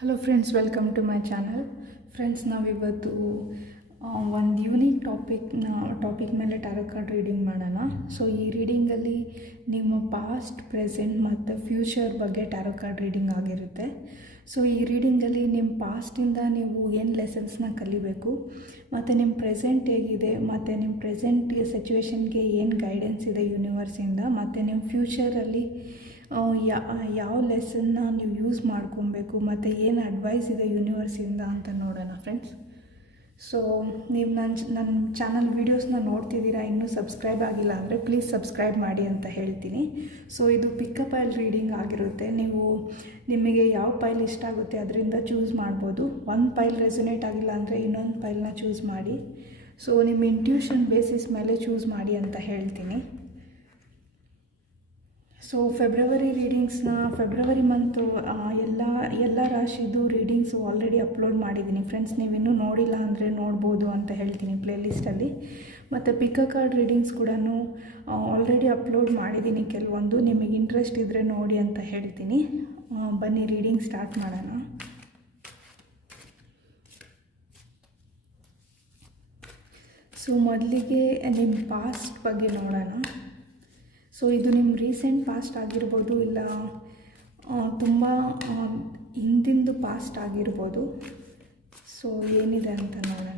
Hello friends, welcome to my channel. Friends, ನಾವಿವತ್ತು ಒಂದು unique topic ಮೇಲೆ ಟ್ಯಾರೋ ಕಾರ್ಡ್ ರೀಡಿಂಗ್ ಮಾಡೋಣ. ಸೊ ಈ ರೀಡಿಂಗಲ್ಲಿ ನಿಮ್ಮ ಪಾಸ್ಟ್, ಪ್ರೆಸೆಂಟ್ ಮತ್ತು ಫ್ಯೂಚರ್ ಬಗ್ಗೆ ಟ್ಯಾರೋ ಕಾರ್ಡ್ ರೀಡಿಂಗ್ ಆಗಿರುತ್ತೆ. ಸೊ ಈ ರೀಡಿಂಗಲ್ಲಿ ನಿಮ್ಮ ಪಾಸ್ಟಿಂದ ನೀವು ಏನು ಲೆಸನ್ಸ್ನ ಕಲಿಬೇಕು, ಮತ್ತು ನಿಮ್ಮ ಪ್ರೆಸೆಂಟ್ ಹೇಗಿದೆ, ಮತ್ತು ನಿಮ್ಮ ಪ್ರೆಸೆಂಟ್ ಸಿಚುವೇಶನ್ಗೆ ಏನು ಗೈಡೆನ್ಸ್ ಇದೆ ಯೂನಿವರ್ಸಿಂದ, ಮತ್ತು ನಿಮ್ಮ ಫ್ಯೂಚರಲ್ಲಿ ಯಾವ ಲೆಸನ್ನ ನೀವು ಯೂಸ್ ಮಾಡ್ಕೊಬೇಕು, ಮತ್ತು ಏನು ಅಡ್ವೈಸ್ ಇದೆ ಯೂನಿವರ್ಸಿಂದ ಅಂತ ನೋಡೋಣ ಫ್ರೆಂಡ್ಸ್. ಸೊ ನೀವು ನನ್ನ ಚಾನಲ್ ವೀಡಿಯೋಸ್ನ ನೋಡ್ತಿದ್ದೀರಾ, ಇನ್ನೂ ಸಬ್ಸ್ಕ್ರೈಬ್ ಆಗಿಲ್ಲ ಅಂದರೆ ಪ್ಲೀಸ್ ಸಬ್ಸ್ಕ್ರೈಬ್ ಮಾಡಿ ಅಂತ ಹೇಳ್ತೀನಿ. ಸೊ ಇದು ಪಿಕಪ್ ಪೈಲ್ ರೀಡಿಂಗ್ ಆಗಿರುತ್ತೆ. ನಿಮಗೆ ಯಾವ ಪೈಲ್ ಇಷ್ಟ ಆಗುತ್ತೆ ಅದರಿಂದ ಚೂಸ್ ಮಾಡ್ಬೋದು. ಒಂದು ಪೈಲ್ ರೆಸೊನೇಟ್ ಆಗಿಲ್ಲ ಅಂದರೆ ಇನ್ನೊಂದು ಪೈಲ್ನ ಚೂಸ್ ಮಾಡಿ. ಸೊ ನಿಮ್ಮ ಇಂಟ್ಯೂಷನ್ ಬೇಸಿಸ್ ಮೇಲೆ ಚೂಸ್ ಮಾಡಿ ಅಂತ ಹೇಳ್ತೀನಿ. ಸೊ ಫೆಬ್ರವರಿ ಮಂತು ಎಲ್ಲ ರಾಶಿದು ರೀಡಿಂಗ್ಸು ಆಲ್ರೆಡಿ ಅಪ್ಲೋಡ್ ಮಾಡಿದ್ದೀನಿ ಫ್ರೆಂಡ್ಸ್. ನೀವಿನ್ನೂ ನೋಡಿಲ್ಲ ಅಂದರೆ ನೋಡ್ಬೋದು ಅಂತ ಹೇಳ್ತೀನಿ ಪ್ಲೇಲಿಸ್ಟಲ್ಲಿ. ಮತ್ತು ಪಿಕಪ್ ಕಾರ್ಡ್ ರೀಡಿಂಗ್ಸ್ ಕೂಡ ಆಲ್ರೆಡಿ ಅಪ್ಲೋಡ್ ಮಾಡಿದ್ದೀನಿ ಕೆಲವೊಂದು. ನಿಮಗೆ ಇಂಟ್ರೆಸ್ಟ್ ಇದ್ದರೆ ನೋಡಿ ಅಂತ ಹೇಳ್ತೀನಿ. ಬನ್ನಿ ರೀಡಿಂಗ್ ಸ್ಟಾರ್ಟ್ ಮಾಡೋಣ. ಸೊ ಮೊದಲಿಗೆ ನಿಮ್ಮ ಪಾಸ್ಟ್ ಬಗ್ಗೆ ನೋಡೋಣ. ಸೊ ಇದು ನಿಮ್ಮ ರೀಸೆಂಟ್ ಪಾಸ್ಟ್ ಆಗಿರ್ಬೋದು, ಇಲ್ಲ ತುಂಬ ಹಿಂದಿಂದು ಪಾಸ್ಟ್ ಆಗಿರ್ಬೋದು. ಸೊ ಏನಿದೆ ಅಂತ ನೋಡೋಣ.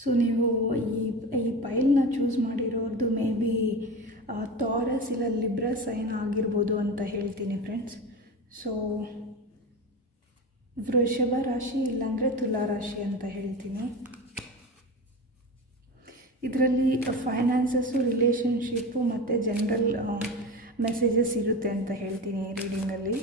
ಸೊ ನೀವು ಈ ಪೈಲ್ನ ಚೂಸ್ ಮಾಡಿರೋದು ಮೇ ಬಿ ಟಾರಸ್ ಇಲ್ಲ ಲಿಬ್ರಾ ಸೈನ್ ಆಗಿರ್ಬೋದು ಅಂತ ಹೇಳ್ತೀನಿ ಫ್ರೆಂಡ್ಸ್. ಸೊ ವೃಷಭ ರಾಶಿ ಇಲ್ಲಾಂದರೆ ತುಲಾ ರಾಶಿ ಅಂತ ಹೇಳ್ತೀನಿ. ಇದರಲ್ಲಿ ಫೈನಾನ್ಸಸ್ಸು, ರಿಲೇಷನ್ಶಿಪ್ಪು ಮತ್ತು ಜನರಲ್ ಮೆಸೇಜಸ್ ಇರುತ್ತೆ ಅಂತ ಹೇಳ್ತೀನಿ ಈ ರೀಡಿಂಗಲ್ಲಿ.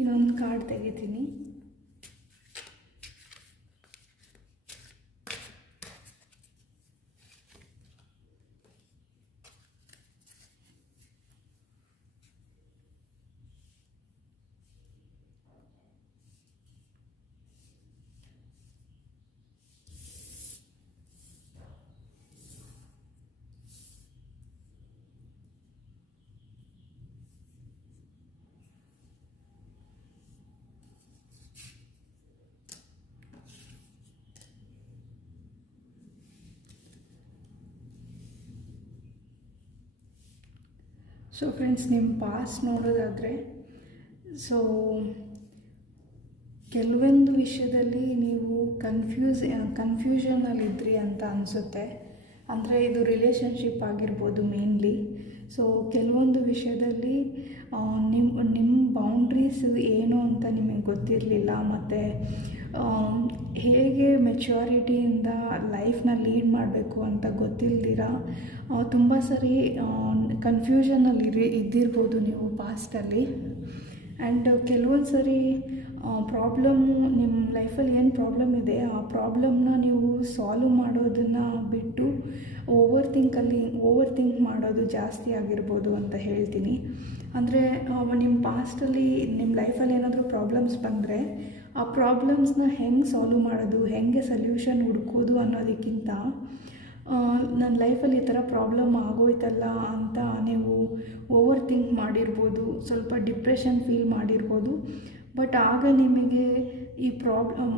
ಇನ್ನೊಂದು ಕಾರ್ಡ್ ತೆಗಿತೀನಿ. ಸೊ ಫ್ರೆಂಡ್ಸ್, ನಿಮ್ಮ ಪಾಸ್ಟ್ ನೋಡೋದಾದರೆ, ಸೊ ಕೆಲವೊಂದು ವಿಷಯದಲ್ಲಿ ನೀವು ಕನ್ಫ್ಯೂಷನಲ್ಲಿದ್ರಿ ಅಂತ ಅನಿಸುತ್ತೆ. ಅಂದರೆ ಇದು ರಿಲೇಷನ್ಶಿಪ್ ಆಗಿರ್ಬೋದು ಮೇನ್ಲಿ. ಸೊ ಕೆಲವೊಂದು ವಿಷಯದಲ್ಲಿ ನಿಮ್ಮ ಬೌಂಡ್ರೀಸ್ ಏನು ಅಂತ ನಿಮಗೆ ಗೊತ್ತಿರಲಿಲ್ಲ, ಮತ್ತು ಹೇಗೆ ಮೆಚ್ಯೂರಿಟಿಯಿಂದ ಲೈಫ್ನ ಲೀಡ್ ಮಾಡಬೇಕು ಅಂತ ಗೊತ್ತಿಲ್ದಿರ ತುಂಬ ಸರಿ ಕನ್ಫ್ಯೂಷನಲ್ಲಿ ಇದ್ದಿರ್ಬೋದು ನೀವು ಪಾಸ್ಟಲ್ಲಿ. ಆ್ಯಂಡ್ ಕೆಲವೊಂದು ಸರಿ ಪ್ರಾಬ್ಲಮ್ಮು ನಿಮ್ಮ ಲೈಫಲ್ಲಿ ಏನು ಪ್ರಾಬ್ಲಮ್ ಇದೆ ಆ ಪ್ರಾಬ್ಲಮ್ನ ನೀವು ಸಾಲ್ವ್ ಮಾಡೋದನ್ನು ಬಿಟ್ಟು ಓವರ್ ಥಿಂಕ್ ಮಾಡೋದು ಜಾಸ್ತಿ ಆಗಿರ್ಬೋದು ಅಂತ ಹೇಳ್ತೀನಿ. ಅಂದರೆ ನಿಮ್ಮ ಪಾಸ್ಟಲ್ಲಿ ನಿಮ್ಮ ಲೈಫಲ್ಲಿ ಏನಾದರೂ ಪ್ರಾಬ್ಲಮ್ಸ್ ಬಂದರೆ ಆ ಪ್ರಾಬ್ಲಮ್ಸ್ನ ಹೆಂಗೆ ಸಾಲ್ವ್ ಮಾಡೋದು, ಹೆಂಗೆ ಸೊಲ್ಯೂಷನ್ ಹುಡ್ಕೋದು ಅನ್ನೋದಕ್ಕಿಂತ ನನ್ನ ಲೈಫಲ್ಲಿ ಈ ಥರ ಪ್ರಾಬ್ಲಮ್ ಆಗೋಯ್ತಲ್ಲ ಅಂತ ನೀವು ಓವರ್ ಥಿಂಕ್ ಮಾಡಿರ್ಬೋದು, ಸ್ವಲ್ಪ ಡಿಪ್ರೆಷನ್ ಫೀಲ್ ಮಾಡಿರ್ಬೋದು. ಬಟ್ ಆಗ ನಿಮಗೆ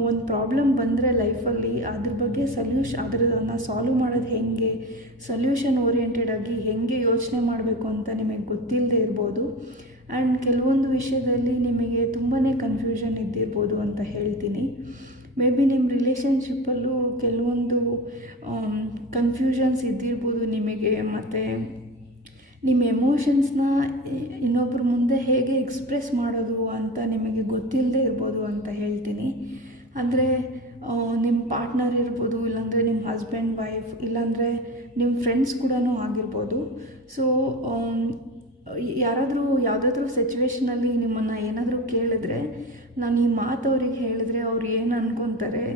ಒಂದು ಪ್ರಾಬ್ಲಮ್ ಬಂದರೆ ಲೈಫಲ್ಲಿ ಅದ್ರ ಬಗ್ಗೆ ಅದನ್ನು ಸಾಲ್ವ್ ಮಾಡೋದು ಹೆಂಗೆ, ಸೊಲ್ಯೂಷನ್ ಓರಿಯೆಂಟೆಡ್ ಆಗಿ ಹೆಂಗೆ ಯೋಚನೆ ಮಾಡಬೇಕು ಅಂತ ನಿಮಗೆ ಗೊತ್ತಿಲ್ಲದೆ ಇರ್ಬೋದು. ಆ್ಯಂಡ್ ಕೆಲವೊಂದು ವಿಷಯದಲ್ಲಿ ನಿಮಗೆ ತುಂಬಾ ಕನ್ಫ್ಯೂಷನ್ ಇದ್ದಿರ್ಬೋದು ಅಂತ ಹೇಳ್ತೀನಿ. ಮೇ ಬಿ ನಿಮ್ಮ ರಿಲೇಷನ್ಶಿಪ್ಪಲ್ಲೂ ಕೆಲವೊಂದು ಕನ್ಫ್ಯೂಷನ್ಸ್ ಇದ್ದಿರ್ಬೋದು ನಿಮಗೆ, ಮತ್ತು ನಿಮ್ಮ ಎಮೋಷನ್ಸ್ನ ಇನ್ನೊಬ್ಬರ ಮುಂದೆ ಹೇಗೆ ಎಕ್ಸ್ಪ್ರೆಸ್ ಮಾಡೋದು ಅಂತ ನಿಮಗೆ ಗೊತ್ತಿಲ್ಲದೆ ಇರ್ಬೋದು ಅಂತ ಹೇಳ್ತೀನಿ. ಅಂದರೆ ನಿಮ್ಮ ಪಾರ್ಟ್ನರ್ ಇರ್ಬೋದು, ಇಲ್ಲಾಂದರೆ ನಿಮ್ಮ ಹಸ್ಬೆಂಡ್ ವೈಫ್, ಇಲ್ಲಾಂದರೆ ನಿಮ್ಮ ಫ್ರೆಂಡ್ಸ್ ಕೂಡ ಆಗಿರ್ಬೋದು. ಸೊ ಯಾರಾದರೂ ಯಾವುದಾದ್ರೂ ಸಿಚುವೇಷನಲ್ಲಿ ನಿಮ್ಮನ್ನು ಏನಾದರೂ ಕೇಳಿದ್ರೆ, ನಾನು ಈ ಮಾತು ಅವ್ರಿಗೆ ಹೇಳಿದ್ರೆ ಅವ್ರು ಏನು ಅಂದ್ಕೊತಾರೆ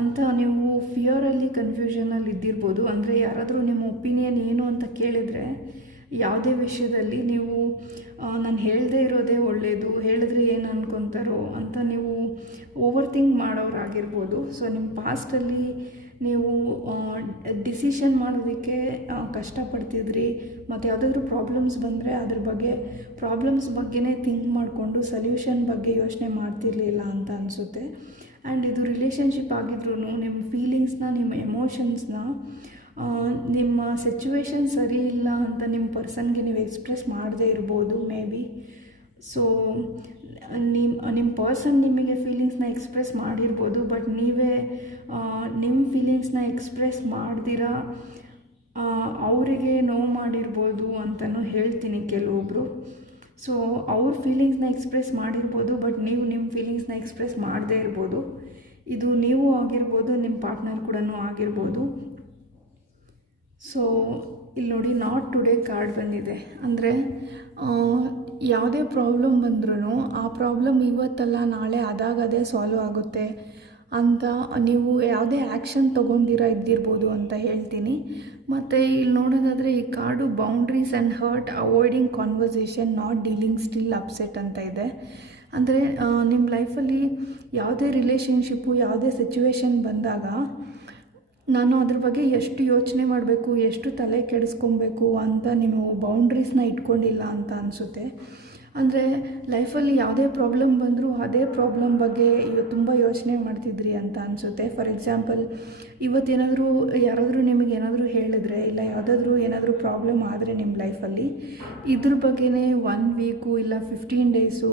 ಅಂತ ನೀವು ಫಿಯರಲ್ಲಿ ಕನ್ಫ್ಯೂಷನಲ್ಲಿ ಇದ್ದಿರ್ಬೋದು. ಅಂದರೆ ಯಾರಾದರೂ ನಿಮ್ಮ ಒಪಿನಿಯನ್ ಏನು ಅಂತ ಕೇಳಿದರೆ ಯಾವುದೇ ವಿಷಯದಲ್ಲಿ ನೀವು ನಾನು ಹೇಳದೇ ಇರೋದೇ ಒಳ್ಳೆಯದು, ಹೇಳಿದ್ರೆ ಏನು ಅಂದ್ಕೊತಾರೋ ಅಂತ ನೀವು ಓವರ್ ಥಿಂಕ್ ಮಾಡೋರಾಗಿರ್ಬೋದು. ಸೊ ನಿಮ್ಮ ಪಾಸ್ಟಲ್ಲಿ ನೀವು ಡಿಸಿಷನ್ ಮಾಡೋದಕ್ಕೆ ಕಷ್ಟಪಡ್ತಿದ್ರಿ, ಮತ್ತು ಯಾವುದಾದ್ರೂ ಪ್ರಾಬ್ಲಮ್ಸ್ ಬಂದರೆ ಅದ್ರ ಬಗ್ಗೆ ಪ್ರಾಬ್ಲಮ್ಸ್ ಬಗ್ಗೆನೇ ಥಿಂಕ್ ಮಾಡಿಕೊಂಡು ಸೊಲ್ಯೂಷನ್ ಬಗ್ಗೆ ಯೋಚನೆ ಮಾಡ್ತಿರ್ಲಿಲ್ಲ ಅಂತ ಅನಿಸುತ್ತೆ. ಆ್ಯಂಡ್ ಇದು ರಿಲೇಷನ್ಶಿಪ್ ಆಗಿದ್ರೂ ನಿಮ್ಮ ಫೀಲಿಂಗ್ಸ್ನ, ನಿಮ್ಮ ಎಮೋಷನ್ಸ್ನ, ನಿಮ್ಮ ಸಿಚುವೇಶನ್ ಸರಿ ಇಲ್ಲ ಅಂತ ನಿಮ್ಮ ಪರ್ಸನ್ಗೆ ನೀವು ಎಕ್ಸ್ಪ್ರೆಸ್ ಮಾಡದೇ ಇರ್ಬೋದು ಮೇ ಬಿ. ಸೊ ನಿಮ್ಮ ಪರ್ಸನ್ ನಿಮಗೆ ಫೀಲಿಂಗ್ಸ್ನ ಎಕ್ಸ್ಪ್ರೆಸ್ ಮಾಡಿರ್ಬೋದು, ಬಟ್ ನೀವೇ ನಿಮ್ಮ ಫೀಲಿಂಗ್ಸ್ನ ಎಕ್ಸ್ಪ್ರೆಸ್ ಮಾಡ್ದಿರ ಅವರಿಗೆ ನೋವು ಮಾಡಿರ್ಬೋದು ಅಂತಲೂ ಹೇಳ್ತೀನಿ ಕೆಲವೊಬ್ಬರು. ಸೊ ಅವ್ರ ಫೀಲಿಂಗ್ಸ್ನ ಎಕ್ಸ್ಪ್ರೆಸ್ ಮಾಡಿರ್ಬೋದು, ಬಟ್ ನೀವು ನಿಮ್ಮ ಫೀಲಿಂಗ್ಸ್ನ ಎಕ್ಸ್ಪ್ರೆಸ್ ಮಾಡದೇ ಇರ್ಬೋದು. ಇದು ನೀವು ಆಗಿರ್ಬೋದು, ನಿಮ್ಮ ಪಾರ್ಟ್ನರ್ ಕೂಡ ಆಗಿರ್ಬೋದು. ಸೊ ಇಲ್ಲಿ ನೋಡಿ, ನಾಟ್ ಟುಡೇ ಕಾರ್ಡ್ ಬಂದಿದೆ. ಅಂದರೆ ಯಾವುದೇ ಪ್ರಾಬ್ಲಮ್ ಬಂದ್ರೂ ಆ ಪ್ರಾಬ್ಲಮ್ ಇವತ್ತಲ್ಲ ನಾಳೆ ಅದೇ ಸಾಲ್ವ್ ಆಗುತ್ತೆ ಅಂತ ನೀವು ಯಾವುದೇ ಆ್ಯಕ್ಷನ್ ತೊಗೊಂಡಿರ ಇದ್ದಿರ್ಬೋದು ಅಂತ ಹೇಳ್ತೀನಿ. ಮತ್ತು ಇಲ್ಲಿ ನೋಡೋದಾದರೆ ಈ card boundaries and hurt, avoiding conversation, not dealing, still upset ಅಂತ ಇದೆ. ಅಂದರೆ ನಿಮ್ಮ ಲೈಫಲ್ಲಿ ಯಾವುದೇ ರಿಲೇಷನ್ಶಿಪ್ಪು, ಯಾವುದೇ ಸಿಚುವೇಶನ್ ಬಂದಾಗ ನಾನು ಅದ್ರ ಬಗ್ಗೆ ಎಷ್ಟು ಯೋಚನೆ ಮಾಡಬೇಕು, ಎಷ್ಟು ತಲೆ ಕೆಡಿಸ್ಕೊಬೇಕು ಅಂತ ನೀವು ಬೌಂಡ್ರೀಸ್ನ ಇಟ್ಕೊಂಡಿಲ್ಲ ಅಂತ ಅನಿಸುತ್ತೆ. ಅಂದರೆ ಲೈಫಲ್ಲಿ ಯಾವುದೇ ಪ್ರಾಬ್ಲಮ್ ಬಂದರೂ ಅದೇ ಪ್ರಾಬ್ಲಮ್ ಬಗ್ಗೆ ತುಂಬ ಯೋಚನೆ ಮಾಡ್ತಿದ್ರಿ ಅಂತ ಅನಿಸುತ್ತೆ. ಫಾರ್ ಎಕ್ಸಾಂಪಲ್, ಇವತ್ತೇನಾದರೂ ಯಾರಾದರೂ ನಿಮಗೇನಾದರೂ ಹೇಳಿದ್ರೆ, ಇಲ್ಲ ಯಾವುದಾದ್ರೂ ಏನಾದರೂ ಪ್ರಾಬ್ಲಮ್ ಆದರೆ ನಿಮ್ಮ ಲೈಫಲ್ಲಿ ಇದ್ರ ಬಗ್ಗೆನೇ 1 ವೀಕು ಇಲ್ಲ 15 ಡೇಸು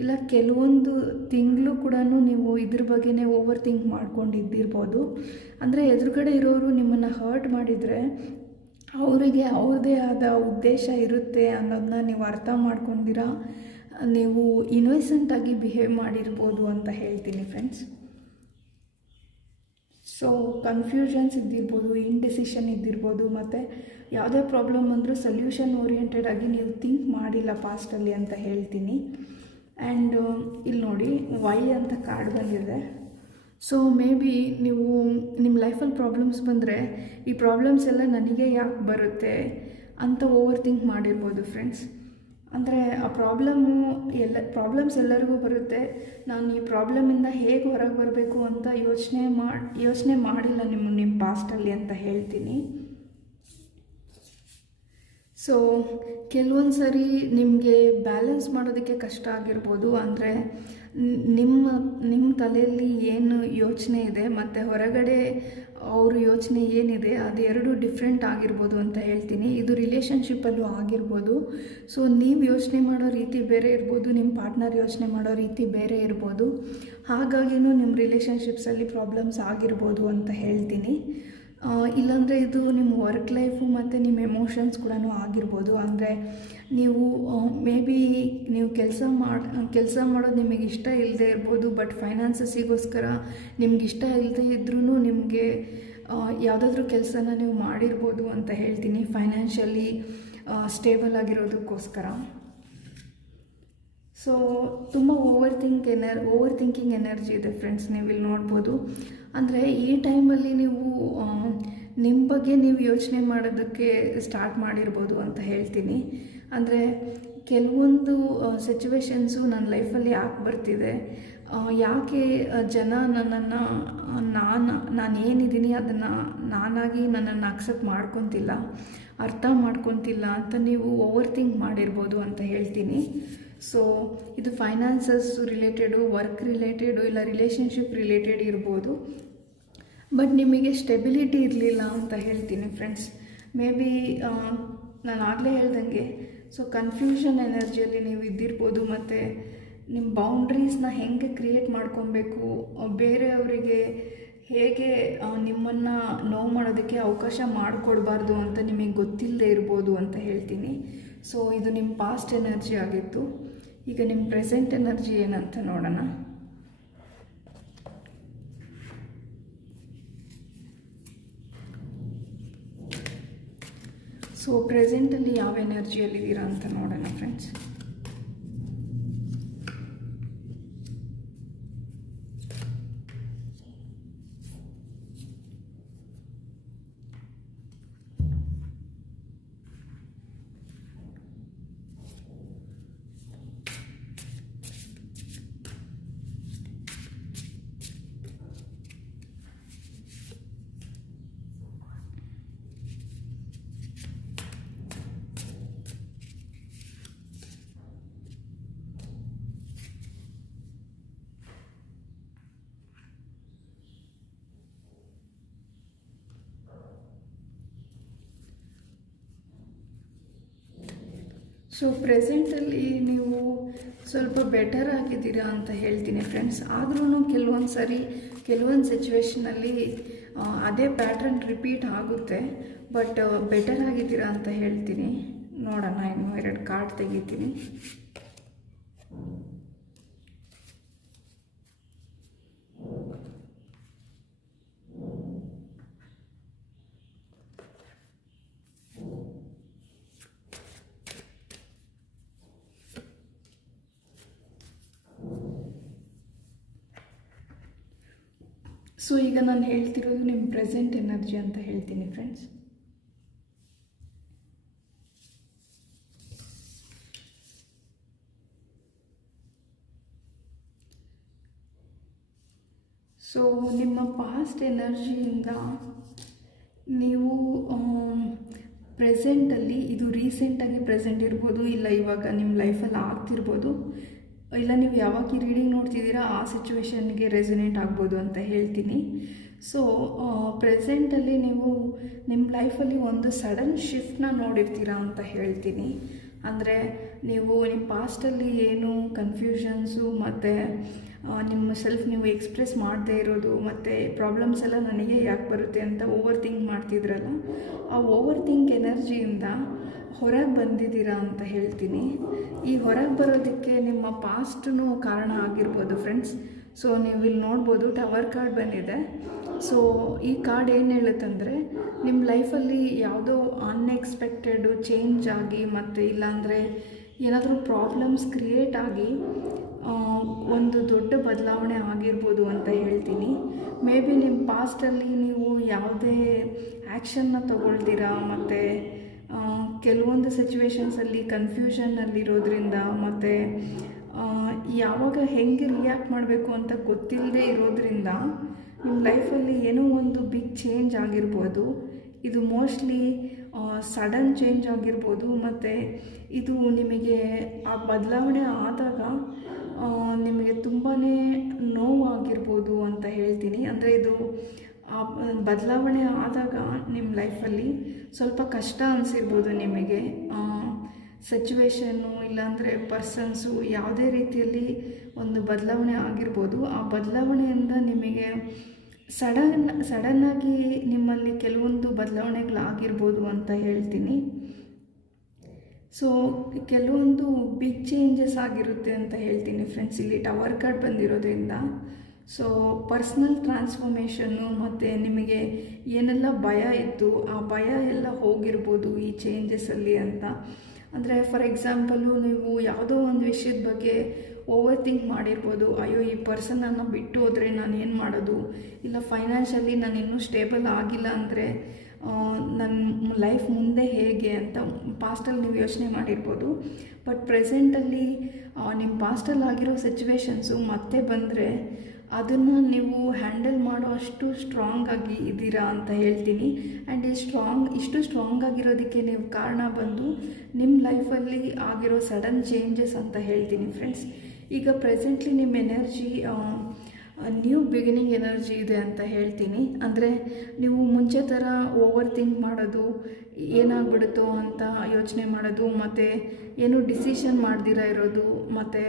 ಇಲ್ಲ ಕೆಲವೊಂದು ತಿಂಗಳು ಕೂಡ ನೀವು ಇದ್ರ ಬಗ್ಗೆನೇ ಓವರ್ ಥಿಂಕ್ ಮಾಡ್ಕೊಂಡಿದ್ದಿರ್ಬೋದು. ಅಂದರೆ ಎದುರುಗಡೆ ಇರೋರು ನಿಮ್ಮನ್ನು ಹರ್ಟ್ ಮಾಡಿದರೆ ಅವರಿಗೆ ಅವ್ರದ್ದೇ ಆದ ಉದ್ದೇಶ ಇರುತ್ತೆ ಅನ್ನೋದನ್ನ ನೀವು ಅರ್ಥ ಮಾಡ್ಕೊಂಡಿರ ನೀವು ಇನ್ನೋಸೆಂಟಾಗಿ ಬಿಹೇವ್ ಮಾಡಿರ್ಬೋದು ಅಂತ ಹೇಳ್ತೀನಿ ಫ್ರೆಂಡ್ಸ್. ಸೊ ಕನ್ಫ್ಯೂಷನ್ಸ್ ಇದ್ದಿರ್ಬೋದು, ಇಂಡಿಸಿಷನ್ ಇದ್ದಿರ್ಬೋದು, ಮತ್ತು ಯಾವುದೇ ಪ್ರಾಬ್ಲಮ್ ಅಂದರೂ ಸೊಲ್ಯೂಷನ್ ಓರಿಯೆಂಟೆಡ್ ಆಗಿ ನೀವು ಥಿಂಕ್ ಮಾಡಿಲ್ಲ ಪಾಸ್ಟಲ್ಲಿ ಅಂತ ಹೇಳ್ತೀನಿ. ಆ್ಯಂಡ್ ಇಲ್ಲಿ ನೋಡಿ, ವೈ ಅಂತ ಕಾರ್ಡ್ ಬಂದಿದೆ. ಸೊ ಮೇ ಬಿ ನೀವು ನಿಮ್ಮ ಲೈಫಲ್ಲಿ ಪ್ರಾಬ್ಲಮ್ಸ್ ಬಂದರೆ ಈ ಪ್ರಾಬ್ಲಮ್ಸ್ ಎಲ್ಲ ನನಗೆ ಯಾಕೆ ಬರುತ್ತೆ ಅಂತ ಓವರ್ ಥಿಂಕ್ ಮಾಡಿರ್ಬೋದು ಫ್ರೆಂಡ್ಸ್. ಅಂದರೆ ಆ ಪ್ರಾಬ್ಲಮ್ಸ್ ಎಲ್ಲರಿಗೂ ಬರುತ್ತೆ. ನಾನು ಈ ಪ್ರಾಬ್ಲಮಿಂದ ಹೇಗೆ ಹೊರಗೆ ಬರಬೇಕು ಅಂತ ಯೋಚನೆ ಮಾಡಿಲ್ಲ ನಿಮ್ಮ ಪಾಸ್ಟಲ್ಲಿ ಅಂತ ಹೇಳ್ತೀನಿ. ಸೊ ಕೆಲವೊಂದು ಸರಿ ನಿಮಗೆ ಬ್ಯಾಲೆನ್ಸ್ ಮಾಡೋದಕ್ಕೆ ಕಷ್ಟ ಆಗಿರ್ಬೋದು. ಅಂದರೆ ನಿಮ್ಮ ತಲೆಯಲ್ಲಿ ಏನು ಯೋಚನೆ ಇದೆ ಮತ್ತು ಹೊರಗಡೆ ಅವ್ರ ಯೋಚನೆ ಏನಿದೆ ಅದು ಎರಡು ಡಿಫ್ರೆಂಟ್ ಆಗಿರ್ಬೋದು ಅಂತ ಹೇಳ್ತೀನಿ. ಇದು ರಿಲೇಷನ್ಶಿಪ್ಪಲ್ಲೂ ಆಗಿರ್ಬೋದು. ಸೊ ನೀವು ಯೋಚನೆ ಮಾಡೋ ರೀತಿ ಬೇರೆ ಇರ್ಬೋದು, ನಿಮ್ಮ ಪಾರ್ಟ್ನರ್ ಯೋಚನೆ ಮಾಡೋ ರೀತಿ ಬೇರೆ ಇರ್ಬೋದು. ಹಾಗಾಗಿನೂ ನಿಮ್ಮ ರಿಲೇಷನ್ಶಿಪ್ಸಲ್ಲಿ ಪ್ರಾಬ್ಲಮ್ಸ್ ಆಗಿರ್ಬೋದು ಅಂತ ಹೇಳ್ತೀನಿ. ಇಲ್ಲಾಂದರೆ ಇದು ನಿಮ್ಮ ವರ್ಕ್ ಲೈಫು ಮತ್ತು ನಿಮ್ಮ ಎಮೋಷನ್ಸ್ ಕೂಡ ಆಗಿರ್ಬೋದು. ಅಂದರೆ ನೀವು ಮೇ ಬಿ ನೀವು ಕೆಲಸ ಮಾಡೋದು ನಿಮಗೆ ಇಷ್ಟ ಇಲ್ಲದೆ ಇರ್ಬೋದು, ಬಟ್ ಫೈನಾನ್ಸಸ್ಸಿಗೋಸ್ಕರ ನಿಮ್ಗೆ ಇಷ್ಟ ಇಲ್ಲದೆ ಇದ್ರೂ ನಿಮಗೆ ಯಾವುದಾದ್ರೂ ಕೆಲಸನ ನೀವು ಮಾಡಿರ್ಬೋದು ಅಂತ ಹೇಳ್ತೀನಿ, ಫೈನಾನ್ಷಿಯಲಿ ಸ್ಟೇಬಲ್ ಆಗಿರೋದಕ್ಕೋಸ್ಕರ. ಸೊ ತುಂಬ ಓವರ್ ಥಿಂಕಿಂಗ್ ಎನರ್ಜಿ ಇದೆ ಫ್ರೆಂಡ್ಸ್, ನೀವು ಇಲ್ಲಿ ನೋಡ್ಬೋದು. ಅಂದರೆ ಈ ಟೈಮಲ್ಲಿ ನೀವು ನಿಮ್ಮ ಬಗ್ಗೆ ನೀವು ಯೋಚನೆ ಮಾಡೋದಕ್ಕೆ ಸ್ಟಾರ್ಟ್ ಮಾಡಿರ್ಬೋದು ಅಂತ ಹೇಳ್ತೀನಿ. ಅಂದರೆ ಕೆಲವೊಂದು ಸಿಚುವೇಶನ್ಸು ನನ್ನ ಲೈಫಲ್ಲಿ ಯಾಕೆ ಬರ್ತಿದೆ, ಯಾಕೆ ಜನ ನನ್ನನ್ನು ನಾನು ಏನಿದ್ದೀನಿ ಅದನ್ನು ನಾನಾಗಿ ನನ್ನನ್ನು ಅಕ್ಸೆಪ್ಟ್ ಮಾಡ್ಕೊತಿಲ್ಲ, ಅರ್ಥ ಮಾಡ್ಕೊತಿಲ್ಲ ಅಂತ ನೀವು ಓವರ್ ಥಿಂಕ್ ಮಾಡಿರ್ಬೋದು ಅಂತ ಹೇಳ್ತೀನಿ. ಸೊ ಇದು ಫೈನಾನ್ಸಸ್ ರಿಲೇಟೆಡು, ವರ್ಕ್ ರಿಲೇಟೆಡು, ಇಲ್ಲ ರಿಲೇಷನ್ಶಿಪ್ ರಿಲೇಟೆಡ್ ಇರ್ಬೋದು. ಬಟ್ ನಿಮಗೆ ಸ್ಟೆಬಿಲಿಟಿ ಇರಲಿಲ್ಲ ಅಂತ ಹೇಳ್ತೀನಿ ಫ್ರೆಂಡ್ಸ್. ಮೇ ಬಿ ನಾನು ಆಗಲೇ ಹೇಳ್ದಂಗೆ ಸೊ ಕನ್ಫ್ಯೂಷನ್ ಎನರ್ಜಿಯಲ್ಲಿ ನೀವು ಇದ್ದಿರ್ಬೋದು. ಮತ್ತು ನಿಮ್ಮ ಬೌಂಡ್ರೀಸ್ನ ಹೆಂಗೆ ಕ್ರಿಯೇಟ್ ಮಾಡ್ಕೊಬೇಕು, ಬೇರೆಯವರಿಗೆ ಹೇಗೆ ನಿಮ್ಮನ್ನು ನೋವು ಮಾಡೋದಕ್ಕೆ ಅವಕಾಶ ಮಾಡಿಕೊಡ್ಬಾರ್ದು ಅಂತ ನಿಮಗೆ ಗೊತ್ತಿಲ್ಲದೆ ಇರ್ಬೋದು ಅಂತ ಹೇಳ್ತೀನಿ. ಸೊ ಇದು ನಿಮ್ಮ ಪಾಸ್ಟ್ ಎನರ್ಜಿ ಆಗಿತ್ತು. ಈಗ ನಿಮ್ಮ ಪ್ರೆಸೆಂಟ್ ಎನರ್ಜಿ ಏನಂತ ನೋಡೋಣ. ಸೊ ಪ್ರೆಸೆಂಟಲ್ಲಿ ಯಾವ ಎನರ್ಜಿಯಲ್ಲಿದ್ದೀರಾ ಅಂತ ನೋಡೋಣ ಫ್ರೆಂಡ್ಸ್. ಸೊ ಪ್ರೆಸೆಂಟಲ್ಲಿ ನೀವು ಸ್ವಲ್ಪ ಬೆಟರ್ ಆಗಿದ್ದೀರಾ ಅಂತ ಹೇಳ್ತೀನಿ ಫ್ರೆಂಡ್ಸ್. ಆದ್ರೂ ಕೆಲವೊಂದು ಸಿಚುವೇಷನಲ್ಲಿ ಅದೇ ಪ್ಯಾಟ್ರನ್ ರಿಪೀಟ್ ಆಗುತ್ತೆ. ಬಟ್ ಬೆಟರ್ ಆಗಿದ್ದೀರಾ ಅಂತ ಹೇಳ್ತೀನಿ. ನೋಡೋಣ, ಇನ್ನು 2 ಕಾರ್ಡ್ ತೆಗಿತೀನಿ. ಸೊ ಈಗ ನಾನು ಹೇಳ್ತಿರೋದು ನಿಮ್ಮ ಪ್ರೆಸೆಂಟ್ ಎನರ್ಜಿ ಅಂತ ಹೇಳ್ತೀನಿ ಫ್ರೆಂಡ್ಸ್. ಸೊ ನಿಮ್ಮ ಪಾಸ್ಟ್ ಎನರ್ಜಿಯಿಂದ ನೀವು ಪ್ರೆಸೆಂಟಲ್ಲಿ, ಇದು ರೀಸೆಂಟಾಗಿ ಪ್ರೆಸೆಂಟ್ ಇರ್ಬೋದು, ಇಲ್ಲ ಇವಾಗ ನಿಮ್ಮ ಲೈಫಲ್ಲಿ ಆಗ್ತಿರ್ಬೋದು, ಇಲ್ಲ ನೀವು ಯಾವಾಗ ಈ ರೀಡಿಂಗ್ ನೋಡ್ತಿದ್ದೀರಾ ಆ ಸಿಚುವೇಶನ್ಗೆ ರೆಸೊನೇಟ್ ಆಗ್ಬೋದು ಅಂತ ಹೇಳ್ತೀನಿ. ಸೊ ಪ್ರೆಸೆಂಟಲ್ಲಿ ನೀವು ನಿಮ್ಮ ಲೈಫಲ್ಲಿ ಒಂದು ಸಡನ್ ಶಿಫ್ಟ್ನ ನೋಡಿರ್ತೀರಾ ಅಂತ ಹೇಳ್ತೀನಿ. ಅಂದರೆ ನೀವು ನಿಮ್ಮ ಪಾಸ್ಟಲ್ಲಿ ಏನು ಕನ್ಫ್ಯೂಷನ್ಸು ಮತ್ತು ನಿಮ್ಮ ಸೆಲ್ಫ್ ನೀವು ಎಕ್ಸ್ಪ್ರೆಸ್ ಮಾಡದೇ ಇರೋದು ಮತ್ತು ಪ್ರಾಬ್ಲಮ್ಸ್ ಎಲ್ಲ ನನಗೆ ಯಾಕೆ ಬರುತ್ತೆ ಅಂತ ಓವರ್ ಥಿಂಕ್ ಮಾಡ್ತಿದ್ರಲ್ಲ, ಆ ಓವರ್ ಥಿಂಕ್ ಎನರ್ಜಿಯಿಂದ ಹೊರಗೆ ಬಂದಿದ್ದೀರಾ ಅಂತ ಹೇಳ್ತೀನಿ. ಈ ಹೊರಗೆ ಬರೋದಕ್ಕೆ ನಿಮ್ಮ ಪಾಸ್ಟೂ ಕಾರಣ ಆಗಿರ್ಬೋದು ಫ್ರೆಂಡ್ಸ್. ಸೊ ನೀವು ಇಲ್ಲಿ ನೋಡ್ಬೋದು ಟವರ್ ಕಾರ್ಡ್ ಬಂದಿದೆ. ಸೊ ಈ ಕಾರ್ಡ್ ಏನು ಹೇಳುತ್ತಂದರೆ, ನಿಮ್ಮ ಲೈಫಲ್ಲಿ ಯಾವುದೋ ಅನ್ಎಕ್ಸ್ಪೆಕ್ಟೆಡು ಚೇಂಜ್ ಆಗಿ ಮತ್ತು ಇಲ್ಲಾಂದರೆ ಏನಾದರೂ ಪ್ರಾಬ್ಲಮ್ಸ್ ಕ್ರಿಯೇಟ್ ಆಗಿ ಒಂದು ದೊಡ್ಡ ಬದಲಾವಣೆ ಆಗಿರ್ಬೋದು ಅಂತ ಹೇಳ್ತೀನಿ. ಮೇ ಬಿ ನಿಮ್ಮ ಪಾಸ್ಟಲ್ಲಿ ನೀವು ಯಾವುದೇ ಆ್ಯಕ್ಷನ್ನ ತಗೊಳ್ತೀರಾ ಮತ್ತು ಕೆಲವೊಂದು ಸಿಚುವೇಶನ್ಸಲ್ಲಿ ಕನ್ಫ್ಯೂಷನ್ನಲ್ಲಿರೋದ್ರಿಂದ ಮತ್ತು ಯಾವಾಗ ಹೆಂಗೆ ರಿಯಾಕ್ಟ್ ಮಾಡಬೇಕು ಅಂತ ಗೊತ್ತಿಲ್ಲದೆ ಇರೋದ್ರಿಂದ ನಿಮ್ಮ ಲೈಫಲ್ಲಿ ಏನೋ ಒಂದು ಬಿಗ್ ಚೇಂಜ್ ಆಗಿರ್ಬೋದು. ಇದು ಮೋಸ್ಟ್ಲಿ ಸಡನ್ ಚೇಂಜ್ ಆಗಿರ್ಬೋದು ಮತ್ತು ಇದು ನಿಮಗೆ ಆ ಬದಲಾವಣೆ ಆದಾಗ ನಿಮಗೆ ತುಂಬಾ ನೋವಾಗಿರ್ಬೋದು ಅಂತ ಹೇಳ್ತೀನಿ. ಅಂದರೆ ಇದು ಆ ಬದಲಾವಣೆ ಆದಾಗ ನಿಮ್ಮ ಲೈಫಲ್ಲಿ ಸ್ವಲ್ಪ ಕಷ್ಟ ಅನಿಸಿರ್ಬೋದು ನಿಮಗೆ. ಸಿಚುವೇಶನ್ನು ಇಲ್ಲಾಂದರೆ ಪರ್ಸನ್ಸು ಯಾವುದೇ ರೀತಿಯಲ್ಲಿ ಒಂದು ಬದಲಾವಣೆ ಆಗಿರ್ಬೋದು. ಆ ಬದಲಾವಣೆಯಿಂದ ನಿಮಗೆ ಸಡನ್ನಾಗಿ ನಿಮ್ಮಲ್ಲಿ ಕೆಲವೊಂದು ಬದಲಾವಣೆಗಳಾಗಿರ್ಬೋದು ಅಂತ ಹೇಳ್ತೀನಿ. ಸೊ ಕೆಲವೊಂದು ಬಿಗ್ ಚೇಂಜಸ್ ಆಗಿರುತ್ತೆ ಅಂತ ಹೇಳ್ತೀನಿ ಫ್ರೆಂಡ್ಸ್, ಇಲ್ಲಿ ಟವರ್ ಕಾರ್ಡ್ ಬಂದಿರೋದ್ರಿಂದ. ಸೊ ಪರ್ಸ್ನಲ್ ಟ್ರಾನ್ಸ್ಫಾರ್ಮೇಷನ್ನು ಮತ್ತು ನಿಮಗೆ ಏನೆಲ್ಲ ಭಯ ಇತ್ತು ಆ ಭಯ ಎಲ್ಲ ಹೋಗಿರ್ಬೋದು ಈ ಚೇಂಜಸಲ್ಲಿ ಅಂತ. ಅಂದರೆ ಫಾರ್ ಎಕ್ಸಾಂಪಲು ನೀವು ಯಾವುದೋ ಒಂದು ವಿಷಯದ ಬಗ್ಗೆ ಓವರ್ ಥಿಂಕ್ ಮಾಡಿರ್ಬೋದು. ಅಯ್ಯೋ ಈ ಪರ್ಸನನ್ನು ಬಿಟ್ಟು ಹೋದರೆ ನಾನು ಏನು ಮಾಡೋದು, ಇಲ್ಲ ಫೈನಾನ್ಷಿಯಲಿ ನಾನು ಇನ್ನೂ ಸ್ಟೇಬಲ್ ಆಗಿಲ್ಲ ಅಂದರೆ ನನ್ನ ಲೈಫ್ ಮುಂದೆ ಹೇಗೆ ಅಂತ ಪಾಸ್ಟಲ್ಲಿ ನೀವು ಯೋಚನೆ ಮಾಡಿರ್ಬೋದು. ಬಟ್ ಪ್ರೆಸೆಂಟಲ್ಲಿ ನಿಮ್ಮ ಪಾಸ್ಟಲ್ಲಿ ಆಗಿರೋ ಸಿಚುವೇಶನ್ಸು ಮತ್ತೆ ಬಂದರೆ ಅದನ್ನು ನೀವು ಹ್ಯಾಂಡಲ್ ಮಾಡೋ ಅಷ್ಟು ಸ್ಟ್ರಾಂಗಾಗಿ ಇದ್ದೀರಾ ಅಂತ ಹೇಳ್ತೀನಿ. ಆ್ಯಂಡ್ ಇಷ್ಟು ಸ್ಟ್ರಾಂಗ್ ಆಗಿರೋದಕ್ಕೆ ನೀವು ಕಾರಣ ಬಂದು ನಿಮ್ಮ ಲೈಫಲ್ಲಿ ಆಗಿರೋ ಸಡನ್ ಚೇಂಜಸ್ ಅಂತ ಹೇಳ್ತೀನಿ ಫ್ರೆಂಡ್ಸ್. ಈಗ ಪ್ರೆಸೆಂಟ್ಲಿ ನಿಮ್ಮ ಎನರ್ಜಿ ನ್ಯೂ ಬಿಗಿನಿಂಗ್ ಎನರ್ಜಿ ಇದೆ ಅಂತ ಹೇಳ್ತೀನಿ. ಅಂದರೆ ನೀವು ಮುಂಚೆ ಥರ ಓವರ್ ಥಿಂಕ್ ಮಾಡೋದು, ಏನಾಗ್ಬಿಡುತ್ತೋ ಅಂತ ಯೋಚನೆ ಮಾಡೋದು, ಮತ್ತು ಏನು ಡಿಸಿಷನ್ ಮಾಡ್ದಿರ ಇರೋದು, ಮತ್ತು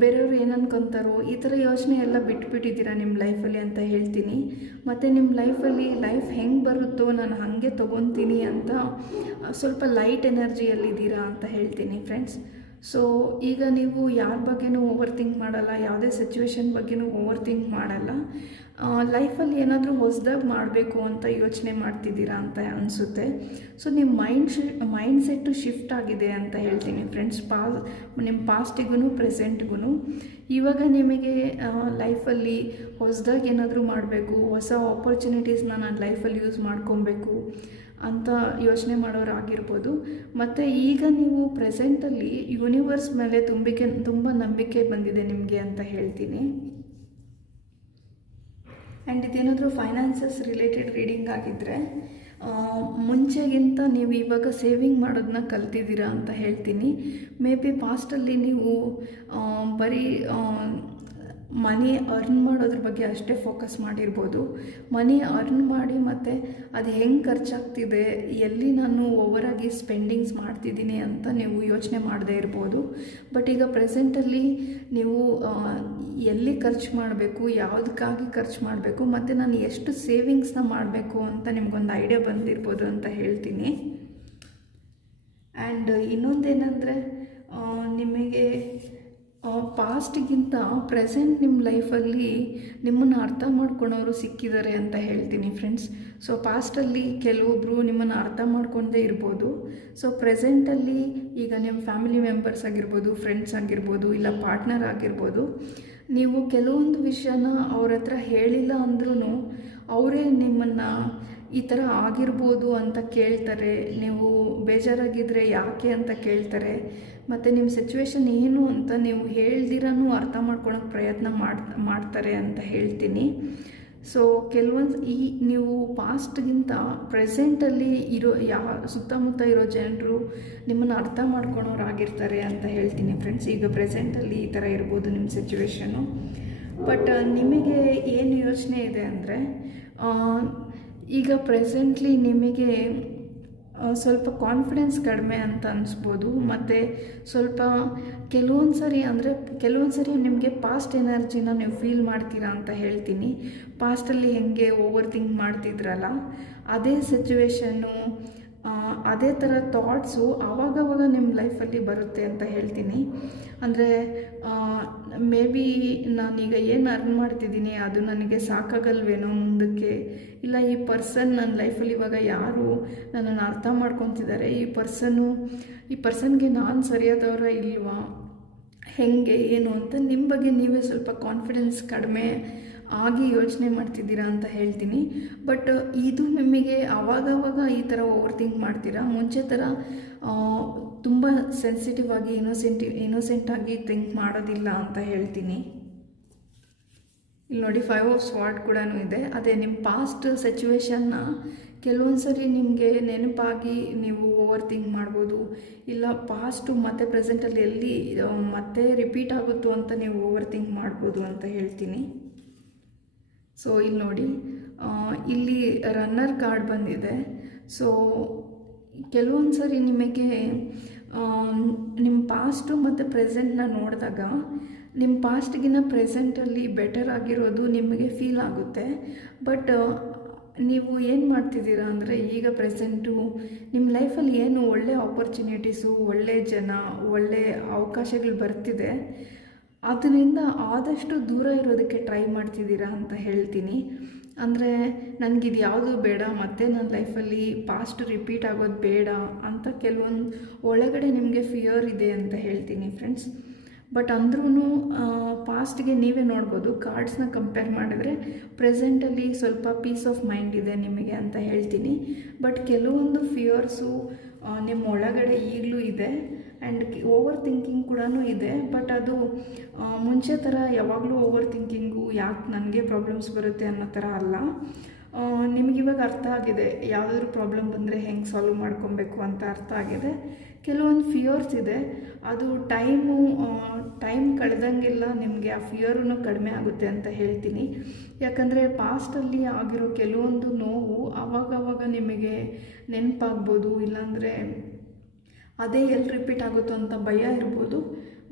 ಬೇರೆಯವರು ಏನು ಅನ್ಕೊತಾರೋ ಈ ಥರ ಯೋಚನೆ ಎಲ್ಲ ಬಿಟ್ಬಿಟ್ಟಿದ್ದೀರಾ ನಿಮ್ಮ ಲೈಫಲ್ಲಿ ಅಂತ ಹೇಳ್ತೀನಿ. ಮತ್ತು ನಿಮ್ಮ ಲೈಫಲ್ಲಿ ಲೈಫ್ ಹೆಂಗೆ ಬರುತ್ತೋ ನಾನು ಹಾಗೆ ತೊಗೊತೀನಿ ಅಂತ ಸ್ವಲ್ಪ ಲೈಟ್ ಎನರ್ಜಿಯಲ್ಲಿದ್ದೀರಾ ಅಂತ ಹೇಳ್ತೀನಿ ಫ್ರೆಂಡ್ಸ್. ಸೊ ಈಗ ನೀವು ಯಾರ ಬಗ್ಗೆನೂ ಓವರ್ ಥಿಂಕ್ ಮಾಡಲ್ಲ, ಯಾವುದೇ ಸಿಚುವೇಶನ್ ಬಗ್ಗೆನೂ ಓವರ್ ಥಿಂಕ್ ಮಾಡಲ್ಲ. ಲೈಫಲ್ಲಿ ಏನಾದರೂ ಹೊಸದಾಗಿ ಮಾಡಬೇಕು ಅಂತ ಯೋಚನೆ ಮಾಡ್ತಿದ್ದೀರಾ ಅಂತ ಅನಿಸುತ್ತೆ. ಸೊ ನಿಮ್ಮ ಮೈಂಡ್ ಸೆಟ್ಟು ಶಿಫ್ಟ್ ಆಗಿದೆ ಅಂತ ಹೇಳ್ತೀನಿ ಫ್ರೆಂಡ್ಸ್. ನಿಮ್ಮ ಪಾಸ್ಟಿಗೂ ಪ್ರೆಸೆಂಟ್ಗೂ ಇವಾಗ ನಿಮಗೆ ಲೈಫಲ್ಲಿ ಹೊಸದಾಗಿ ಏನಾದರೂ ಮಾಡಬೇಕು, ಹೊಸ ಆಪರ್ಚುನಿಟೀಸ್ನ ನಾನು ಲೈಫಲ್ಲಿ ಯೂಸ್ ಮಾಡ್ಕೊಬೇಕು ಅಂತ ಯೋಚನೆ ಮಾಡೋರಾಗಿರ್ಬೋದು. ಮತ್ತು ಈಗ ನೀವು ಪ್ರೆಸೆಂಟಲ್ಲಿ ಯೂನಿವರ್ಸ್ ಮೇಲೆ ತುಂಬ ನಂಬಿಕೆ ಬಂದಿದೆ ನಿಮಗೆ ಅಂತ ಹೇಳ್ತೀನಿ. ಆ್ಯಂಡ್ ಇದೇನಾದರೂ ಫೈನಾನ್ಸಸ್ ರಿಲೇಟೆಡ್ ರೀಡಿಂಗ್ ಆಗಿದ್ದರೆ ಮುಂಚೆಗಿಂತ ನೀವು ಇವಾಗ ಸೇವಿಂಗ್ ಮಾಡೋದನ್ನ ಕಲ್ತಿದ್ದೀರಾ ಅಂತ ಹೇಳ್ತೀನಿ. ಮೇ ಬಿ ಪಾಸ್ಟಲ್ಲಿ ನೀವು ಬರೀ ಮನಿ ಅರ್ನ್ ಮಾಡೋದ್ರ ಬಗ್ಗೆ ಅಷ್ಟೇ ಫೋಕಸ್ ಮಾಡಿರ್ಬೋದು. ಮನಿ ಅರ್ನ್ ಮಾಡಿ ಮತ್ತು ಅದು ಹೆಂಗೆ ಖರ್ಚಾಗ್ತಿದೆ, ಎಲ್ಲಿ ನಾನು ಓವರಾಗಿ ಸ್ಪೆಂಡಿಂಗ್ಸ್ ಮಾಡ್ತಿದ್ದೀನಿ ಅಂತ ನೀವು ಯೋಚನೆ ಮಾಡದೇ ಇರ್ಬೋದು. ಬಟ್ ಈಗ ಪ್ರೆಸೆಂಟಲ್ಲಿ ನೀವು ಎಲ್ಲಿ ಖರ್ಚು ಮಾಡಬೇಕು, ಯಾವುದಕ್ಕಾಗಿ ಖರ್ಚು ಮಾಡಬೇಕು, ಮತ್ತು ನಾನು ಎಷ್ಟು ಸೇವಿಂಗ್ಸ್ನ ಮಾಡಬೇಕು ಅಂತ ನಿಮಗೊಂದು ಐಡಿಯಾ ಬಂದಿರ್ಬೋದು ಅಂತ ಹೇಳ್ತೀನಿ. ಆ್ಯಂಡ್ ಇನ್ನೊಂದೇನೆಂದರೆ ನಿಮಗೆ ಪಾಸ್ಟ್ಗಿಂತ ಪ್ರೆಸೆಂಟ್ ನಿಮ್ಮ ಲೈಫಲ್ಲಿ ನಿಮ್ಮನ್ನು ಅರ್ಥ ಮಾಡ್ಕೊಳೋರು ಸಿಕ್ಕಿದ್ದಾರೆ ಅಂತ ಹೇಳ್ತೀನಿ ಫ್ರೆಂಡ್ಸ್. ಸೊ ಪಾಸ್ಟಲ್ಲಿ ಕೆಲವೊಬ್ಬರು ನಿಮ್ಮನ್ನು ಅರ್ಥ ಮಾಡ್ಕೊಂಡೇ ಇರ್ಬೋದು. ಸೊ ಪ್ರೆಸೆಂಟಲ್ಲಿ ಈಗ ನಿಮ್ಮ ಫ್ಯಾಮಿಲಿ ಮೆಂಬರ್ಸ್ ಆಗಿರ್ಬೋದು, ಫ್ರೆಂಡ್ಸ್ ಆಗಿರ್ಬೋದು, ಇಲ್ಲ ಪಾರ್ಟ್ನರ್ ಆಗಿರ್ಬೋದು, ನೀವು ಕೆಲವೊಂದು ವಿಷಯನ ಅವ್ರ ಹತ್ರ ಹೇಳಿಲ್ಲ ಅಂದ್ರೂ ಅವರೇ ನಿಮ್ಮನ್ನು ಈ ಥರ ಆಗಿರ್ಬೋದು ಅಂತ ಕೇಳ್ತಾರೆ. ನೀವು ಬೇಜಾರಾಗಿದ್ದರೆ ಯಾಕೆ ಅಂತ ಕೇಳ್ತಾರೆ. ಮತ್ತು ನಿಮ್ಮ ಸಿಚುವೇಶನ್ ಏನು ಅಂತ ನೀವು ಹೇಳ್ದಿರನೂ ಅರ್ಥ ಮಾಡ್ಕೊಳೋಕ್ಕೆ ಪ್ರಯತ್ನ ಮಾಡ್ತಾರೆ ಅಂತ ಹೇಳ್ತೀನಿ. ಸೊ ಕೆಲವೊಂದು ನೀವು ಪಾಸ್ಟ್ಗಿಂತ ಪ್ರೆಸೆಂಟಲ್ಲಿ ಇರೋ ಸುತ್ತಮುತ್ತ ಇರೋ ಜನರು ನಿಮ್ಮನ್ನು ಅರ್ಥ ಮಾಡ್ಕೊಳೋರಾಗಿರ್ತಾರೆ ಅಂತ ಹೇಳ್ತೀನಿ ಫ್ರೆಂಡ್ಸ್. ಈಗ ಪ್ರೆಸೆಂಟಲ್ಲಿ ಈ ಥರ ಇರ್ಬೋದು ನಿಮ್ಮ ಸಿಚುವೇಶನು. ಬಟ್ ನಿಮಗೆ ಏನು ಯೋಚನೆ ಇದೆ ಅಂದರೆ, ಈಗ ಪ್ರೆಸೆಂಟ್ಲಿ ನಿಮಗೆ ಸ್ವಲ್ಪ ಕಾನ್ಫಿಡೆನ್ಸ್ ಕಡಿಮೆ ಅಂತ ಅನಿಸ್ಬೋದು. ಮತ್ತು ಸ್ವಲ್ಪ ಕೆಲವೊಂದು ಸರಿ ನಿಮಗೆ ಪಾಸ್ಟ್ ಎನರ್ಜಿನ ನೀವು ಫೀಲ್ ಮಾಡ್ತೀರಾ ಅಂತ ಹೇಳ್ತೀನಿ. ಪಾಸ್ಟಲ್ಲಿ ಹೆಂಗೆ ಓವರ್ ಥಿಂಕ್ ಮಾಡ್ತಿದ್ರಲ್ಲ, ಅದೇ ಸಿಚುವೇಶನ್ನು, ಅದೇ ಥರ ಥಾಟ್ಸು ಆವಾಗವಾಗ ನಿಮ್ಮ ಲೈಫಲ್ಲಿ ಬರುತ್ತೆ ಅಂತ ಹೇಳ್ತೀನಿ. ಅಂದರೆ ಮೇ ಬಿ ನಾನೀಗ ಏನು ಅರ್ನ್ ಮಾಡ್ತಿದ್ದೀನಿ ಅದು ನನಗೆ ಸಾಕಾಗಲ್ವೇನೋ ಮುಂದಕ್ಕೆ, ಇಲ್ಲ ಈ ಪರ್ಸನ್ ನನ್ನ ಲೈಫಲ್ಲಿ ಇವಾಗ ಯಾರು ನನ್ನನ್ನು ಅರ್ಥ ಮಾಡ್ಕೊತಿದ್ದಾರೆ, ಈ ಪರ್ಸನ್ಗೆ ನಾನು ಸರಿಯಾದವರ ಇಲ್ವಾ, ಹೆಂಗೆ ಏನು ಅಂತ ನಿಮ್ಮ ಬಗ್ಗೆ ನೀವೇ ಸ್ವಲ್ಪ ಕಾನ್ಫಿಡೆನ್ಸ್ ಕಡಿಮೆ ಆಗಿ ಯೋಚನೆ ಮಾಡ್ತಿದ್ದೀರಾ ಅಂತ ಹೇಳ್ತೀನಿ. ಬಟ್ ಇದು ನಿಮಗೆ ಆವಾಗವಾಗ ಈ ಥರ ಓವರ್ ಥಿಂಕ್ ಮಾಡ್ತೀರಾ, ಮುಂಚೆ ಥರ ತುಂಬ ಸೆನ್ಸಿಟಿವ್ ಆಗಿ ಇನ್ನೋಸೆಂಟಾಗಿ ಥಿಂಕ್ ಮಾಡೋದಿಲ್ಲ ಅಂತ ಹೇಳ್ತೀನಿ. ಇಲ್ಲಿ ನೋಡಿ 5 ಆಫ್ ಸ್ವಾರ್ಡ್ ಕೂಡ ಇದೆ. ಅದೇ ನಿಮ್ಮ ಪಾಸ್ಟ್ ಸಿಚುವೇಶನ್ನ ಕೆಲವೊಂದು ಸರಿ ನಿಮಗೆ ನೆನಪಾಗಿ ನೀವು ಓವರ್ ಥಿಂಕ್ ಮಾಡ್ಬೋದು, ಇಲ್ಲ ಪಾಸ್ಟು ಮತ್ತು ಪ್ರೆಸೆಂಟಲ್ಲಿ ಎಲ್ಲಿ ಮತ್ತೆ ರಿಪೀಟ್ ಆಗುತ್ತೋ ಅಂತ ನೀವು ಓವರ್ ಥಿಂಕ್ ಮಾಡ್ಬೋದು ಅಂತ ಹೇಳ್ತೀನಿ. ಸೊ ಇಲ್ಲಿ ನೋಡಿ, ಇಲ್ಲಿ ರನ್ನರ್ ಕಾರ್ಡ್ ಬಂದಿದೆ. ಸೊ ಕೆಲವೊಂದು ಸರಿ ನಿಮಗೆ ನಿಮ್ಮ ಪಾಸ್ಟು ಮತ್ತು ಪ್ರೆಸೆಂಟ್ನ ನೋಡಿದಾಗ ನಿಮ್ಮ ಪಾಸ್ಟ್ಗಿನ ಪ್ರೆಸೆಂಟಲ್ಲಿ ಬೆಟರ್ ಆಗಿರೋದು ನಿಮಗೆ ಫೀಲ್ ಆಗುತ್ತೆ. ಬಟ್ ನೀವು ಏನು ಮಾಡ್ತಿದ್ದೀರಾ ಅಂದರೆ, ಈಗ ಪ್ರೆಸೆಂಟು ನಿಮ್ಮ ಲೈಫಲ್ಲಿ ಏನು ಒಳ್ಳೆ ಆಪರ್ಚುನಿಟೀಸು, ಒಳ್ಳೆ ಜನ, ಒಳ್ಳೆ ಅವಕಾಶಗಳು ಬರ್ತಿದೆ, ಅದರಿಂದ ಆದಷ್ಟು ದೂರ ಇರೋದಕ್ಕೆ ಟ್ರೈ ಮಾಡ್ತಿದ್ದೀರಾ ಅಂತ ಹೇಳ್ತೀನಿ. ಅಂದರೆ ನನಗಿದು ಯಾವುದು ಬೇಡ, ಮತ್ತು ನನ್ನ ಲೈಫಲ್ಲಿ ಪಾಸ್ಟ್ ರಿಪೀಟ್ ಆಗೋದು ಬೇಡ ಅಂತ ಕೆಲವೊಂದು ಒಳಗಡೆ ನಿಮಗೆ ಫಿಯರ್ ಇದೆ ಅಂತ ಹೇಳ್ತೀನಿ ಫ್ರೆಂಡ್ಸ್. ಬಟ್ ಅಂದ್ರೂ ಪಾಸ್ಟ್ಗೆ ನೀವೇ ನೋಡ್ಬೋದು, ಕಾರ್ಡ್ಸ್ನ ಕಂಪೇರ್ ಮಾಡಿದ್ರೆ ಪ್ರೆಸೆಂಟಲ್ಲಿ ಸ್ವಲ್ಪ ಪೀಸ್ ಆಫ್ ಮೈಂಡ್ ಇದೆ ನಿಮಗೆ ಅಂತ ಹೇಳ್ತೀನಿ. ಬಟ್ ಕೆಲವೊಂದು ಫಿಯರ್ಸು ನಿಮ್ಮ ಒಳಗಡೆ ಈಗಲೂ ಇದೆ. ಆ್ಯಂಡ್ ಓವರ್ ಥಿಂಕಿಂಗ್ ಕೂಡ ಇದೆ. ಬಟ್ ಅದು ಮುಂಚೆ ಥರ ಯಾವಾಗಲೂ ಓವರ್ ಥಿಂಕಿಂಗು ಯಾಕೆ ನನಗೆ ಪ್ರಾಬ್ಲಮ್ಸ್ ಬರುತ್ತೆ ಅನ್ನೋ ಥರ ಅಲ್ಲ. ನಿಮಗಿವಾಗ ಅರ್ಥ ಆಗಿದೆ, ಯಾವುದಾದ್ರೂ ಪ್ರಾಬ್ಲಮ್ ಬಂದರೆ ಹೆಂಗೆ ಸಾಲ್ವ್ ಮಾಡ್ಕೊಬೇಕು ಅಂತ ಅರ್ಥ ಆಗಿದೆ. ಕೆಲವೊಂದು ಫಿಯರ್ಸ್ ಇದೆ, ಅದು ಟೈಮ್ ಕಳೆದಂಗೆಲ್ಲ ನಿಮಗೆ ಆ ಫಿಯರೂ ಕಡಿಮೆ ಆಗುತ್ತೆ ಅಂತ ಹೇಳ್ತೀನಿ. ಯಾಕಂದರೆ ಪಾಸ್ಟಲ್ಲಿ ಆಗಿರೋ ಕೆಲವೊಂದು ನೋವು ಆವಾಗವಾಗ ನಿಮಗೆ ನೆನಪಾಗ್ಬೋದು, ಇಲ್ಲಾಂದರೆ ಅದೇ ಎಲ್ಲಿ ರಿಪೀಟ್ ಆಗುತ್ತೋ ಅಂತ ಭಯ ಇರ್ಬೋದು.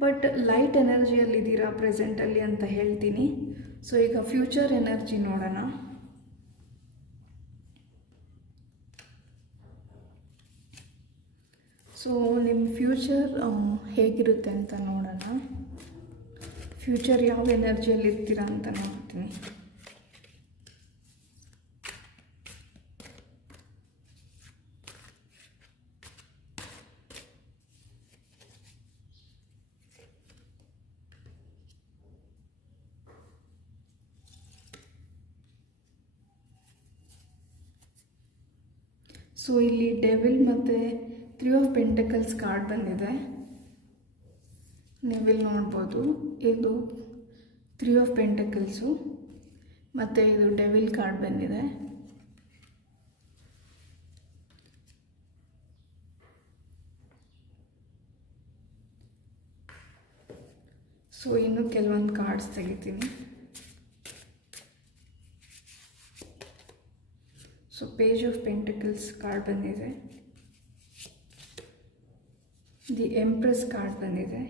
ಬಟ್ ಲೈಟ್ ಎನರ್ಜಿಯಲ್ಲಿದ್ದೀರಾ ಪ್ರೆಸೆಂಟಲ್ಲಿ ಅಂತ ಹೇಳ್ತೀನಿ. ಸೊ ಈಗ ಫ್ಯೂಚರ್ ಎನರ್ಜಿ ನೋಡೋಣ. ಸೊ ನಿಮ್ಮ ಫ್ಯೂಚರ್ ಹೇಗಿರುತ್ತೆ ಅಂತ ನೋಡೋಣ. ಫ್ಯೂಚರ್ ಯಾವ ಎನರ್ಜಿಯಲ್ಲಿ ಇರ್ತೀರಾ ಅಂತ ನೋಡ್ತೀನಿ. ಸೊ ಇಲ್ಲಿ ಡೆವಿಲ್ ಮತ್ತು 3 ಆಫ್ ಪೆಂಟಕಲ್ಸ್ ಕಾರ್ಡ್ ಬಂದಿದೆ, ನೀವಿಲ್ಲಿ ನೋಡ್ಬೋದು. ಇದು 3 ಆಫ್ ಪೆಂಟಕಲ್ಸು ಮತ್ತು ಇದು ಡೆವಿಲ್ ಕಾರ್ಡ್ ಬಂದಿದೆ. ಸೊ ಇನ್ನು ಕೆಲವೊಂದು ಕಾರ್ಡ್ಸ್ ತೆಗಿತೀನಿ. So page of pentacles card ಬಂದಿದೆ, ದಿ ಎಂಪ್ರೆಸ್ ಕಾರ್ಡ್ ಬಂದಿದೆ,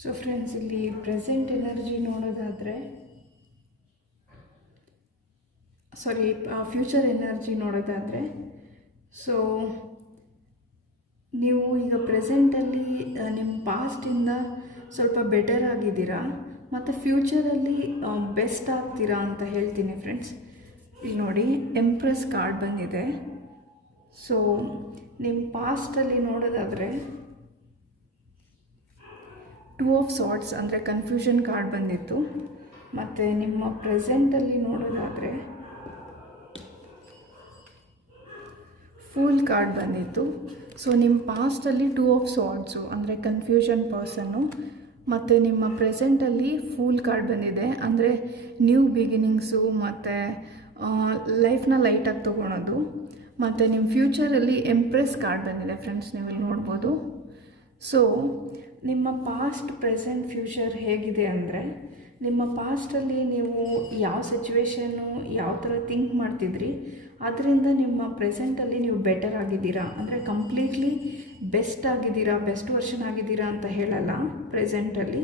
ಸೊ ಫ್ರೆಂಡ್ಸ್, ಇಲ್ಲಿ ಪ್ರೆಸೆಂಟ್ ಎನರ್ಜಿ ನೋಡೋದಾದರೆ, ಫ್ಯೂಚರ್ ಎನರ್ಜಿ ನೋಡೋದಾದರೆ, ಸೊ ನೀವು ಈಗ ಪ್ರೆಸೆಂಟಲ್ಲಿ ನಿಮ್ಮ ಪಾಸ್ಟಿಂದ ಸ್ವಲ್ಪ ಬೆಟರ್ ಆಗಿದ್ದೀರಾ ಮತ್ತು ಫ್ಯೂಚರಲ್ಲಿ ಬೆಸ್ಟ್ ಆಗ್ತೀರಾ ಅಂತ ಹೇಳ್ತೀನಿ ಫ್ರೆಂಡ್ಸ್. ಇಲ್ಲಿ ನೋಡಿ, ಎಂಪ್ರೆಸ್ ಕಾರ್ಡ್ ಬಂದಿದೆ. ಸೊ ನಿಮ್ಮ ಪಾಸ್ಟಲ್ಲಿ ನೋಡೋದಾದರೆ 2 ಆಫ್ ಸಾರ್ಟ್ಸ್ ಅಂದರೆ ಕನ್ಫ್ಯೂಷನ್ ಕಾರ್ಡ್ ಬಂದಿತ್ತು. ಮತ್ತು ನಿಮ್ಮ ಪ್ರೆಸೆಂಟಲ್ಲಿ ನೋಡೋದಾದರೆ ಫೂಲ್ ಕಾರ್ಡ್ ಬಂದಿತ್ತು. ಸೊ ನಿಮ್ಮ ಪಾಸ್ಟಲ್ಲಿ 2 ಆಫ್ ಸಾರ್ಟ್ಸು ಅಂದರೆ ಕನ್ಫ್ಯೂಷನ್ ಪರ್ಸನ್ನು, ಮತ್ತು ನಿಮ್ಮ ಪ್ರೆಸೆಂಟಲ್ಲಿ ಫೂಲ್ ಕಾರ್ಡ್ ಬಂದಿದೆ ಅಂದರೆ ನ್ಯೂ ಬಿಗಿನಿಂಗ್ಸು ಮತ್ತು ಲೈಫ್ನ ಲೈಟಾಗಿ ತೊಗೊಳೋದು. ಮತ್ತು ನಿಮ್ಮ ಫ್ಯೂಚರಲ್ಲಿ ಎಂಪ್ರೆಸ್ ಕಾರ್ಡ್ ಬಂದಿದೆ ಫ್ರೆಂಡ್ಸ್, ನೀವು ಇಲ್ಲಿ ನೋಡ್ಬೋದು. ಸೊ ನಿಮ್ಮ ಪಾಸ್ಟ್, ಪ್ರೆಸೆಂಟ್, ಫ್ಯೂಚರ್ ಹೇಗಿದೆ ಅಂದರೆ, ನಿಮ್ಮ ಪಾಸ್ಟಲ್ಲಿ ನೀವು ಯಾವ ಸಿಚುವೇಶನ್ನು ಯಾವ ಥರ ಥಿಂಕ್ ಮಾಡ್ತಿದ್ರಿ ಅದರಿಂದ ನಿಮ್ಮ ಪ್ರೆಸೆಂಟಲ್ಲಿ ನೀವು ಬೆಟರ್ ಆಗಿದ್ದೀರಾ ಅಂದರೆ ಕಂಪ್ಲೀಟ್ಲಿ ಬೆಸ್ಟ್ ಆಗಿದ್ದೀರಾ, ಬೆಸ್ಟ್ ವರ್ಷನ್ ಆಗಿದ್ದೀರಾ ಅಂತ ಹೇಳಲ್ಲ ಪ್ರೆಸೆಂಟಲ್ಲಿ.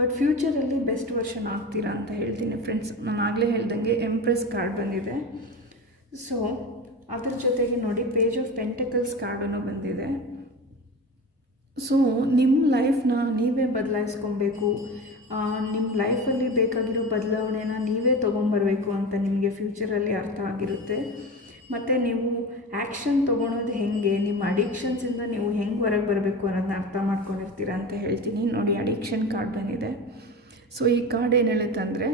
ಬಟ್ ಫ್ಯೂಚರಲ್ಲಿ ಬೆಸ್ಟ್ ವರ್ಷನ್ ಆಗ್ತೀರಾ ಅಂತ ಹೇಳ್ತೀನಿ ಫ್ರೆಂಡ್ಸ್. ನಾನು ಆಗಲೇ ಹೇಳ್ದಂಗೆ ಎಂಪ್ರೆಸ್ ಕಾರ್ಡ್ ಬಂದಿದೆ. ಸೊ ಅದ್ರ ಜೊತೆಗೆ ನೋಡಿ, ಪೇಜ್ ಆಫ್ ಪೆಂಟಕಲ್ಸ್ ಕಾರ್ಡನ್ನು ಬಂದಿದೆ. ಸೊ ನಿಮ್ಮ ಲೈಫ್ನ ನೀವೇ ಬದಲಾಯಿಸ್ಕೊಬೇಕು, ನಿಮ್ಮ ಲೈಫಲ್ಲಿ ಬೇಕಾಗಿರೋ ಬದಲಾವಣೆನ ನೀವೇ ತೊಗೊಂಬರಬೇಕು ಅಂತ ನಿಮಗೆ ಫ್ಯೂಚರಲ್ಲಿ ಅರ್ಥ ಆಗಿರುತ್ತೆ. ಮತ್ತು ನೀವು ಆ್ಯಕ್ಷನ್ ತೊಗೊಳೋದು ಹೇಗೆ, ನಿಮ್ಮ ಅಡಿಕ್ಷನ್ಸಿಂದ ನೀವು ಹೆಂಗೆ ಹೊರಗೆ ಬರಬೇಕು ಅನ್ನೋದನ್ನ ಅರ್ಥ ಮಾಡ್ಕೊಂಡಿರ್ತೀರ ಅಂತ ಹೇಳ್ತೀನಿ. ನೋಡಿ, ಅಡಿಕ್ಷನ್ ಕಾರ್ಡ್ ಬಂದಿದೆ. ಸೊ ಈ ಕಾರ್ಡ್ ಏನು ಹೇಳುತ್ತೆ ಅಂದರೆ,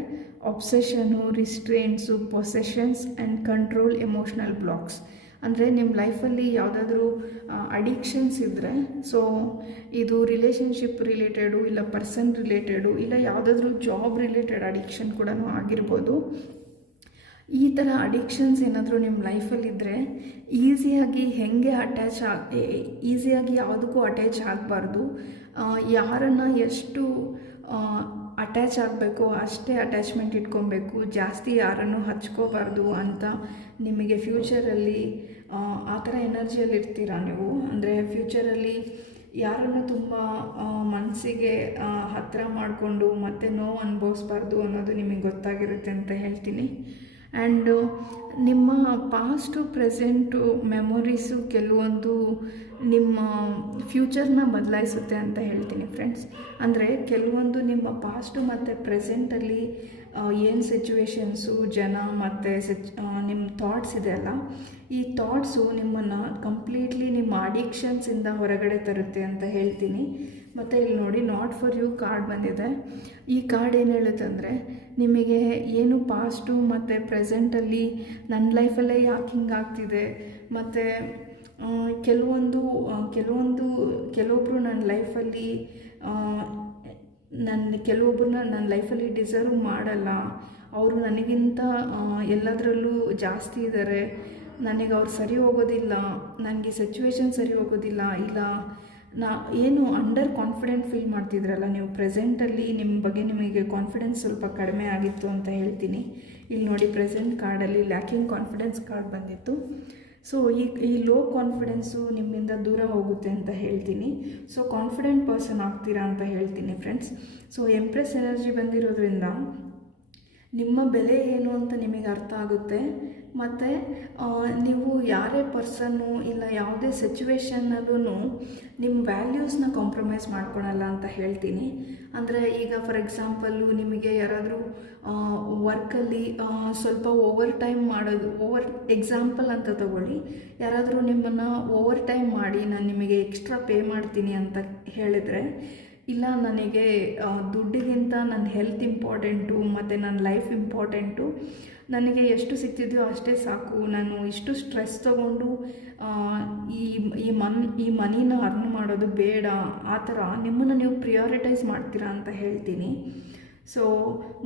obsession, restraints, possessions and control emotional blocks. ಅಂದರೆ ನಿಮ್ಮ ಲೈಫಲ್ಲಿ ಯಾವುದಾದ್ರೂ ಅಡಿಕ್ಷನ್ಸ್ ಇದ್ದರೆ, ಸೊ ಇದು ರಿಲೇಷನ್ಶಿಪ್ ರಿಲೇಟೆಡು, ಇಲ್ಲ ಪರ್ಸನ್ ರಿಲೇಟೆಡು, ಇಲ್ಲ ಯಾವುದಾದ್ರೂ ಜಾಬ್ ರಿಲೇಟೆಡ್ ಅಡಿಕ್ಷನ್ ಕೂಡ ಆಗಿರ್ಬೋದು. ಈ ಥರ ಅಡಿಕ್ಷನ್ಸ್ ಏನಾದರೂ ನಿಮ್ಮ ಲೈಫಲ್ಲಿದ್ದರೆ ಈಸಿಯಾಗಿ ಹೇಗೆ ಈಸಿಯಾಗಿ ಯಾವುದಕ್ಕೂ ಅಟ್ಯಾಚ್ ಆಗಬಾರ್ದು. ಯಾರನ್ನು ಎಷ್ಟು ಅಟ್ಯಾಚ್ ಆಗಬೇಕೋ ಅಷ್ಟೇ ಅಟ್ಯಾಚ್ಮೆಂಟ್ ಇಟ್ಕೊಬೇಕು, ಜಾಸ್ತಿ ಯಾರನ್ನು ಹಚ್ಕೋಬಾರ್ದು ಅಂತ ನಿಮಗೆ ಫ್ಯೂಚರಲ್ಲಿ ಆ ಥರ ಎನರ್ಜಿಯಲ್ಲಿ ಇರ್ತೀರ ನೀವು. ಅಂದರೆ ಫ್ಯೂಚರಲ್ಲಿ ಯಾರನ್ನು ತುಂಬ ಮನಸ್ಸಿಗೆ ಹತ್ತಿರ ಮಾಡಿಕೊಂಡು ಮತ್ತೆ ನೋವು ಅನುಭವಿಸ್ಬಾರ್ದು ಅನ್ನೋದು ನಿಮಗೆ ಗೊತ್ತಾಗಿರುತ್ತೆ ಅಂತ ಹೇಳ್ತೀನಿ. ಆ್ಯಂಡ್ ನಿಮ್ಮ ಪಾಸ್ಟು ಪ್ರೆಸೆಂಟು ಮೆಮೊರೀಸು ಕೆಲವೊಂದು ನಿಮ್ಮ ಫ್ಯೂಚರ್ನ ಬದಲಾಯಿಸುತ್ತೆ ಅಂತ ಹೇಳ್ತೀನಿ ಫ್ರೆಂಡ್ಸ್. ಅಂದರೆ ಕೆಲವೊಂದು ನಿಮ್ಮ ಪಾಸ್ಟು ಮತ್ತು ಪ್ರೆಸೆಂಟಲ್ಲಿ ಏನು ಸಿಚುವೇಶನ್ಸು, ಜನ ಮತ್ತು ನಿಮ್ಮ ಥಾಟ್ಸ್ ಇದೆ ಅಲ್ಲ, ಈ ಥಾಟ್ಸು ನಿಮ್ಮನ್ನು ಕಂಪ್ಲೀಟ್ಲಿ ನಿಮ್ಮ ಅಡಿಕ್ಷನ್ಸಿಂದ ಹೊರಗಡೆ ತರುತ್ತೆ ಅಂತ ಹೇಳ್ತೀನಿ. ಮತ್ತು ಇಲ್ಲಿ ನೋಡಿ, ನಾಟ್ ಫಾರ್ ಯು ಕಾರ್ಡ್ ಬಂದಿದೆ. ಈ ಕಾರ್ಡ್ ಏನು ಹೇಳುತ್ತೆ ಅಂದರೆ, ನಿಮಗೆ ಏನು ಪಾಸ್ಟು ಮತ್ತು ಪ್ರೆಸೆಂಟಲ್ಲಿ ನನ್ನ ಲೈಫಲ್ಲೇ ಯಾಕೆ ಹಿಂಗಾಗ್ತಿದೆ, ಮತ್ತು ಕೆಲವೊಬ್ಬರು ನನ್ನ ಲೈಫಲ್ಲಿ ಕೆಲವೊಬ್ಬರನ್ನ ನನ್ನ ಲೈಫಲ್ಲಿ ಡಿಸರ್ವ್ ಮಾಡಲ್ಲ, ಅವರು ನನಗಿಂತ ಎಲ್ಲದರಲ್ಲೂ ಜಾಸ್ತಿ ಇದ್ದಾರೆ, ನನಗೆ ಅವ್ರು ಸರಿ ಹೋಗೋದಿಲ್ಲ, ನನಗೆ ಸಿಚುವೇಶನ್ ಸರಿ ಹೋಗೋದಿಲ್ಲ, ಇಲ್ಲ ಏನು ಅಂಡರ್ ಕಾನ್ಫಿಡೆಂಟ್ ಫೀಲ್ ಮಾಡ್ತಿದ್ರಲ್ಲ ನೀವು ಪ್ರೆಸೆಂಟಲ್ಲಿ, ನಿಮ್ಮ ಬಗ್ಗೆ ನಿಮಗೆ ಕಾನ್ಫಿಡೆನ್ಸ್ ಸ್ವಲ್ಪ ಕಡಿಮೆ ಆಗಿತ್ತು ಅಂತ ಹೇಳ್ತೀನಿ. ಇಲ್ಲಿ ನೋಡಿ, ಪ್ರೆಸೆಂಟ್ ಕಾರ್ಡಲ್ಲಿ ಲ್ಯಾಕಿಂಗ್ ಕಾನ್ಫಿಡೆನ್ಸ್ ಕಾರ್ಡ್ ಬಂದಿತ್ತು. ಸೊ ಈ ಲೋ ಕಾನ್ಫಿಡೆನ್ಸು ನಿಮ್ಮಿಂದ ದೂರ ಹೋಗುತ್ತೆ ಅಂತ ಹೇಳ್ತೀನಿ. ಸೊ ಕಾನ್ಫಿಡೆಂಟ್ ಪರ್ಸನ್ ಆಗ್ತೀರಾ ಅಂತ ಹೇಳ್ತೀನಿ ಫ್ರೆಂಡ್ಸ್. ಸೊ ಎಂಪ್ರೆಸ್ ಎನರ್ಜಿ ಬಂದಿರೋದ್ರಿಂದ ನಿಮ್ಮ ಬೆಲೆ ಏನು ಅಂತ ನಿಮಗೆ ಅರ್ಥ ಆಗುತ್ತೆ. ಮತ್ತು ನೀವು ಯಾರೇ ಪರ್ಸನ್ನು ಇಲ್ಲ ಯಾವುದೇ ಸಿಚುವೇಶನ್ನಲ್ಲೂ ನಿಮ್ಮ ವ್ಯಾಲ್ಯೂಸ್ನ ಕಾಂಪ್ರಮೈಸ್ ಮಾಡ್ಕೊಳಲ್ಲ ಅಂತ ಹೇಳ್ತೀನಿ. ಅಂದರೆ ಈಗ ಫಾರ್ ಎಕ್ಸಾಂಪಲ್ಲು, ನಿಮಗೆ ಯಾರಾದರೂ ವರ್ಕಲ್ಲಿ ಸ್ವಲ್ಪ ಓವರ್ ಟೈಮ್ ಮಾಡೋದು, ಎಕ್ಸಾಂಪಲ್ ಅಂತ ತಗೊಳ್ಳಿ, ಯಾರಾದರೂ ನಿಮ್ಮನ್ನು ಓವರ್ ಟೈಮ್ ಮಾಡಿ ನಾನು ನಿಮಗೆ ಎಕ್ಸ್ಟ್ರಾ ಪೇ ಮಾಡ್ತೀನಿ ಅಂತ ಹೇಳಿದರೆ, ಇಲ್ಲ ನನಗೆ ದುಡ್ಡಿಗಿಂತ ನನ್ನ ಹೆಲ್ತ್ ಇಂಪಾರ್ಟೆಂಟು ಮತ್ತು ನನ್ನ ಲೈಫ್ ಇಂಪಾರ್ಟೆಂಟು, ನನಗೆ ಎಷ್ಟು ಸಿಗ್ತಿದೆಯೋ ಅಷ್ಟೇ ಸಾಕು, ನಾನು ಇಷ್ಟು ಸ್ಟ್ರೆಸ್ ತೊಗೊಂಡು ಈ ಮನಿನ ಅರ್ನ್ ಮಾಡೋದು ಬೇಡ, ಆ ಥರ ನಿಮ್ಮನ್ನು ನೀವು ಪ್ರಿಯಾರಿಟೈಸ್ ಮಾಡ್ತೀರಾ ಅಂತ ಹೇಳ್ತೀನಿ. ಸೊ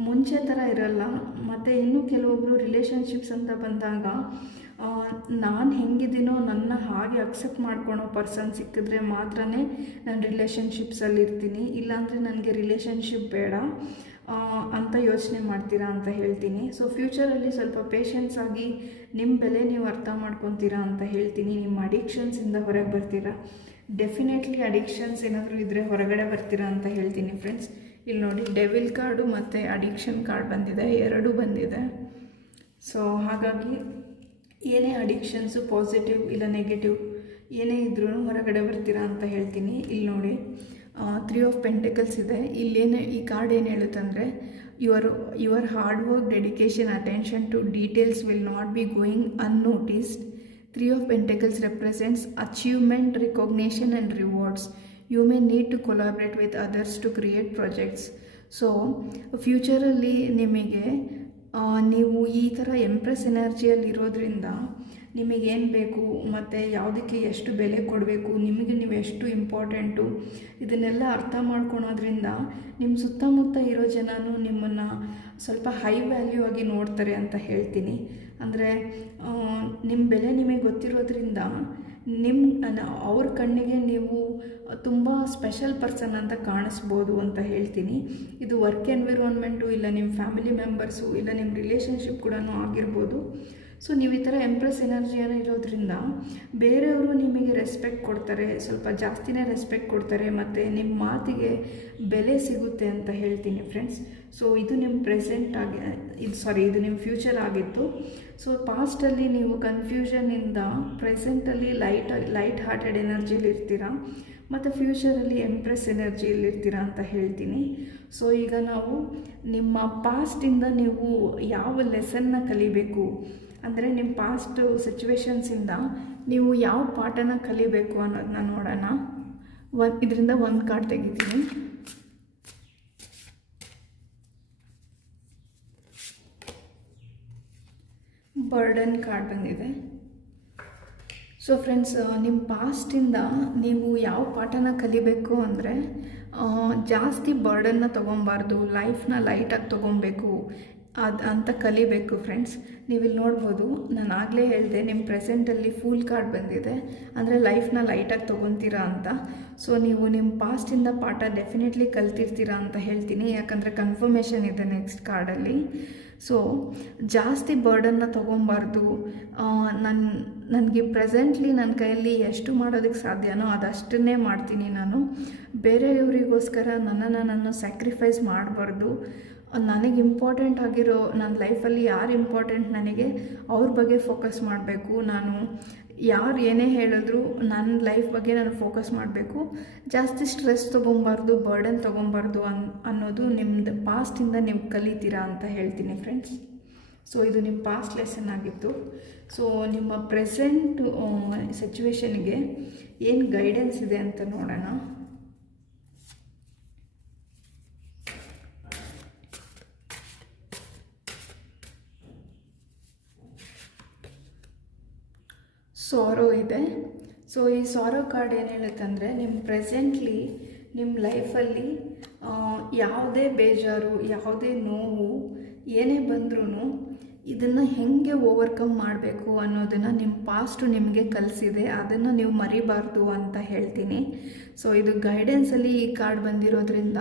ಮುಂಚೆ ಥರ ಇರಲ್ಲ. ಮತ್ತು ಇನ್ನೂ ಕೆಲವೊಬ್ಬರು ರಿಲೇಷನ್ಶಿಪ್ಸ್ ಅಂತ ಬಂದಾಗ, ನಾನು ಹೆಂಗಿದ್ದೀನೋ ನನ್ನ ಹಾಗೆ ಅಕ್ಸೆಪ್ಟ್ ಮಾಡ್ಕೊಳೋ ಪರ್ಸನ್ ಸಿಕ್ಕಿದ್ರೆ ಮಾತ್ರ ನಾನು ರಿಲೇಷನ್ಶಿಪ್ಸಲ್ಲಿ ಇರ್ತೀನಿ, ಇಲ್ಲಾಂದರೆ ನನಗೆ ರಿಲೇಷನ್ಶಿಪ್ ಬೇಡ ಅಂತ ಯೋಚನೆ ಮಾಡ್ತೀರಾ ಅಂತ ಹೇಳ್ತೀನಿ. ಸೊ ಫ್ಯೂಚರಲ್ಲಿ ಸ್ವಲ್ಪ ಪೇಷನ್ಸ್ ಆಗಿ ನಿಮ್ಮ ಬೆಲೆ ನೀವು ಅರ್ಥ ಮಾಡ್ಕೊತೀರಾ ಅಂತ ಹೇಳ್ತೀನಿ. ನಿಮ್ಮ ಅಡಿಕ್ಷನ್ಸಿಂದ ಹೊರಗೆ ಬರ್ತೀರಾ. ಡೆಫಿನೆಟ್ಲಿ ಅಡಿಕ್ಷನ್ಸ್ ಏನಾದರೂ ಇದ್ದರೆ ಹೊರಗಡೆ ಬರ್ತೀರಾ ಅಂತ ಹೇಳ್ತೀನಿ ಫ್ರೆಂಡ್ಸ್. ಇಲ್ಲಿ ನೋಡಿ, ಡೆವಿಲ್ ಕಾರ್ಡು ಮತ್ತು ಅಡಿಕ್ಷನ್ ಕಾರ್ಡ್ ಬಂದಿದೆ, ಎರಡೂ ಬಂದಿದೆ. ಸೊ ಹಾಗಾಗಿ ಏನೇ ಅಡಿಕ್ಷನ್ಸು, ಪಾಸಿಟಿವ್ ಇಲ್ಲ ನೆಗೆಟಿವ್ ಏನೇ ಇದ್ರೂ ಹೊರಗಡೆ ಬರ್ತೀರಾ ಅಂತ ಹೇಳ್ತೀನಿ. ಇಲ್ಲಿ ನೋಡಿ, 3 ಆಫ್ ಪೆಂಟಕಲ್ಸ್ ಇದೆ. ಈ ಕಾರ್ಡ್ ಏನು ಹೇಳುತ್ತೆ ಅಂದರೆ, your hard work, dedication, attention to details will not be going unnoticed. 3 of pentacles represents achievement, recognition and rewards. You may need to collaborate with others to create projects. So ಫ್ಯೂಚರಲ್ಲಿ ನಿಮಗೆ ನೀವು ಈ ಥರ empress ಎನರ್ಜಿಯಲ್ಲಿ ಇರೋದ್ರಿಂದ ನಿಮಗೇನು ಬೇಕು ಮತ್ತು ಯಾವುದಕ್ಕೆ ಎಷ್ಟು ಬೆಲೆ ಕೊಡಬೇಕು, ನಿಮಗೆ ನೀವು ಎಷ್ಟು ಇಂಪಾರ್ಟೆಂಟು, ಇದನ್ನೆಲ್ಲ ಅರ್ಥ ಮಾಡ್ಕೊಳೋದ್ರಿಂದ ನಿಮ್ಮ ಸುತ್ತಮುತ್ತ ಇರೋ ಜನನೂ ನಿಮ್ಮನ್ನು ಸ್ವಲ್ಪ ಹೈ ವ್ಯಾಲ್ಯೂ ಆಗಿ ನೋಡ್ತಾರೆ ಅಂತ ಹೇಳ್ತೀನಿ. ಅಂದರೆ ನಿಮ್ಮ ಬೆಲೆ ನಿಮಗೆ ಗೊತ್ತಿರೋದ್ರಿಂದ ಅವ್ರ ಕಣ್ಣಿಗೆ ನೀವು ತುಂಬ ಸ್ಪೆಷಲ್ ಪರ್ಸನ್ ಅಂತ ಕಾಣಿಸ್ಬೋದು ಅಂತ ಹೇಳ್ತೀನಿ. ಇದು ವರ್ಕ್ ಎನ್ವಿರಾನ್ಮೆಂಟು, ಇಲ್ಲ ನಿಮ್ಮ ಫ್ಯಾಮಿಲಿ ಮೆಂಬರ್ಸು, ಇಲ್ಲ ನಿಮ್ಮ ರಿಲೇಷನ್ಶಿಪ್ ಕೂಡ ಆಗಿರ್ಬೋದು. ಸೊ ನೀವು ಈ ಥರ ಎಂಪ್ರೆಸ್ ಎನರ್ಜಿಯನ್ನು ಇರೋದ್ರಿಂದ ಬೇರೆಯವರು ನಿಮಗೆ ರೆಸ್ಪೆಕ್ಟ್ ಕೊಡ್ತಾರೆ, ಸ್ವಲ್ಪ ಜಾಸ್ತಿನೇ ರೆಸ್ಪೆಕ್ಟ್ ಕೊಡ್ತಾರೆ, ಮತ್ತು ನಿಮ್ಮ ಮಾತಿಗೆ ಬೆಲೆ ಸಿಗುತ್ತೆ ಅಂತ ಹೇಳ್ತೀನಿ ಫ್ರೆಂಡ್ಸ್. ಸೊ ಇದು ನಿಮ್ಮ ಇದು ನಿಮ್ಮ ಫ್ಯೂಚರ್ ಆಗಿತ್ತು. ಸೊ ಪಾಸ್ಟಲ್ಲಿ ನೀವು ಕನ್ಫ್ಯೂಷನಿಂದ ಪ್ರೆಸೆಂಟಲ್ಲಿ ಲೈಟ್ ಹಾರ್ಟೆಡ್ ಎನರ್ಜಿಯಲ್ಲಿ ಇರ್ತೀರಾ, ಮತ್ತು ಫ್ಯೂಚರಲ್ಲಿ ಎಂಪ್ರೆಸ್ ಎನರ್ಜಿಯಲ್ಲಿ ಇರ್ತೀರಾ ಅಂತ ಹೇಳ್ತೀನಿ. ಸೊ ಈಗ ನಾವು ನಿಮ್ಮ ಪಾಸ್ಟಿಂದ ನೀವು ಯಾವ ಲೆಸನ್ನ ಕಲಿಬೇಕು, ಅಂದರೆ ನಿಮ್ಮ ಪಾಸ್ಟ್ ಸಿಚುವೇಶನ್ಸಿಂದ ನೀವು ಯಾವ ಪಾಠನ ಕಲಿಬೇಕು ಅನ್ನೋದನ್ನ ನೋಡೋಣ. ಇದರಿಂದ ಒಂದು ಕಾರ್ಡ್ ತೆಗಿತೀನಿ. ಬರ್ಡನ್ ಕಾರ್ಡ್ ಬಂದಿದೆ. ಸೊ ಫ್ರೆಂಡ್ಸ್, ನಿಮ್ಮ ಪಾಸ್ಟಿಂದ ನೀವು ಯಾವ ಪಾಠನ ಕಲಿಬೇಕು ಅಂದರೆ, ಜಾಸ್ತಿ ಬರ್ಡನ್ನ ತೊಗೊಬಾರ್ದು, ಲೈಫ್ನ ಲೈಟಾಗಿ ತೊಗೊಬೇಕು ಅಂತ ಕಲಿಬೇಕು ಫ್ರೆಂಡ್ಸ್. ನೀವಿಲ್ಲಿ ನೋಡ್ಬೋದು, ನಾನು ಆಗಲೇ ಹೇಳಿದೆ ನಿಮ್ಮ ಪ್ರೆಸೆಂಟಲ್ಲಿ ಫೂಲ್ ಕಾರ್ಡ್ ಬಂದಿದೆ, ಅಂದರೆ ಲೈಫ್ನ ಲೈಟಾಗಿ ತೊಗೊತೀರಾ ಅಂತ. ಸೊ ನೀವು ನಿಮ್ಮ ಪಾಸ್ಟಿಂದ ಪಾಠ ಡೆಫಿನೆಟ್ಲಿ ಕಲ್ತಿರ್ತೀರಾ ಅಂತ ಹೇಳ್ತೀನಿ, ಯಾಕಂದರೆ ಕನ್ಫರ್ಮೇಷನ್ ಇದೆ ನೆಕ್ಸ್ಟ್ ಕಾರ್ಡಲ್ಲಿ. ಸೊ ಜಾಸ್ತಿ ಬರ್ಡನ್ನ ತೊಗೊಬಾರ್ದು. ನನಗೆ ಪ್ರೆಸೆಂಟ್ಲಿ ನನ್ನ ಕೈಯಲ್ಲಿ ಎಷ್ಟು ಮಾಡೋದಕ್ಕೆ ಸಾಧ್ಯನೋ ಅದಷ್ಟನ್ನೇ ಮಾಡ್ತೀನಿ ನಾನು. ಬೇರೆಯವರಿಗೋಸ್ಕರ ನಾನು ಸ್ಯಾಕ್ರಿಫೈಸ್ ಮಾಡಬಾರ್ದು. ನನಗೆ ಇಂಪಾರ್ಟೆಂಟ್ ಆಗಿರೋ ನನ್ನ ಲೈಫಲ್ಲಿ ಯಾರು ಇಂಪಾರ್ಟೆಂಟ್ ನನಗೆ ಅವ್ರ ಬಗ್ಗೆ ಫೋಕಸ್ ಮಾಡಬೇಕು. ನಾನು ಯಾರು ಏನೇ ಹೇಳಿದ್ರು ನನ್ನ ಲೈಫ್ ಬಗ್ಗೆ ನಾನು ಫೋಕಸ್ ಮಾಡಬೇಕು. ಜಾಸ್ತಿ ಸ್ಟ್ರೆಸ್ ತೊಗೊಬಾರ್ದು, ಬರ್ಡನ್ ತೊಗೊಬಾರ್ದು ಅನ್ನೋದು ನಿಮ್ಮದು ಪಾಸ್ಟಿಂದ ನೀವು ಕಲಿತೀರಾ ಅಂತ ಹೇಳ್ತೀನಿ ಫ್ರೆಂಡ್ಸ್. ಸೊ ಇದು ನಿಮ್ಮ ಪಾಸ್ಟ್ ಲೆಸನ್ ಆಗಿತ್ತು. ಸೊ ನಿಮ್ಮ ಪ್ರೆಸೆಂಟ್ ಸಿಚುವೇಶನ್ಗೆ ಏನು ಗೈಡೆನ್ಸ್ ಇದೆ ಅಂತ ನೋಡೋಣ. ಸಾರೋ ಇದೆ. ಸೊ ಈ ಸಾರೋ ಕಾರ್ಡ್ ಏನು ಹೇಳುತ್ತಂದರೆ, ನಿಮ್ಮ ಪ್ರೆಸೆಂಟ್ಲಿ ನಿಮ್ಮ ಲೈಫಲ್ಲಿ ಯಾವುದೇ ಬೇಜಾರು, ಯಾವುದೇ ನೋವು ಏನೇ ಬಂದ್ರೂ ಇದನ್ನು ಹೇಗೆ ಓವರ್ಕಮ್ ಮಾಡಬೇಕು ಅನ್ನೋದನ್ನು ನಿಮ್ಮ ಪಾಸ್ಟು ನಿಮಗೆ ಕಲಿಸಿದೆ. ಅದನ್ನು ನೀವು ಮರಿಬಾರ್ದು ಅಂತ ಹೇಳ್ತೀನಿ. ಸೊ ಇದು ಗೈಡೆನ್ಸಲ್ಲಿ ಈ ಕಾರ್ಡ್ ಬಂದಿರೋದ್ರಿಂದ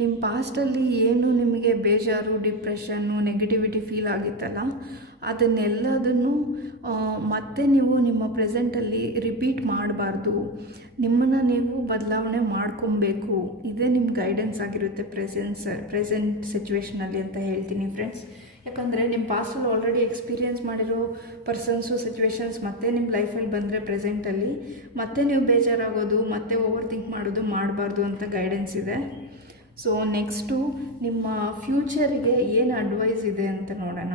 ನಿಮ್ಮ ಪಾಸ್ಟಲ್ಲಿ ಏನು ನಿಮಗೆ ಬೇಜಾರು, ಡಿಪ್ರೆಷನ್ನು, ನೆಗೆಟಿವಿಟಿ ಫೀಲ್ ಆಗಿತ್ತಲ್ಲ, ಅದನ್ನೆಲ್ಲದನ್ನು ಮತ್ತೆ ನೀವು ನಿಮ್ಮ ಪ್ರೆಸೆಂಟಲ್ಲಿ ರಿಪೀಟ್ ಮಾಡಬಾರ್ದು. ನಿಮ್ಮನ್ನು ನೀವು ಬದಲಾವಣೆ ಮಾಡ್ಕೊಬೇಕು. ಇದೇ ನಿಮ್ಮ ಗೈಡೆನ್ಸ್ ಆಗಿರುತ್ತೆ ಪ್ರೆಸೆಂಟ್ ಸಿಚುವೇಷನಲ್ಲಿ ಅಂತ ಹೇಳ್ತೀನಿ ಫ್ರೆಂಡ್ಸ್. ಯಾಕಂದರೆ ನಿಮ್ಮ ಪಾಸ್ಟಲ್ಲಿ ಆಲ್ರೆಡಿ ಎಕ್ಸ್ಪೀರಿಯೆನ್ಸ್ ಮಾಡಿರೋ ಪರ್ಸನ್ಸು, ಸಿಚುವೇಶನ್ಸ್ ಮತ್ತೆ ನಿಮ್ಮ ಲೈಫಲ್ಲಿ ಬಂದರೆ ಪ್ರೆಸೆಂಟಲ್ಲಿ ಮತ್ತೆ ನೀವು ಬೇಜಾರಾಗೋದು, ಮತ್ತೆ ಓವರ್ ಥಿಂಕ್ ಮಾಡೋದು ಮಾಡಬಾರ್ದು ಅಂತ ಗೈಡೆನ್ಸ್ ಇದೆ. ಸೊ ನೆಕ್ಸ್ಟು ನಿಮ್ಮ ಫ್ಯೂಚರಿಗೆ ಏನು ಅಡ್ವೈಸ್ ಇದೆ ಅಂತ ನೋಡೋಣ.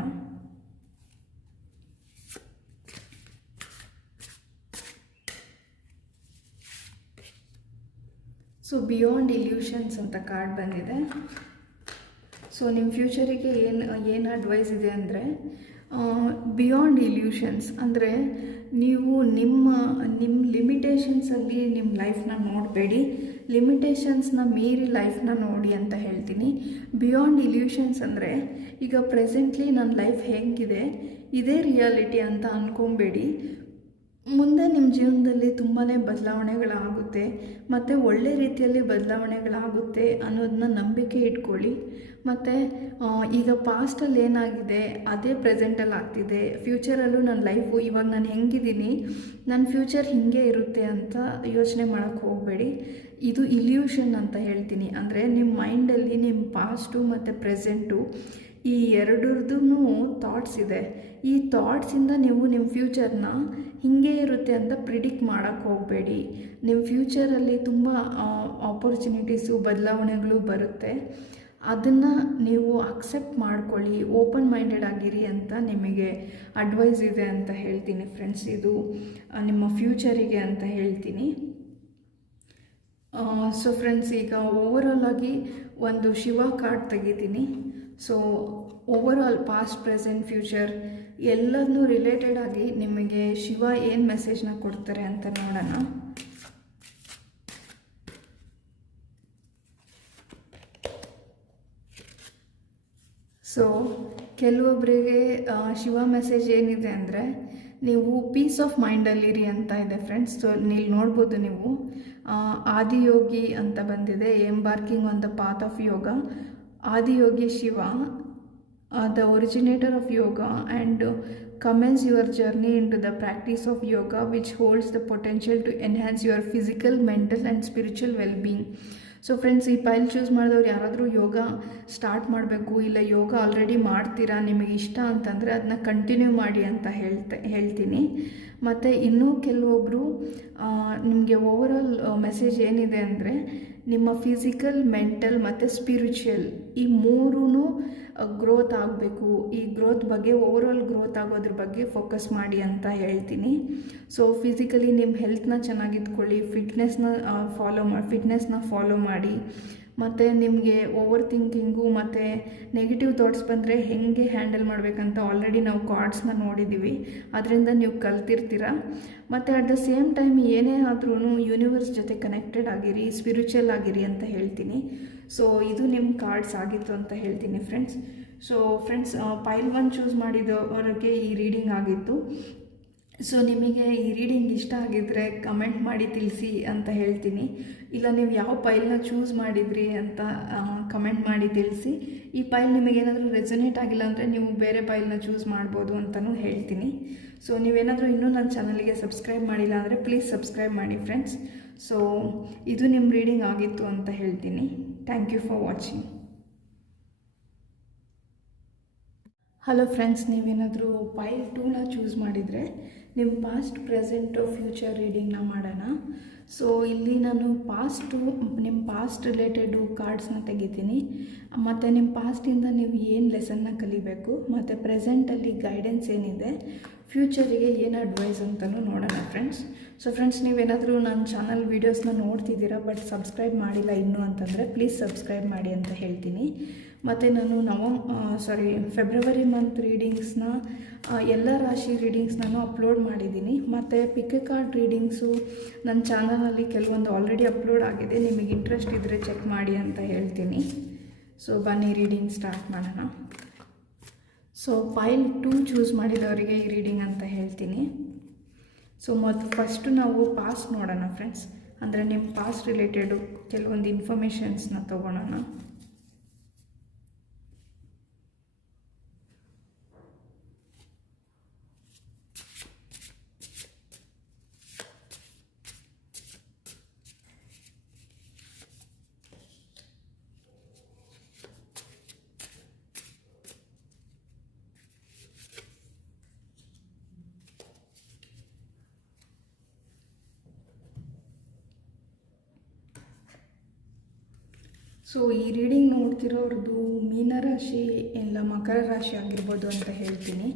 ಸೊ ಬಿಯಾಂಡ್ ಇಲ್ಯೂಷನ್ಸ್ ಅಂತ ಕಾರ್ಡ್ ಬಂದಿದೆ. ಸೊ ನಿಮ್ಮ ಫ್ಯೂಚರಿಗೆ ಏನು ಅಡ್ವೈಸ್ ಇದೆ ಅಂದರೆ, ಬಿಯಾಂಡ್ ಇಲ್ಯೂಷನ್ಸ್ ಅಂದರೆ ನೀವು ನಿಮ್ಮ ಲಿಮಿಟೇಷನ್ಸಲ್ಲಿ ನಿಮ್ಮ ಲೈಫ್ನ ನೋಡಬೇಡಿ, ಲಿಮಿಟೇಷನ್ಸ್ನ ಮೀರಿ ಲೈಫ್ನ ನೋಡಿ ಅಂತ ಹೇಳ್ತೀನಿ. ಬಿಯಾಂಡ್ ಇಲ್ಯೂಷನ್ಸ್ ಅಂದರೆ ಈಗ ಪ್ರೆಸೆಂಟ್ಲಿ ನನ್ನ ಲೈಫ್ ಹೇಗಿದೆ ಇದೇ ರಿಯಾಲಿಟಿ ಅಂತ ಅಂದ್ಕೊಬೇಡಿ. ಮುಂದೆ ನಿಮ್ಮ ಜೀವನದಲ್ಲಿ ತುಂಬಾ ಬದಲಾವಣೆಗಳಾಗುತ್ತೆ ಮತ್ತು ಒಳ್ಳೆ ರೀತಿಯಲ್ಲಿ ಬದಲಾವಣೆಗಳಾಗುತ್ತೆ ಅನ್ನೋದನ್ನ ನಂಬಿಕೆ ಇಟ್ಕೊಳ್ಳಿ. ಮತ್ತು ಈಗ ಪಾಸ್ಟಲ್ಲಿ ಏನಾಗಿದೆ ಅದೇ ಪ್ರೆಸೆಂಟಲ್ಲಿ ಆಗ್ತಿದೆ. ಫ್ಯೂಚರಲ್ಲೂ ನನ್ನ ಲೈಫು ಇವಾಗ ನಾನು ಹೆಂಗಿದ್ದೀನಿ, ನನ್ನ ಫ್ಯೂಚರ್ ಹೀಗೆ ಇರುತ್ತೆ ಅಂತ ಯೋಚನೆ ಮಾಡೋಕ್ಕೆ ಹೋಗಬೇಡಿ. ಇದು ಇಲ್ಯೂಷನ್ ಅಂತ ಹೇಳ್ತೀನಿ. ಅಂದರೆ ನಿಮ್ಮ ಮೈಂಡಲ್ಲಿ ನಿಮ್ಮ ಪಾಸ್ಟು ಮತ್ತು ಪ್ರೆಸೆಂಟು ಈ ಎರಡರದ್ದು ಥಾಟ್ಸ್ ಇದೆ. ಈ ಥಾಟ್ಸಿಂದ ನೀವು ನಿಮ್ಮ ಫ್ಯೂಚರ್ನ ಹೀಗೆ ಇರುತ್ತೆ ಅಂತ ಪ್ರಿಡಿಕ್ಟ್ ಮಾಡೋಕ್ಕೆ ಹೋಗಬೇಡಿ. ನಿಮ್ಮ ಫ್ಯೂಚರಲ್ಲಿ ತುಂಬ ಆಪರ್ಚುನಿಟೀಸು, ಬದಲಾವಣೆಗಳು ಬರುತ್ತೆ. ಅದನ್ನು ನೀವು ಅಕ್ಸೆಪ್ಟ್ ಮಾಡ್ಕೊಳ್ಳಿ, ಓಪನ್ ಮೈಂಡೆಡ್ ಆಗಿರಿ ಅಂತ ನಿಮಗೆ ಅಡ್ವೈಸ್ ಇದೆ ಅಂತ ಹೇಳ್ತೀನಿ ಫ್ರೆಂಡ್ಸ್. ಇದು ನಿಮ್ಮ ಫ್ಯೂಚರಿಗೆ ಅಂತ ಹೇಳ್ತೀನಿ. ಸೊ ಫ್ರೆಂಡ್ಸ್, ಈಗ ಓವರಾಲ್ ಆಗಿ ಒಂದು ಶಿವ ಕಾರ್ಡ್ ತೆಗಿತೀನಿ. So overall past, present, future ಎಲ್ಲದನ್ನೂ ರಿಲೇಟೆಡ್ ಆಗಿ ನಿಮಗೆ ಶಿವ ಏನು ಮೆಸೇಜ್ನ ಕೊಡ್ತಾರೆ ಅಂತ ನೋಡೋಣ. ಸೊ ಕೆಲವೊಬ್ಬರಿಗೆ ಶಿವ ಮೆಸೇಜ್ ಏನಿದೆ ಅಂದರೆ, ನೀವು ಪೀಸ್ ಆಫ್ ಮೈಂಡಲ್ಲಿರಿ ಅಂತ ಇದೆ ಫ್ರೆಂಡ್ಸ್. ಸೊ ನೀವು ನೋಡ್ಬೋದು, ನೀವು ಆದಿಯೋಗಿ ಅಂತ ಬಂದಿದೆ, embarking on the path of yoga. Adiyogi Shiva, the originator of yoga, and commence your journey into the practice of yoga, which holds the potential to enhance your physical, mental and spiritual well-being. So friends, ಈ ಪೈಲ್ choose ಮಾಡಿದವ್ರು ಯಾರಾದರೂ ಯೋಗ start ಮಾಡಬೇಕು, ಇಲ್ಲ ಯೋಗ already ಮಾಡ್ತೀರಾ, ನಿಮಗೆ ಇಷ್ಟ ಅಂತಂದರೆ ಅದನ್ನ ಕಂಟಿನ್ಯೂ ಮಾಡಿ ಅಂತ ಹೇಳ್ತೀನಿ. ಮತ್ತು ಇನ್ನೂ ಕೆಲವೊಬ್ಬರು ನಿಮಗೆ ಓವರಾಲ್ ಮೆಸೇಜ್ ಏನಿದೆ ಅಂದರೆ, ನಿಮ್ಮ ಫಿಸಿಕಲ್, ಮೆಂಟಲ್ ಮತ್ತು ಸ್ಪಿರಿಚುವಲ್ ಈ ಮೂರೂ ಗ್ರೋತ್ ಆಗಬೇಕು. ಈ ಗ್ರೋತ್ ಬಗ್ಗೆ, ಓವರಾಲ್ ಗ್ರೋತ್ ಆಗೋದ್ರ ಬಗ್ಗೆ ಫೋಕಸ್ ಮಾಡಿ ಅಂತ ಹೇಳ್ತೀನಿ. ಸೊ ಫಿಸಿಕಲಿ ನಿಮ್ಮ ಹೆಲ್ತ್ನ ಚೆನ್ನಾಗಿಟ್ಕೊಳ್ಳಿ, ಫಿಟ್ನೆಸ್ನ ಫಾಲೋ ಮಾಡಿ. ಮತ್ತು ನಿಮಗೆ ಓವರ್ ಥಿಂಕಿಂಗು ಮತ್ತು ನೆಗೆಟಿವ್ ಥಾಟ್ಸ್ ಬಂದರೆ ಹೇಗೆ ಹ್ಯಾಂಡಲ್ ಮಾಡಬೇಕಂತ ಆಲ್ರೆಡಿ ನಾವು ಕಾರ್ಡ್ಸ್ನ ನೋಡಿದ್ದೀವಿ, ಅದರಿಂದ ನೀವು ಕಲ್ತಿರ್ತೀರ. ಮತ್ತು ಅಟ್ ದ ಸೇಮ್ ಟೈಮ್ ಏನೇ ಆದ್ರೂ ಯೂನಿವರ್ಸ್ ಜೊತೆ ಕನೆಕ್ಟೆಡ್ ಆಗಿರಿ, ಸ್ಪಿರಿಚುವಲ್ ಆಗಿರಿ ಅಂತ ಹೇಳ್ತೀನಿ. ಸೊ ಇದು ನಿಮ್ಮ ಕಾರ್ಡ್ಸ್ ಆಗಿತ್ತು ಅಂತ ಹೇಳ್ತೀನಿ ಫ್ರೆಂಡ್ಸ್. ಸೊ ಫ್ರೆಂಡ್ಸ್, ಪೈಲ್ 1 ಚೂಸ್ ಮಾಡಿದವರಿಗೆ ಈ ರೀಡಿಂಗ್ ಆಗಿತ್ತು. ಸೊ ನಿಮಗೆ ಈ ರೀಡಿಂಗ್ ಇಷ್ಟ ಆಗಿದ್ದರೆ ಕಮೆಂಟ್ ಮಾಡಿ ತಿಳಿಸಿ ಅಂತ ಹೇಳ್ತೀನಿ. ಇಲ್ಲ ನೀವು ಯಾವ ಪೈಲ್ನ ಚೂಸ್ ಮಾಡಿದ್ರಿ ಅಂತ ಕಮೆಂಟ್ ಮಾಡಿ ತಿಳಿಸಿ. ಈ ಪೈಲ್ ನಿಮಗೇನಾದರೂ ರೆಸೊನೇಟ್ ಆಗಿಲ್ಲ ಅಂದರೆ ನೀವು ಬೇರೆ ಪೈಲ್ನ ಚೂಸ್ ಮಾಡ್ಬೋದು ಅಂತಲೂ ಹೇಳ್ತೀನಿ. ಸೊ ನೀವೇನಾದರೂ ಇನ್ನೂ ನನ್ನ ಚಾನಲ್ಗೆ ಸಬ್ಸ್ಕ್ರೈಬ್ ಮಾಡಿಲ್ಲ ಅಂದರೆ ಪ್ಲೀಸ್ ಸಬ್ಸ್ಕ್ರೈಬ್ ಮಾಡಿ ಫ್ರೆಂಡ್ಸ್. ಸೊ ಇದು ನಿಮ್ಮ ರೀಡಿಂಗ್ ಆಗಿತ್ತು ಅಂತ ಹೇಳ್ತೀನಿ. Thank you for watching. Hello friends, ನೀವೇನಾದರೂ ಪೈಲ್ 2ನ ಚೂಸ್ ಮಾಡಿದರೆ ನಿಮ್ಮ ಪಾಸ್ಟ್, ಪ್ರೆಸೆಂಟು, ಫ್ಯೂಚರ್ ರೀಡಿಂಗ್ನ ಮಾಡೋಣ. ಸೊ ಇಲ್ಲಿ ನಾನು ನಿಮ್ಮ ಪಾಸ್ಟ್ ರಿಲೇಟೆಡು ಕಾರ್ಡ್ಸ್ನ ತೆಗಿತೀನಿ. ಮತ್ತು ನಿಮ್ಮ ಪಾಸ್ಟಿಂದ ನೀವು ಏನು ಲೆಸನ್ನ ಕಲಿಬೇಕು, ಮತ್ತು ಪ್ರೆಸೆಂಟಲ್ಲಿ ಗೈಡೆನ್ಸ್ ಏನಿದೆ, ಫ್ಯೂಚರಿಗೆ ಏನು ಅಡ್ವೈಸ್ ಅಂತಲೂ ನೋಡೋಣ ಫ್ರೆಂಡ್ಸ್. ಸೊ ಫ್ರೆಂಡ್ಸ್, ನೀವೇನಾದರೂ ನನ್ನ ಚಾನಲ್ ವೀಡಿಯೋಸ್ನ ನೋಡ್ತಿದ್ದೀರಾ ಬಟ್ ಸಬ್ಸ್ಕ್ರೈಬ್ ಮಾಡಿಲ್ಲ ಇನ್ನೂ ಅಂತಂದರೆ ಪ್ಲೀಸ್ ಸಬ್ಸ್ಕ್ರೈಬ್ ಮಾಡಿ ಅಂತ ಹೇಳ್ತೀನಿ. ಮತ್ತು ನಾನು ಫೆಬ್ರವರಿ ಮಂತ್ ರೀಡಿಂಗ್ಸ್ನ ಎಲ್ಲ ರಾಶಿ ರೀಡಿಂಗ್ಸ್ನೂ ಅಪ್ಲೋಡ್ ಮಾಡಿದ್ದೀನಿ. ಮತ್ತು ಪಿಕ್ ಕಾರ್ಡ್ ರೀಡಿಂಗ್ಸು ನನ್ನ ಚಾನಲಲ್ಲಿ ಕೆಲವೊಂದು ಆಲ್ರೆಡಿ ಅಪ್ಲೋಡ್ ಆಗಿದೆ. ನಿಮಗೆ ಇಂಟ್ರೆಸ್ಟ್ ಇದ್ದರೆ ಚೆಕ್ ಮಾಡಿ ಅಂತ ಹೇಳ್ತೀನಿ. ಸೊ ಬನ್ನಿ ರೀಡಿಂಗ್ ಸ್ಟಾರ್ಟ್ ಮಾಡೋಣ. ಸೊ ಪೈಲ್ 2 ಚೂಸ್ ಮಾಡಿದವರಿಗೆ ಈ ರೀಡಿಂಗ್ ಅಂತ ಹೇಳ್ತೀನಿ. ಸೊ ಫಸ್ಟು ನಾವು ಪಾಸ್ಟ್ ನೋಡೋಣ ಫ್ರೆಂಡ್ಸ್. ಅಂದರೆ ನಿಮ್ಮ ಪಾಸ್ಟ್ ರಿಲೇಟೆಡು ಕೆಲವೊಂದು ಇನ್ಫಾರ್ಮೇಷನ್ಸ್ನ ತೊಗೊಳೋಣ. ಸೊ ಈ ರೀಡಿಂಗ್ ನೋಡ್ತಿರೋರ್ದು ಮೀನರಾಶಿ ಇಲ್ಲ ಮಕರ ರಾಶಿ ಆಗಿರ್ಬೋದು ಅಂತ ಹೇಳ್ತೀನಿ.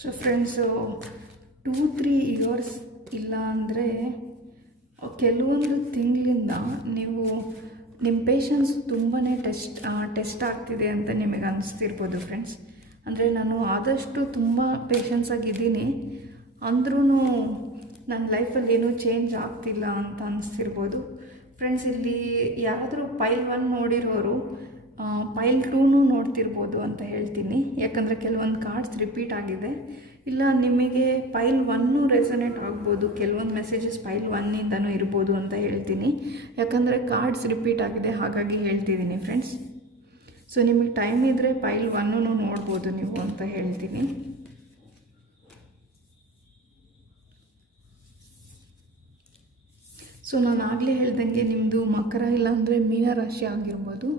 ಸೊ ಫ್ರೆಂಡ್ಸು 2-3 ಇಯರ್ಸ್ ಇಲ್ಲ ಅಂದರೆ ಕೆಲವೊಂದು ತಿಂಗಳಿಂದ ನಿಮ್ಮ ಪೇಷನ್ಸ್ ತುಂಬಾ ಟೆಸ್ಟ್ ಆಗ್ತಿದೆ ಅಂತ ನಿಮಗೆ ಅನಿಸ್ತಿರ್ಬೋದು ಫ್ರೆಂಡ್ಸ್. ಅಂದರೆ ನಾನು ಆದಷ್ಟು ತುಂಬ ಪೇಷನ್ಸ್ ಆಗಿದ್ದೀನಿ, ಅಂದ್ರೂ ನನ್ನ ಲೈಫಲ್ಲಿ ಏನೂ ಚೇಂಜ್ ಆಗ್ತಿಲ್ಲ ಅಂತ ಅನಿಸ್ತಿರ್ಬೋದು ಫ್ರೆಂಡ್ಸ್. ಇಲ್ಲಿ ಯಾರಾದರೂ ಪೈಲ್ 1 ನೋಡಿರೋರು ಪೈಲ್ 2ನೂ ನೋಡ್ತಿರ್ಬೋದು ಅಂತ ಹೇಳ್ತೀನಿ. ಯಾಕಂದರೆ ಕೆಲವೊಂದು ಕಾರ್ಡ್ಸ್ ರಿಪೀಟ್ ಆಗಿದೆ. ಇಲ್ಲ ನಿಮಗೆ ಪೈಲ್ 1 ರೆಸೊನೇಟ್ ಆಗ್ಬೋದು, ಕೆಲವೊಂದು ಮೆಸೇಜಸ್ ಪೈಲ್ 1ಇಂದನೂ ಇರ್ಬೋದು ಅಂತ ಹೇಳ್ತೀನಿ. ಯಾಕಂದರೆ ಕಾರ್ಡ್ಸ್ ರಿಪೀಟ್ ಆಗಿದೆ, ಹಾಗಾಗಿ ಹೇಳ್ತಿದ್ದೀನಿ ಫ್ರೆಂಡ್ಸ್. ಸೊ ನಿಮಗೆ ಟೈಮ್ ಇದ್ದರೆ ಪೈಲ್ 1ನೂ ನೋಡ್ಬೋದು ನೀವು ಅಂತ ಹೇಳ್ತೀನಿ. ಸೊ ನಾನು ಆಗಲೇ ಹೇಳ್ದಂಗೆ ನಿಮ್ಮದು ಮಕರ ಇಲ್ಲಾಂದರೆ ಮೀನರಾಶಿ ಆಗಿರ್ಬೋದು.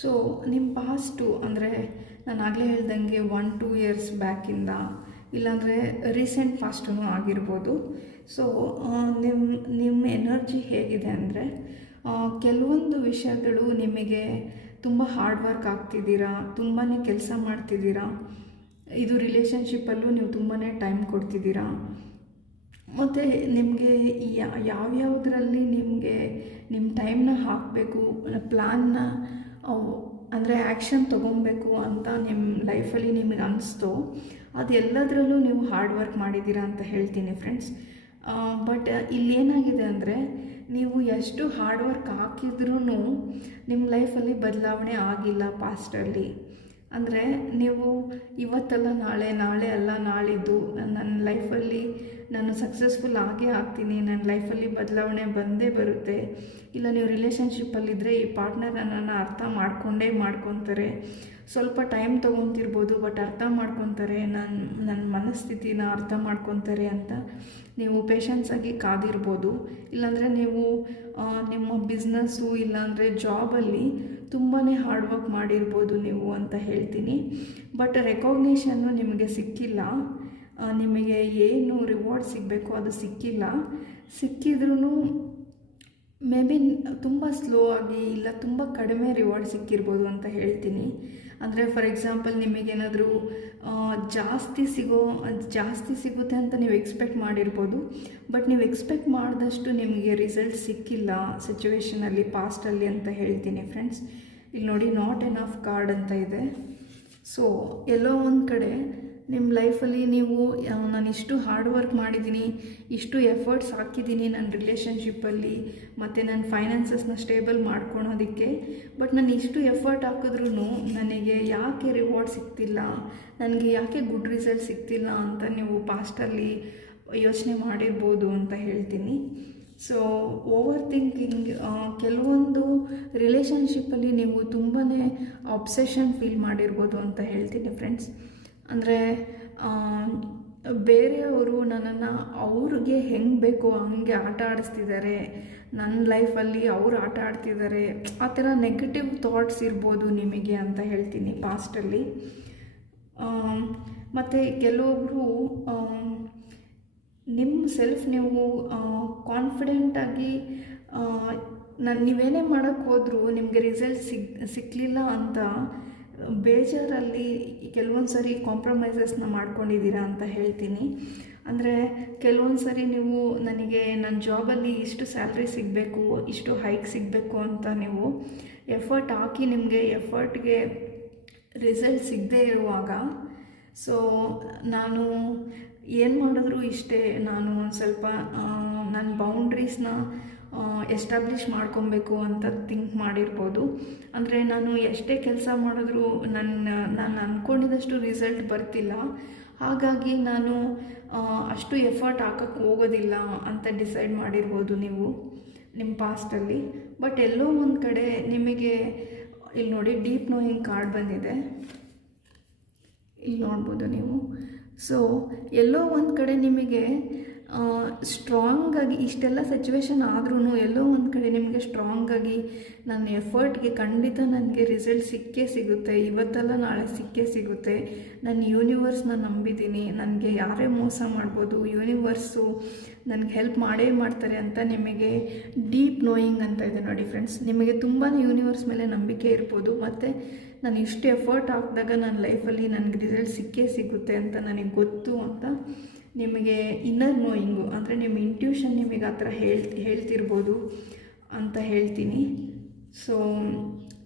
ಸೊ ನಿಮ್ಮ ಪಾಸ್ಟು ಅಂದರೆ ನಾನು ಆಗಲೇ ಹೇಳ್ದಂಗೆ 1-2 ಇಯರ್ಸ್ ಬ್ಯಾಕಿಂದ ಇಲ್ಲಾಂದರೆ ರೀಸೆಂಟ್ ಪಾಸ್ಟೂ ಆಗಿರ್ಬೋದು. ಸೊ ನಿಮ್ಮ ಎನರ್ಜಿ ಹೇಗಿದೆ ಅಂದರೆ ಕೆಲವೊಂದು ವಿಷಯಗಳು ನಿಮಗೆ ತುಂಬ ಹಾರ್ಡ್ ವರ್ಕ್ ಆಗ್ತಿದ್ದೀರಾ, ತುಂಬಾ ಕೆಲಸ ಮಾಡ್ತಿದ್ದೀರಾ. ಇದು ರಿಲೇಷನ್ಶಿಪ್ಪಲ್ಲೂ ನೀವು ತುಂಬಾ ಟೈಮ್ ಕೊಡ್ತಿದ್ದೀರಾ. ಮತ್ತು ನಿಮಗೆ ಯಾವ್ಯಾವುದರಲ್ಲಿ ನಿಮ್ಮ ಟೈಮ್ನ ಹಾಕಬೇಕು, ಪ್ಲ್ಯಾನ್ನ ಅಂದರೆ ಆ್ಯಕ್ಷನ್ ತೊಗೊಬೇಕು ಅಂತ ನಿಮ್ಮ ಲೈಫಲ್ಲಿ ನಿಮಗೆ ಅನಿಸ್ತೋ ಅದೆಲ್ಲದರಲ್ಲೂ ನೀವು ಹಾರ್ಡ್ ವರ್ಕ್ ಮಾಡಿದ್ದೀರಾ ಅಂತ ಹೇಳ್ತೀನಿ ಫ್ರೆಂಡ್ಸ್. ಬಟ್ ಇಲ್ಲೇನಾಗಿದೆ ಅಂದರೆ ನೀವು ಎಷ್ಟು ಹಾರ್ಡ್ ವರ್ಕ್ ಹಾಕಿದ್ರೂ ನಿಮ್ಮ ಲೈಫಲ್ಲಿ ಬದಲಾವಣೆ ಆಗಿಲ್ಲ ಪಾಸ್ಟಲ್ಲಿ. ಅಂದರೆ ನೀವು ಇವತ್ತಲ್ಲ ನಾಳೆ, ನಾಳೆ ಅಲ್ಲ ನಾಳಿದ್ದು ನನ್ನ ಲೈಫಲ್ಲಿ ನಾನು ಸಕ್ಸಸ್ಫುಲ್ ಆಗೇ ಆಗ್ತೀನಿ, ನನ್ನ ಲೈಫಲ್ಲಿ ಬದಲಾವಣೆ ಬಂದೇ ಬರುತ್ತೆ. ಇಲ್ಲ ನೀವು ರಿಲೇಷನ್ಶಿಪ್ಪಲ್ಲಿದ್ದರೆ ಈ ಪಾರ್ಟ್ನರ್ ನನ್ನನ್ನು ಅರ್ಥ ಮಾಡ್ಕೊತಾರೆ. ಸ್ವಲ್ಪ ಟೈಮ್ ತೊಗೊತಿರ್ಬೋದು ಬಟ್ ಅರ್ಥ ಮಾಡ್ಕೊತಾರೆ, ನನ್ನ ಮನಸ್ಥಿತಿನ ಅರ್ಥ ಮಾಡ್ಕೊತಾರೆ ಅಂತ ನೀವು ಪೇಷನ್ಸಾಗಿ ಕಾದಿರ್ಬೋದು. ಇಲ್ಲಾಂದರೆ ನೀವು ನಿಮ್ಮ ಬಿಸ್ನೆಸ್ಸು ಇಲ್ಲಾಂದರೆ ಜಾಬಲ್ಲಿ ತುಂಬಾ ಹಾರ್ಡ್ ವರ್ಕ್ ಮಾಡಿರ್ಬೋದು ನೀವು ಅಂತ ಹೇಳ್ತೀನಿ. ಬಟ್ ರೆಕಾಗ್ನಿಷನ್ನು ನಿಮಗೆ ಸಿಕ್ಕಿಲ್ಲ, ನಿಮಗೆ ಏನು ರಿವಾರ್ಡ್ ಸಿಗಬೇಕು ಅದು ಸಿಕ್ಕಿದ್ರೂ ಮೇ ಬಿ ತುಂಬ ಸ್ಲೋ ಆಗಿ ಇಲ್ಲ ತುಂಬ ಕಡಿಮೆ ರಿವಾರ್ಡ್ ಸಿಕ್ಕಿರ್ಬೋದು ಅಂತ ಹೇಳ್ತೀನಿ. ಅಂದರೆ ಫಾರ್ ಎಕ್ಸಾಂಪಲ್ ನಿಮಗೇನಾದರೂ ಜಾಸ್ತಿ ಸಿಗುತ್ತೆ ಅಂತ ನೀವು ಎಕ್ಸ್ಪೆಕ್ಟ್ ಮಾಡಿರ್ಬೋದು. ಬಟ್ ನೀವು ಎಕ್ಸ್ಪೆಕ್ಟ್ ಮಾಡಿದಷ್ಟು ನಿಮಗೆ ರಿಸಲ್ಟ್ ಸಿಕ್ಕಿಲ್ಲ ಸಿಚುವೇಷನಲ್ಲಿ ಪಾಸ್ಟಲ್ಲಿ ಅಂತ ಹೇಳ್ತೀನಿ ಫ್ರೆಂಡ್ಸ್. ಇಲ್ಲಿ ನೋಡಿ ನಾಟ್ ಎನಫ್ ಕಾರ್ಡ್ ಅಂತ ಇದೆ. ಸೊ ಎಲ್ಲೋ ಒಂದು ಕಡೆ ನಿಮ್ಮ ಲೈಫಲ್ಲಿ ನೀವು ನಾನು ಇಷ್ಟು ಹಾರ್ಡ್ ವರ್ಕ್ ಮಾಡಿದ್ದೀನಿ, ಇಷ್ಟು ಎಫರ್ಟ್ಸ್ ಹಾಕಿದ್ದೀನಿ ನನ್ನ ರಿಲೇಷನ್ಶಿಪ್ಪಲ್ಲಿ ಮತ್ತು ನನ್ನ ಫೈನಾನ್ಸಸ್ನ ಸ್ಟೇಬಲ್ ಮಾಡ್ಕೊಳೋದಕ್ಕೆ. ಬಟ್ ನಾನು ಇಷ್ಟು ಎಫರ್ಟ್ ಹಾಕಿದ್ರೂ ನನಗೆ ಯಾಕೆ ರಿವಾರ್ಡ್ ಸಿಗ್ತಿಲ್ಲ, ನನಗೆ ಯಾಕೆ ಗುಡ್ ರಿಸಲ್ಟ್ ಸಿಗ್ತಿಲ್ಲ ಅಂತ ನೀವು ಪಾಸ್ಟಲ್ಲಿ ಯೋಚನೆ ಮಾಡಿರ್ಬೋದು ಅಂತ ಹೇಳ್ತೀನಿ. ಸೊ ಓವರ್ ಥಿಂಕಿಂಗ್, ಕೆಲವೊಂದು ರಿಲೇಷನ್ಶಿಪ್ಪಲ್ಲಿ ನೀವು ತುಂಬಾ ಅಬ್ಸೆಷನ್ ಫೀಲ್ ಮಾಡಿರ್ಬೋದು ಅಂತ ಹೇಳ್ತೀನಿ ಫ್ರೆಂಡ್ಸ್. ಅಂದರೆ ಬೇರೆಯವರು ನನ್ನನ್ನು ಅವ್ರಿಗೆ ಹೆಂಗೆ ಬೇಕೋ ಹಂಗೆ ಆಟ ಆಡಿಸ್ತಿದ್ದಾರೆ, ನನ್ನ ಲೈಫಲ್ಲಿ ಅವರು ಆಟ ಆಡ್ತಿದ್ದಾರೆ, ಆ ಥರ ನೆಗೆಟಿವ್ ಥಾಟ್ಸ್ ಇರ್ಬೋದು ನಿಮಗೆ ಅಂತ ಹೇಳ್ತೀನಿ ಪಾಸ್ಟಲ್ಲಿ. ಮತ್ತು ಕೆಲವೊಬ್ಬರು ನಿಮ್ಮ ಸೆಲ್ಫ್ ನೀವು ಕಾನ್ಫಿಡೆಂಟಾಗಿ ನೀವೇನೇ ಮಾಡೋಕ್ಕೆ ಹೋದರೂ ನಿಮಗೆ ರಿಸಲ್ಟ್ ಸಿಕ್ಕಲಿಲ್ಲ ಅಂತ ಬೇಜಾರಲ್ಲಿ ಕೆಲವೊಂದು ಸರಿ ಕಾಂಪ್ರಮೈಸಸ್ನ ಮಾಡ್ಕೊಂಡಿದ್ದೀರಾ ಅಂತ ಹೇಳ್ತೀನಿ. ಅಂದರೆ ಕೆಲವೊಂದು ಸರಿ ನೀವು ನನಗೆ ನನ್ನ ಜಾಬಲ್ಲಿ ಇಷ್ಟು ಸ್ಯಾಲ್ರಿ ಸಿಗಬೇಕು, ಇಷ್ಟು ಹೈಕ್ ಸಿಗಬೇಕು ಅಂತ ನೀವು ಎಫರ್ಟ್ ಹಾಕಿ ನಿಮಗೆ ಎಫರ್ಟ್ಗೆ ರಿಸಲ್ಟ್ ಸಿಗದೇ ಇರುವಾಗ, ಸೊ ನಾನು ಏನು ಮಾಡಿದ್ರು ಇಷ್ಟೇ, ನಾನು ಒಂದು ಸ್ವಲ್ಪ ನನ್ನ ಬೌಂಡ್ರೀಸ್ನ ಎಸ್ಟಾಬ್ಲಿಷ್ ಮಾಡ್ಕೊಬೇಕು ಅಂತ ಥಿಂಕ್ ಮಾಡಿರ್ಬೋದು. ಅಂದರೆ ನಾನು ಎಷ್ಟೇ ಕೆಲಸ ಮಾಡಿದ್ರೂ ನಾನು ಅಂದ್ಕೊಂಡಿದ್ದಷ್ಟು ರಿಸಲ್ಟ್ ಬರ್ತಿಲ್ಲ, ಹಾಗಾಗಿ ನಾನು ಅಷ್ಟು ಎಫರ್ಟ್ ಹಾಕೋಕ್ಕೆ ಹೋಗೋದಿಲ್ಲ ಅಂತ ಡಿಸೈಡ್ ಮಾಡಿರ್ಬೋದು ನೀವು ನಿಮ್ಮ ಪಾಸ್ಟಲ್ಲಿ. ಬಟ್ ಎಲ್ಲೋ ಒಂದು ಕಡೆ ನಿಮಗೆ ಇಲ್ಲಿ ನೋಡಿ ಡೀಪ್ ನೋಯಿಂಗ್ ಕಾರ್ಡ್ ಬಂದಿದೆ, ಇಲ್ಲಿ ನೋಡ್ಬೋದು ನೀವು. ಸೊ ಎಲ್ಲೋ ಒಂದು ಕಡೆ ನಿಮಗೆ ಸ್ಟ್ರಾಂಗಾಗಿ ಇಷ್ಟೆಲ್ಲ ಸಿಚುವೇಶನ್ ಆದ್ರೂ ಎಲ್ಲೋ ಒಂದು ಕಡೆ ನಿಮಗೆ ಸ್ಟ್ರಾಂಗಾಗಿ ನನ್ನ ಎಫರ್ಟ್ಗೆ ಖಂಡಿತ ನನಗೆ ರಿಸಲ್ಟ್ ಸಿಕ್ಕೇ ಸಿಗುತ್ತೆ, ಇವತ್ತಲ್ಲ ನಾಳೆ ಸಿಕ್ಕೇ ಸಿಗುತ್ತೆ, ನಾನು ಯೂನಿವರ್ಸ್ನ ನಂಬಿದ್ದೀನಿ, ನನಗೆ ಯಾರೇ ಮೋಸ ಮಾಡ್ಬೋದು, ಯೂನಿವರ್ಸು ನನಗೆ ಹೆಲ್ಪ್ ಮಾಡೇ ಮಾಡ್ತಾರೆ ಅಂತ ನಿಮಗೆ ಡೀಪ್ ನೋಯಿಂಗ್ ಅಂತ ಇದೆ ನೋಡಿ ಫ್ರೆಂಡ್ಸ್. ನಿಮಗೆ ತುಂಬಾ ಯೂನಿವರ್ಸ್ ಮೇಲೆ ನಂಬಿಕೆ ಇರ್ಬೋದು, ಮತ್ತು ನಾನು ಇಷ್ಟು ಎಫರ್ಟ್ ಹಾಕಿದಾಗ ನನ್ನ ಲೈಫಲ್ಲಿ ನನಗೆ ರಿಸಲ್ಟ್ ಸಿಕ್ಕೇ ಸಿಗುತ್ತೆ ಅಂತ ನನಗೆ ಗೊತ್ತು ಅಂತ ನಿಮಗೆ ಇನ್ನರ್ ನೋಯಿಂಗು, ಅಂದರೆ ನಿಮ್ಮ ಇಂಟ್ಯೂಷನ್ ನಿಮಗೆ ಆ ಥರ ಹೇಳ್ತಿರ್ಬೋದು ಅಂತ ಹೇಳ್ತೀನಿ. ಸೊ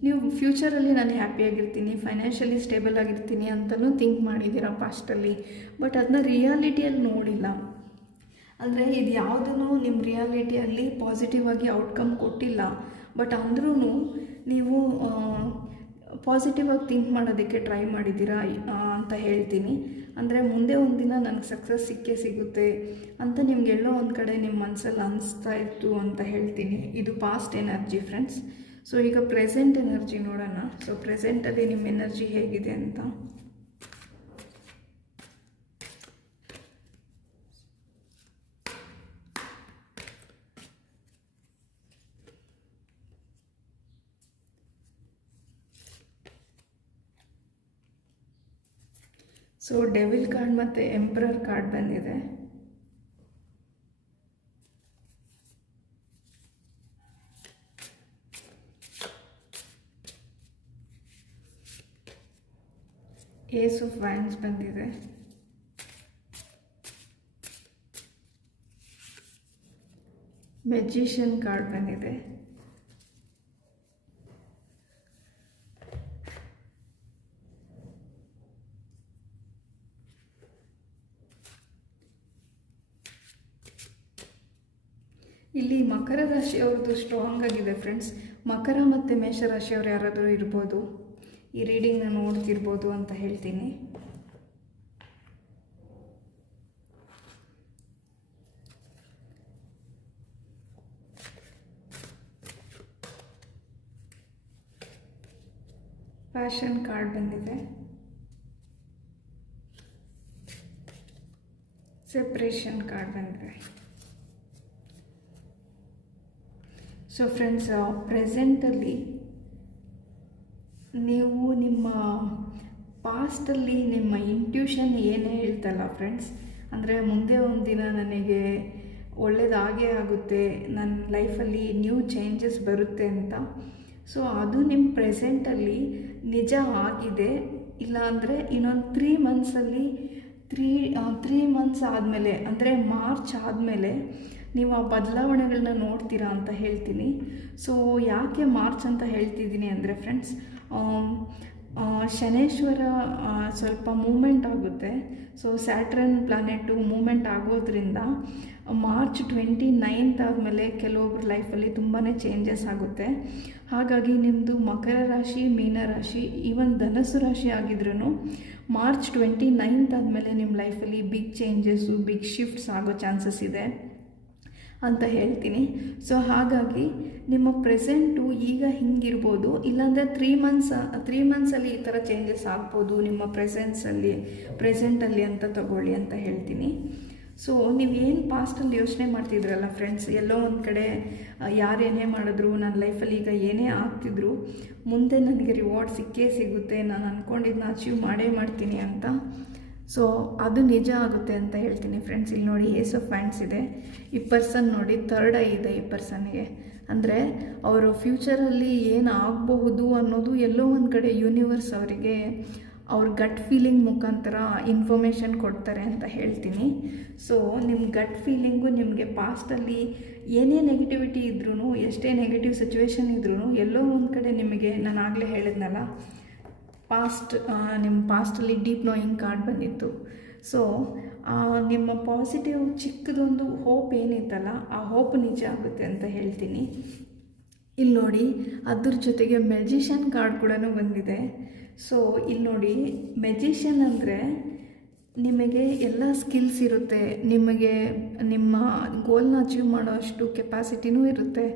ನೀವು ಫ್ಯೂಚರಲ್ಲಿ ನಾನು ಹ್ಯಾಪಿಯಾಗಿರ್ತೀನಿ, ಫೈನಾನ್ಷಿಯಲಿ ಸ್ಟೇಬಲ್ ಆಗಿರ್ತೀನಿ ಅಂತಲೂ ಥಿಂಕ್ ಮಾಡಿದ್ದೀರಾ ಪಾಸ್ಟಲ್ಲಿ, ಬಟ್ ಅದನ್ನ ರಿಯಾಲಿಟಿಯಲ್ಲಿ ನೋಡಿಲ್ಲ. ಅಂದರೆ ಇದು ಯಾವುದೂ ನಿಮ್ಮ ರಿಯಾಲಿಟಿಯಲ್ಲಿ ಪಾಸಿಟಿವ್ ಆಗಿ ಔಟ್ಕಮ್ ಕೊಟ್ಟಿಲ್ಲ, ಬಟ್ ಅಂದ್ರೂ ನೀವು ಪಾಸಿಟಿವ್ ಆಗಿ ಥಿಂಕ್ ಮಾಡೋದಕ್ಕೆ ಟ್ರೈ ಮಾಡಿದ್ದೀರಾ ಅಂತ ಹೇಳ್ತೀನಿ. ಅಂದರೆ ಮುಂದೆ ಒಂದು ದಿನ ನನಗೆ ಸಕ್ಸಸ್ ಸಿಕ್ಕೇ ಸಿಗುತ್ತೆ ಅಂತ ನಿಮಗೆಲ್ಲೋ ಒಂದು ಕಡೆ ನಿಮ್ಮ ಮನಸ್ಸಲ್ಲಿ ಅನಿಸ್ತಾ ಇತ್ತು ಅಂತ ಹೇಳ್ತೀನಿ. ಇದು ಪಾಸ್ಟ್ ಎನರ್ಜಿ ಫ್ರೆಂಡ್ಸ್. ಸೊ ಈಗ ಪ್ರೆಸೆಂಟ್ ಎನರ್ಜಿ ನೋಡೋಣ. ಸೊ ಪ್ರೆಸೆಂಟಲ್ಲಿ ನಿಮ್ಮ ಎನರ್ಜಿ ಹೇಗಿದೆ ಅಂತ. ಸೊ ಡೆವಿಲ್ ಕಾರ್ಡ್ ಮತ್ತು ಎಂಪ್ರರ್ ಕಾರ್ಡ್ ಬಂದಿದೆ. ಏಸ್ ಆಫ್ ವ್ಯಾಂಡ್ಸ್ ಬಂದಿದೆ. ಮ್ಯಾಜಿಷಿಯನ್ ಕಾರ್ಡ್ ಬಂದಿದೆ. ಇಲ್ಲಿ ಮಕರ ರಾಶಿಯವ್ರದ್ದು ಸ್ಟ್ರಾಂಗ್ ಆಗಿದೆ ಫ್ರೆಂಡ್ಸ್. ಮಕರ ಮತ್ತು ಮೇಷರಾಶಿಯವ್ರು ಯಾರಾದರೂ ಇರ್ಬೋದು, ಈ ರೀಡಿಂಗ್ನ ನೋಡ್ತಿರ್ಬೋದು ಅಂತ ಹೇಳ್ತೀನಿ. ಪ್ಯಾಷನ್ ಕಾರ್ಡ್ ಬಂದಿದೆ. ಸೆಪ್ರೇಷನ್ ಕಾರ್ಡ್ ಬಂದಿದೆ. ಸೊ ಫ್ರೆಂಡ್ಸ್, ಪ್ರೆಸೆಂಟಲ್ಲಿ ನೀವು ನಿಮ್ಮ ಪಾಸ್ಟಲ್ಲಿ ನಿಮ್ಮ ಇಂಟ್ಯೂಷನ್ ಏನೇ ಹೇಳ್ತಲ್ಲ ಫ್ರೆಂಡ್ಸ್, ಅಂದರೆ ಮುಂದೆ ಒಂದು ದಿನ ನನಗೆ ಒಳ್ಳೆಯದಾಗೇ ಆಗುತ್ತೆ, ನನ್ನ ಲೈಫಲ್ಲಿ ನ್ಯೂ ಚೇಂಜಸ್ ಬರುತ್ತೆ ಅಂತ. ಸೊ ಅದು ನಿಮ್ಮ ಪ್ರೆಸೆಂಟಲ್ಲಿ ನಿಜ ಆಗಿದೆ. ಇಲ್ಲಾಂದರೆ ಇನ್ನೊಂದು 3 ಮಂತ್ಸಲ್ಲಿ 3 ಮಂತ್ಸ್ ಆದಮೇಲೆ, ಅಂದರೆ ಮಾರ್ಚ್ ಆದಮೇಲೆ ನೀವು ಆ ಬದಲಾವಣೆಗಳನ್ನ ನೋಡ್ತೀರಾ ಅಂತ ಹೇಳ್ತೀನಿ. ಸೊ ಯಾಕೆ ಮಾರ್ಚ್ ಅಂತ ಹೇಳ್ತಿದ್ದೀನಿ ಅಂದರೆ ಫ್ರೆಂಡ್ಸ್, ಶನೇಶ್ವರ ಸ್ವಲ್ಪ ಮೂಮೆಂಟ್ ಆಗುತ್ತೆ. ಸೊ ಸ್ಯಾಟ್ರನ್ ಪ್ಲಾನೆಟು ಮೂಮೆಂಟ್ ಆಗೋದ್ರಿಂದ ಮಾರ್ಚ್ 29 ಆದಮೇಲೆ ಕೆಲವೊಬ್ಬರ ಲೈಫಲ್ಲಿ ತುಂಬಾ ಚೇಂಜಸ್ ಆಗುತ್ತೆ. ಹಾಗಾಗಿ ನಿಮ್ಮದು ಮಕರ ರಾಶಿ, ಮೀನರಾಶಿ, ಈವನ್ ಧನಸ್ಸು ರಾಶಿ ಆಗಿದ್ರೂ ಮಾರ್ಚ್ 29 ಆದಮೇಲೆ ನಿಮ್ಮ ಲೈಫಲ್ಲಿ ಬಿಗ್ ಚೇಂಜಸ್ಸು, ಬಿಗ್ ಶಿಫ್ಟ್ಸ್ ಆಗೋ ಚಾನ್ಸಸ್ ಇದೆ. ಅಂತ ಹೇಳ್ತೀನಿ. ಸೊ ಹಾಗಾಗಿ ನಿಮ್ಮ ಪ್ರೆಸೆಂಟು ಈಗ ಹಿಂಗಿರ್ಬೋದು, ಇಲ್ಲಾಂದರೆ 3 ಮಂತ್ಸಲ್ಲಿ ಈ ಥರ ಚೇಂಜಸ್ ಆಗ್ಬೋದು ನಿಮ್ಮ ಪ್ರೆಸೆಂಟಲ್ಲಿ ಅಂತ ತಗೊಳ್ಳಿ ಅಂತ ಹೇಳ್ತೀನಿ. ಸೊ ನೀವೇನು ಪಾಸ್ಟಲ್ಲಿ ಯೋಚನೆ ಮಾಡ್ತಿದ್ರಲ್ಲ ಫ್ರೆಂಡ್ಸ್, ಎಲ್ಲೋ ಒಂದು ಕಡೆ ಯಾರೇನೇ ಮಾಡಿದ್ರು ನನ್ನ ಲೈಫಲ್ಲಿ ಈಗ ಏನೇ ಆಗ್ತಿದ್ರು ಮುಂದೆ ನನಗೆ ರಿವಾರ್ಡ್ ಸಿಕ್ಕೇ ಸಿಗುತ್ತೆ, ನಾನು ಅಂದ್ಕೊಂಡಿದ್ದನ್ನ ಅಚೀವ್ ಮಾಡೇ ಮಾಡ್ತೀನಿ ಅಂತ. ಸೊ ಅದು ನಿಜ ಆಗುತ್ತೆ ಅಂತ ಹೇಳ್ತೀನಿ ಫ್ರೆಂಡ್ಸ್. ಇಲ್ಲಿ ನೋಡಿ ಏಸ್ ಆಫ್ ಫ್ಯಾಂಡ್ಸ್ ಇದೆ, ಈ ಪರ್ಸನ್ ನೋಡಿ ಥರ್ಡ್ ಐ ಇದೆ ಈ ಪರ್ಸನ್ಗೆ. ಅಂದರೆ ಅವರು ಫ್ಯೂಚರಲ್ಲಿ ಏನು ಆಗಬಹುದು ಅನ್ನೋದು ಎಲ್ಲೋ ಒಂದು ಕಡೆ ಯೂನಿವರ್ಸ್ ಅವರಿಗೆ ಅವ್ರ ಗಟ್ ಫೀಲಿಂಗ್ ಮುಖಾಂತರ ಇನ್ಫಾರ್ಮೇಷನ್ ಕೊಡ್ತಾರೆ ಅಂತ ಹೇಳ್ತೀನಿ. ಸೊ ನಿಮ್ಮ ಗಟ್ ಫೀಲಿಂಗು ನಿಮಗೆ ಪಾಸ್ಟಲ್ಲಿ ಏನೇ ನೆಗೆಟಿವಿಟಿ ಇದ್ರೂ, ಎಷ್ಟೇ ನೆಗೆಟಿವ್ ಸಿಚುವೇಶನ್ ಇದ್ರೂ ಎಲ್ಲೋ ಒಂದು ಕಡೆ ನಿಮಗೆ, ನಾನು ಆಗಲೇ ಹೇಳಿದ್ನಲ್ಲ ನಿಮ್ಮ ಪಾಸ್ಟಲ್ಲಿ ಡೀಪ್ ನೋಯಿಂಗ್ ಕಾರ್ಡ್ ಬಂದಿತ್ತು. ಸೊ ನಿಮ್ಮ ಪಾಸಿಟಿವ್ ಚಿಕ್ಕದೊಂದು ಹೋಪ್ ಏನಿತ್ತಲ್ಲ ಆ ಹೋಪ್ ನಿಜ ಆಗುತ್ತೆ ಅಂತ ಹೇಳ್ತೀನಿ. ಇಲ್ಲಿ ನೋಡಿ ಅದ್ರ ಜೊತೆಗೆ ಮೆಜಿಷಿಯನ್ ಕಾರ್ಡ್ ಕೂಡ ಬಂದಿದೆ. ಸೊ ಇಲ್ಲಿ ನೋಡಿ ಮೆಜಿಷಿಯನ್ ಅಂದರೆ ನಿಮಗೆ ಎಲ್ಲ ಸ್ಕಿಲ್ಸ್ ಇರುತ್ತೆ, ನಿಮಗೆ ನಿಮ್ಮ ಗೋಲ್ನ ಅಚೀವ್ ಮಾಡೋ ಅಷ್ಟು ಕೆಪಾಸಿಟಿನೂ ಇರುತ್ತೆ,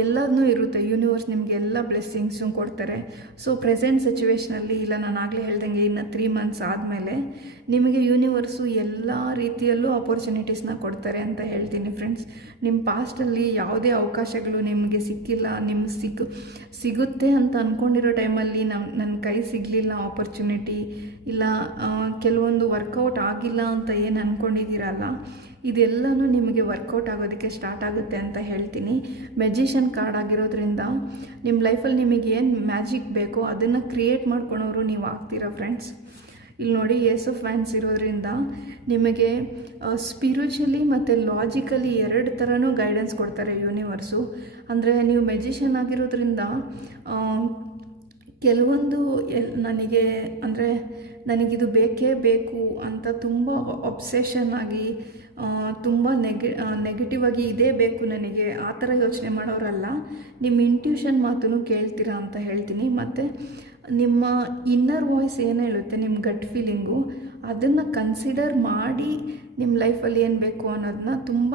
ಎಲ್ಲದನ್ನೂ ಇರುತ್ತೆ. ಯೂನಿವರ್ಸ್ ನಿಮಗೆ ಎಲ್ಲ ಬ್ಲೆಸ್ಸಿಂಗ್ಸು ಕೊಡ್ತಾರೆ. ಸೊ ಪ್ರೆಸೆಂಟ್ ಸಿಚುವೇಷನಲ್ಲಿ ಇಲ್ಲ, ನಾನು ಆಗಲೇ ಹೇಳ್ದಂಗೆ ಇನ್ನು 3 ಮಂತ್ಸ್ ಆದಮೇಲೆ ನಿಮಗೆ ಯೂನಿವರ್ಸು ಎಲ್ಲ ರೀತಿಯಲ್ಲೂ ಆಪರ್ಚುನಿಟೀಸ್ನ ಕೊಡ್ತಾರೆ ಅಂತ ಹೇಳ್ತೀನಿ ಫ್ರೆಂಡ್ಸ್. ನಿಮ್ಮ ಪಾಸ್ಟಲ್ಲಿ ಯಾವುದೇ ಅವಕಾಶಗಳು ನಿಮಗೆ ಸಿಕ್ಕಿಲ್ಲ, ನಿಮ್ಗೆ ಸಿಗುತ್ತೆ ಅಂತ ಅಂದ್ಕೊಂಡಿರೋ ಟೈಮಲ್ಲಿ ನನ್ನ ಕೈ ಸಿಗಲಿಲ್ಲ ಆಪರ್ಚುನಿಟಿ, ಇಲ್ಲ ಕೆಲವೊಂದು ವರ್ಕೌಟ್ ಆಗಿಲ್ಲ ಅಂತ ಏನು ಅಂದ್ಕೊಂಡಿದ್ದೀರಲ್ಲ, ಇದೆಲ್ಲನೂ ನಿಮಗೆ ವರ್ಕೌಟ್ ಆಗೋದಕ್ಕೆ ಸ್ಟಾರ್ಟ್ ಆಗುತ್ತೆ ಅಂತ ಹೇಳ್ತೀನಿ. ಮೆಜಿಷಿಯನ್ ಕಾರ್ಡ್ ಆಗಿರೋದ್ರಿಂದ ನಿಮ್ಮ ಲೈಫಲ್ಲಿ ನಿಮಗೆ ಏನು ಮ್ಯಾಜಿಕ್ ಬೇಕೋ ಅದನ್ನು ಕ್ರಿಯೇಟ್ ಮಾಡ್ಕೊಳೋರು ನೀವು ಆಗ್ತೀರಾ ಫ್ರೆಂಡ್ಸ್. ಇಲ್ಲಿ ನೋಡಿ ಏಸ್ ಆಫ್ ವ್ಯಾಂಡ್ಸ್ ಇರೋದ್ರಿಂದ ನಿಮಗೆ ಸ್ಪಿರಿಚುಲಿ ಮತ್ತು ಲಾಜಿಕಲಿ 2 ಥರನೂ ಗೈಡೆನ್ಸ್ ಕೊಡ್ತಾರೆ ಯೂನಿವರ್ಸು. ಅಂದರೆ ನೀವು ಮೆಜಿಷಿಯನ್ ಆಗಿರೋದ್ರಿಂದ ಕೆಲವೊಂದು ನನಗಿದು ಬೇಕೇ ಬೇಕು ಅಂತ ತುಂಬ ಒಬ್ಸೆಷನ್ ಆಗಿ ತುಂಬ ನೆಗೆಟಿವ್ ಆಗಿ ಇದೇ ಬೇಕು ನನಗೆ ಆ ಥರ ಯೋಚನೆ ಮಾಡೋರಲ್ಲ, ನಿಮ್ಮ ಇಂಟ್ಯೂಷನ್ ಮಾತನ್ನು ಕೇಳ್ತೀರಾ ಅಂತ ಹೇಳ್ತೀನಿ. ಮತ್ತು ನಿಮ್ಮ ಇನ್ನರ್ ವಾಯ್ಸ್ ಏನು ಹೇಳುತ್ತೆ, ನಿಮ್ಮ ಗಟ್ ಫೀಲಿಂಗು, ಅದನ್ನು ಕನ್ಸಿಡರ್ ಮಾಡಿ ನಿಮ್ಮ ಲೈಫಲ್ಲಿ ಏನು ಬೇಕು ಅನ್ನೋದನ್ನ ತುಂಬ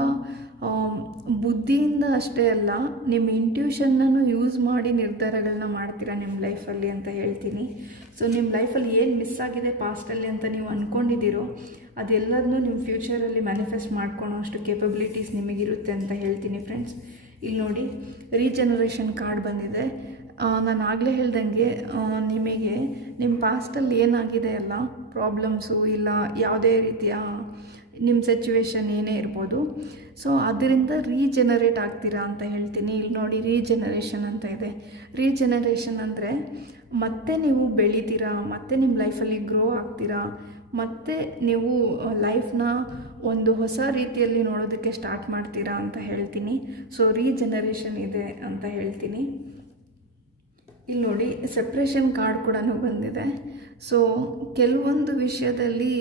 ಬುದ್ಧಿಯಿಂದ ಅಷ್ಟೇ ಅಲ್ಲ, ನಿಮ್ಮ ಇಂಟ್ಯೂಷನ್ನನ್ನು ಯೂಸ್ ಮಾಡಿ ನಿರ್ಧಾರಗಳನ್ನ ಮಾಡ್ತೀರಾ ನಿಮ್ಮ ಲೈಫಲ್ಲಿ ಅಂತ ಹೇಳ್ತೀನಿ. ಸೊ ನಿಮ್ಮ ಲೈಫಲ್ಲಿ ಏನು ಮಿಸ್ ಆಗಿದೆ ಪಾಸ್ಟಲ್ಲಿ ಅಂತ ನೀವು ಅಂದ್ಕೊಂಡಿದ್ದೀರೋ ಅದೆಲ್ಲದನ್ನೂ ನಿಮ್ಮ ಫ್ಯೂಚರಲ್ಲಿ ಮ್ಯಾನಿಫೆಸ್ಟ್ ಮಾಡ್ಕೊಳೋ ಅಷ್ಟು ಕೇಪಬಿಲಿಟೀಸ್ ನಿಮಗಿರುತ್ತೆ ಅಂತ ಹೇಳ್ತೀನಿ ಫ್ರೆಂಡ್ಸ್. ಇಲ್ಲಿ ನೋಡಿ ರೀಜನರೇಷನ್ ಕಾರ್ಡ್ ಬಂದಿದೆ. ನಾನು ಆಗಲೇ ಹೇಳ್ದಂಗೆ ನಿಮಗೆ ನಿಮ್ಮ ಪಾಸ್ಟಲ್ಲಿ ಏನಾಗಿದೆ ಅಲ್ಲ ಪ್ರಾಬ್ಲಮ್ಸು, ಇಲ್ಲ ಯಾವುದೇ ರೀತಿಯ ನಿಮ್ಮ ಸಿಚುವೇಶನ್ ಏನೇ ಇರ್ಬೋದು, ಸೊ ಅದರಿಂದ ರೀಜನರೇಟ್ ಆಗ್ತೀರಾ ಅಂತ ಹೇಳ್ತೀನಿ. ಇಲ್ಲಿ ನೋಡಿ ರೀಜನರೇಷನ್ ಅಂತ ಇದೆ. ರೀಜನರೇಷನ್ ಅಂದರೆ ಮತ್ತೆ ನೀವು ಬೆಳಿತೀರಾ, ಮತ್ತೆ ನಿಮ್ಮ ಲೈಫಲ್ಲಿ ಗ್ರೋ ಆಗ್ತೀರಾ, ಮತ್ತು ನೀವು ಲೈಫ್ನ ಒಂದು ಹೊಸ ರೀತಿಯಲ್ಲಿ ನೋಡೋದಕ್ಕೆ ಸ್ಟಾರ್ಟ್ ಮಾಡ್ತೀರಾ ಅಂತ ಹೇಳ್ತೀನಿ. ಸೊ ರೀಜನರೇಷನ್ ಇದೆ ಅಂತ ಹೇಳ್ತೀನಿ. ಇಲ್ಲಿ ನೋಡಿ ಸೆಪ್ರೇಷನ್ ಕಾರ್ಡ್ ಕೂಡ ಬಂದಿದೆ. ಸೊ ಕೆಲವೊಂದು ವಿಷಯದಲ್ಲಿ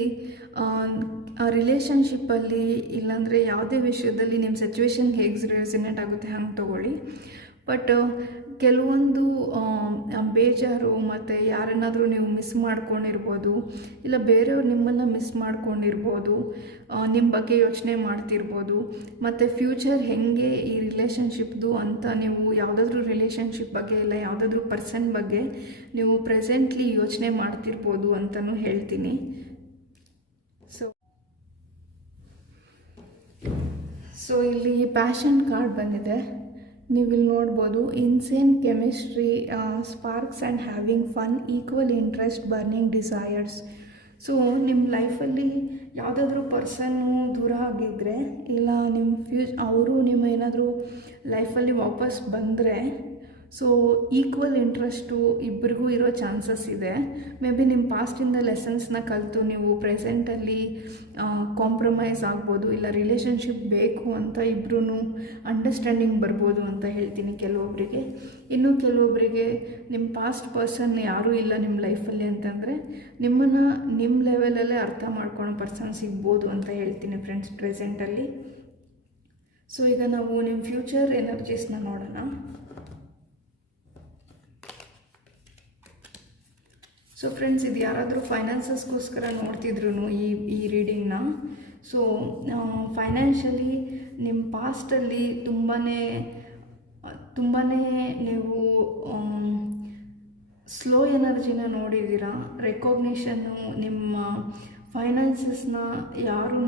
ರಿಲೇಷನ್ಶಿಪ್ಪಲ್ಲಿ ಇಲ್ಲಾಂದರೆ ಯಾವುದೇ ವಿಷಯದಲ್ಲಿ ನಿಮ್ಮ ಸಿಚುವೇಶನ್ ಹೇಗೆ ರೆಸಿನೇಟ್ ಆಗುತ್ತೆ ಹಂಗೆ ತೊಗೊಳ್ಳಿ. ಬಟ್ ಕೆಲವೊಂದು ಬೇಜಾರು ಮತ್ತು ಯಾರನ್ನಾದರೂ ನೀವು ಮಿಸ್ ಮಾಡ್ಕೊಂಡಿರ್ಬೋದು, ಇಲ್ಲ ಬೇರೆಯವ್ರು ನಿಮ್ಮನ್ನು ಮಿಸ್ ಮಾಡ್ಕೊಂಡಿರ್ಬೋದು, ನಿಮ್ಮ ಬಗ್ಗೆ ಯೋಚನೆ ಮಾಡ್ತಿರ್ಬೋದು, ಮತ್ತು ಫ್ಯೂಚರ್ ಹೇಗೆ ಈ ರಿಲೇಷನ್ಶಿಪ್ದು ಅಂತ ನೀವು ಯಾವುದಾದ್ರೂ ರಿಲೇಷನ್ಶಿಪ್ ಬಗ್ಗೆ ಇಲ್ಲ ಯಾವುದಾದ್ರೂ ಪರ್ಸನ್ ಬಗ್ಗೆ ನೀವು ಪ್ರೆಸೆಂಟ್ಲಿ ಯೋಚನೆ ಮಾಡ್ತಿರ್ಬೋದು ಅಂತಲೂ ಹೇಳ್ತೀನಿ. ಸೊ ಇಲ್ಲಿ ಪ್ಯಾಷನ್ ಕಾರ್ಡ್ ಬಂದಿದೆ. ನೀವು ಇಲ್ಲಿ ನೋಡ್ಬೋದು, insane chemistry, sparks and having fun, equal interest, burning desires. So ನಿಮ್ಮ ಲೈಫಲ್ಲಿ ಯಾವುದಾದ್ರೂ ಪರ್ಸನ್ನು ದೂರ ಆಗಿದ್ದರೆ, ಇಲ್ಲ ನಿಮ್ಮ ಅವರು ನಿಮ್ಮ ಏನಾದರೂ ಲೈಫಲ್ಲಿ ವಾಪಸ್ ಬಂದರೆ, ಸೊ ಈಕ್ವಲ್ ಇಂಟ್ರೆಸ್ಟು ಇಬ್ಬರಿಗೂ ಇರೋ ಚಾನ್ಸಸ್ ಇದೆ. ಮೇ ಬಿ ನಿಮ್ಮ ಪಾಸ್ಟಿಂದ ಲೆಸನ್ಸ್ನ ಕಲಿತು ನೀವು ಪ್ರೆಸೆಂಟಲ್ಲಿ ಕಾಂಪ್ರಮೈಸ್ ಆಗ್ಬೋದು, ಇಲ್ಲ ರಿಲೇಷನ್ಶಿಪ್ ಬೇಕು ಅಂತ ಇಬ್ಬರೂ ಅಂಡರ್ಸ್ಟ್ಯಾಂಡಿಂಗ್ ಬರ್ಬೋದು ಅಂತ ಹೇಳ್ತೀನಿ ಕೆಲವೊಬ್ಬರಿಗೆ. ಇನ್ನು ಕೆಲವೊಬ್ಬರಿಗೆ ನಿಮ್ಮ ಪಾಸ್ಟ್ ಪರ್ಸನ್ ಯಾರೂ ಇಲ್ಲ ನಿಮ್ಮ ಲೈಫಲ್ಲಿ ಅಂತಂದರೆ ನಿಮ್ಮನ್ನು ನಿಮ್ಮ ಲೆವೆಲಲ್ಲೇ ಅರ್ಥ ಮಾಡ್ಕೊಳ್ಳೋ ಪರ್ಸನ್ ಸಿಗ್ಬೋದು ಅಂತ ಹೇಳ್ತೀನಿ ಫ್ರೆಂಡ್ಸ್ ಪ್ರೆಸೆಂಟಲ್ಲಿ. ಸೊ ಈಗ ನಾವು ನಿಮ್ಮ ಫ್ಯೂಚರ್ ಎನರ್ಜೀಸ್ನ ನೋಡೋಣ. ಸೊ ಫ್ರೆಂಡ್ಸ್, ಇದು ಯಾರಾದರೂ ಫೈನಾನ್ಸಸ್ಗೋಸ್ಕರ ನೋಡ್ತಿದ್ರು ಈ ರೀಡಿಂಗ್ನ, ಸೊ ಫೈನಾನ್ಷಿಯಲಿ ನಿಮ್ಮ ಪಾಸ್ಟಲ್ಲಿ ತುಂಬಾ ನೀವು ಸ್ಲೋ ಎನರ್ಜಿನ ನೋಡಿದ್ದೀರಾ. ರೆಕಾಗ್ನಿಷನ್ನು ನಿಮ್ಮ ಫೈನಾನ್ಸಸ್ನ ಯಾರೂ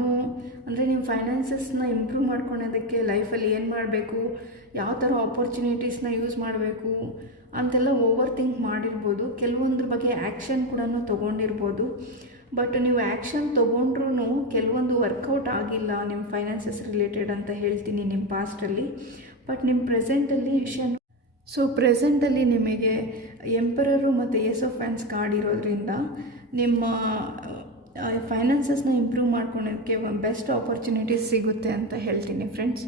ಅಂದರೆ ನಿಮ್ಮ ಫೈನಾನ್ಸಸ್ನ ಇಂಪ್ರೂವ್ ಮಾಡ್ಕೊಳೋದಕ್ಕೆ ಲೈಫಲ್ಲಿ ಏನು ಮಾಡಬೇಕು, ಯಾವ ಥರ ಆಪರ್ಚುನಿಟೀಸ್ನ ಯೂಸ್ ಮಾಡಬೇಕು ಅಂತೆಲ್ಲ ಓವರ್ ಥಿಂಕ್ ಮಾಡಿರ್ಬೋದು. ಕೆಲವೊಂದ್ರ ಬಗ್ಗೆ ಆ್ಯಕ್ಷನ್ ಕೂಡ ತೊಗೊಂಡಿರ್ಬೋದು. ಬಟ್ ನೀವು ಆ್ಯಕ್ಷನ್ ತೊಗೊಂಡ್ರೂ ಕೆಲವೊಂದು ವರ್ಕೌಟ್ ಆಗಿಲ್ಲ ನಿಮ್ಮ ಫೈನಾನ್ಸಸ್ ರಿಲೇಟೆಡ್ ಅಂತ ಹೇಳ್ತೀನಿ ನಿಮ್ಮ ಪಾಸ್ಟಲ್ಲಿ. ಬಟ್ ನಿಮ್ಮ ಪ್ರೆಸೆಂಟಲ್ಲಿ ಪ್ರೆಸೆಂಟಲ್ಲಿ ನಿಮಗೆ ಎಂಪರರು ಮತ್ತು ಏಸ್ ಆಫ್ ವ್ಯಾಂಡ್ಸ್ ಕಾರ್ಡ್ ಇರೋದ್ರಿಂದ ನಿಮ್ಮ ಫೈನಾನ್ಸಸ್ನ ಇಂಪ್ರೂವ್ ಮಾಡ್ಕೊಳೋಕ್ಕೆ ಬೆಸ್ಟ್ ಆಪರ್ಚುನಿಟೀಸ್ ಸಿಗುತ್ತೆ ಅಂತ ಹೇಳ್ತೀನಿ ಫ್ರೆಂಡ್ಸ್.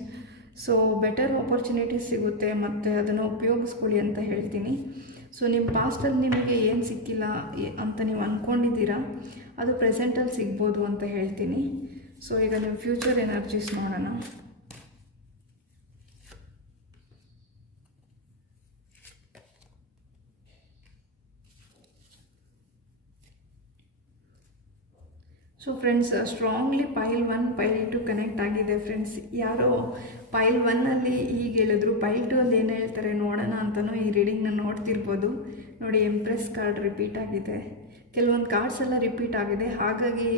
ಸೊ ಬೆಟರ್ ಆಪರ್ಚುನಿಟೀಸ್ ಸಿಗುತ್ತೆ ಮತ್ತು ಅದನ್ನು ಉಪಯೋಗಿಸ್ಕೊಳ್ಳಿ ಅಂತ ಹೇಳ್ತೀನಿ. ಸೊ ನಿಮ್ಮ ಪಾಸ್ಟಲ್ಲಿ ನಿಮಗೆ ಏನು ಸಿಕ್ಕಿಲ್ಲ ಅಂತ ನೀವು ಅಂದ್ಕೊಂಡಿದ್ದೀರಾ, ಅದು ಪ್ರೆಸೆಂಟಲ್ಲಿ ಸಿಗ್ಬೋದು ಅಂತ ಹೇಳ್ತೀನಿ. ಸೊ ಈಗ ನಿಮ್ಮ ಫ್ಯೂಚರ್ ಎನರ್ಜೀಸ್ ನೋಡೋಣ. ಸೊ ಫ್ರೆಂಡ್ಸ್, ಸ್ಟ್ರಾಂಗ್ಲಿ ಪೈಲ್ 1 ಪೈಲ್ 2 ಕನೆಕ್ಟ್ ಆಗಿದೆ ಫ್ರೆಂಡ್ಸ್. ಯಾರೋ ಪೈಲ್ 1ಅಲ್ಲಿ ಹೀಗೆ ಹೇಳಿದ್ರು, ಪೈಲ್ 2ಅಲ್ಲಿ ಏನು ಹೇಳ್ತಾರೆ ನೋಡೋಣ ಅಂತಲೂ ಈ ರೀಡಿಂಗ್ನ ನೋಡ್ತಿರ್ಬೋದು. ನೋಡಿ, ಎಂಪ್ರೆಸ್ ಕಾರ್ಡ್ ರಿಪೀಟ್ ಆಗಿದೆ, ಕೆಲವೊಂದು ಕಾರ್ಡ್ಸ್ ಎಲ್ಲ ರಿಪೀಟ್ ಆಗಿದೆ. ಹಾಗಾಗಿ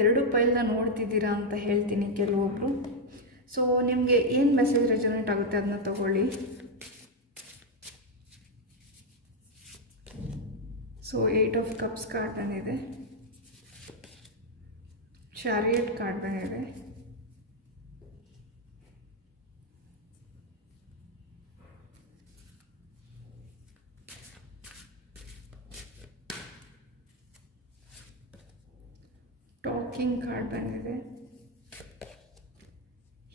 2 ಪೈಲ್ನ ನೋಡ್ತಿದ್ದೀರಾ ಅಂತ ಹೇಳ್ತೀನಿ ಕೆಲವೊಬ್ಬರು. ಸೊ ನಿಮಗೆ ಏನು ಮೆಸೇಜ್ ರೆಸೊನೇಟ್ ಆಗುತ್ತೆ ಅದನ್ನ ತಗೊಳ್ಳಿ. ಸೊ 8 ಆಫ್ ಕಪ್ಸ್ ಕಾರ್ಡ್ ಬಂದಿದೆ, ಚಾರಿಯಟ್ ಕಾರ್ಡ್ ಬಂದಿದೆ, ಟಾಕಿಂಗ್ ಕಾರ್ಡ್ ಬಂದಿದೆ,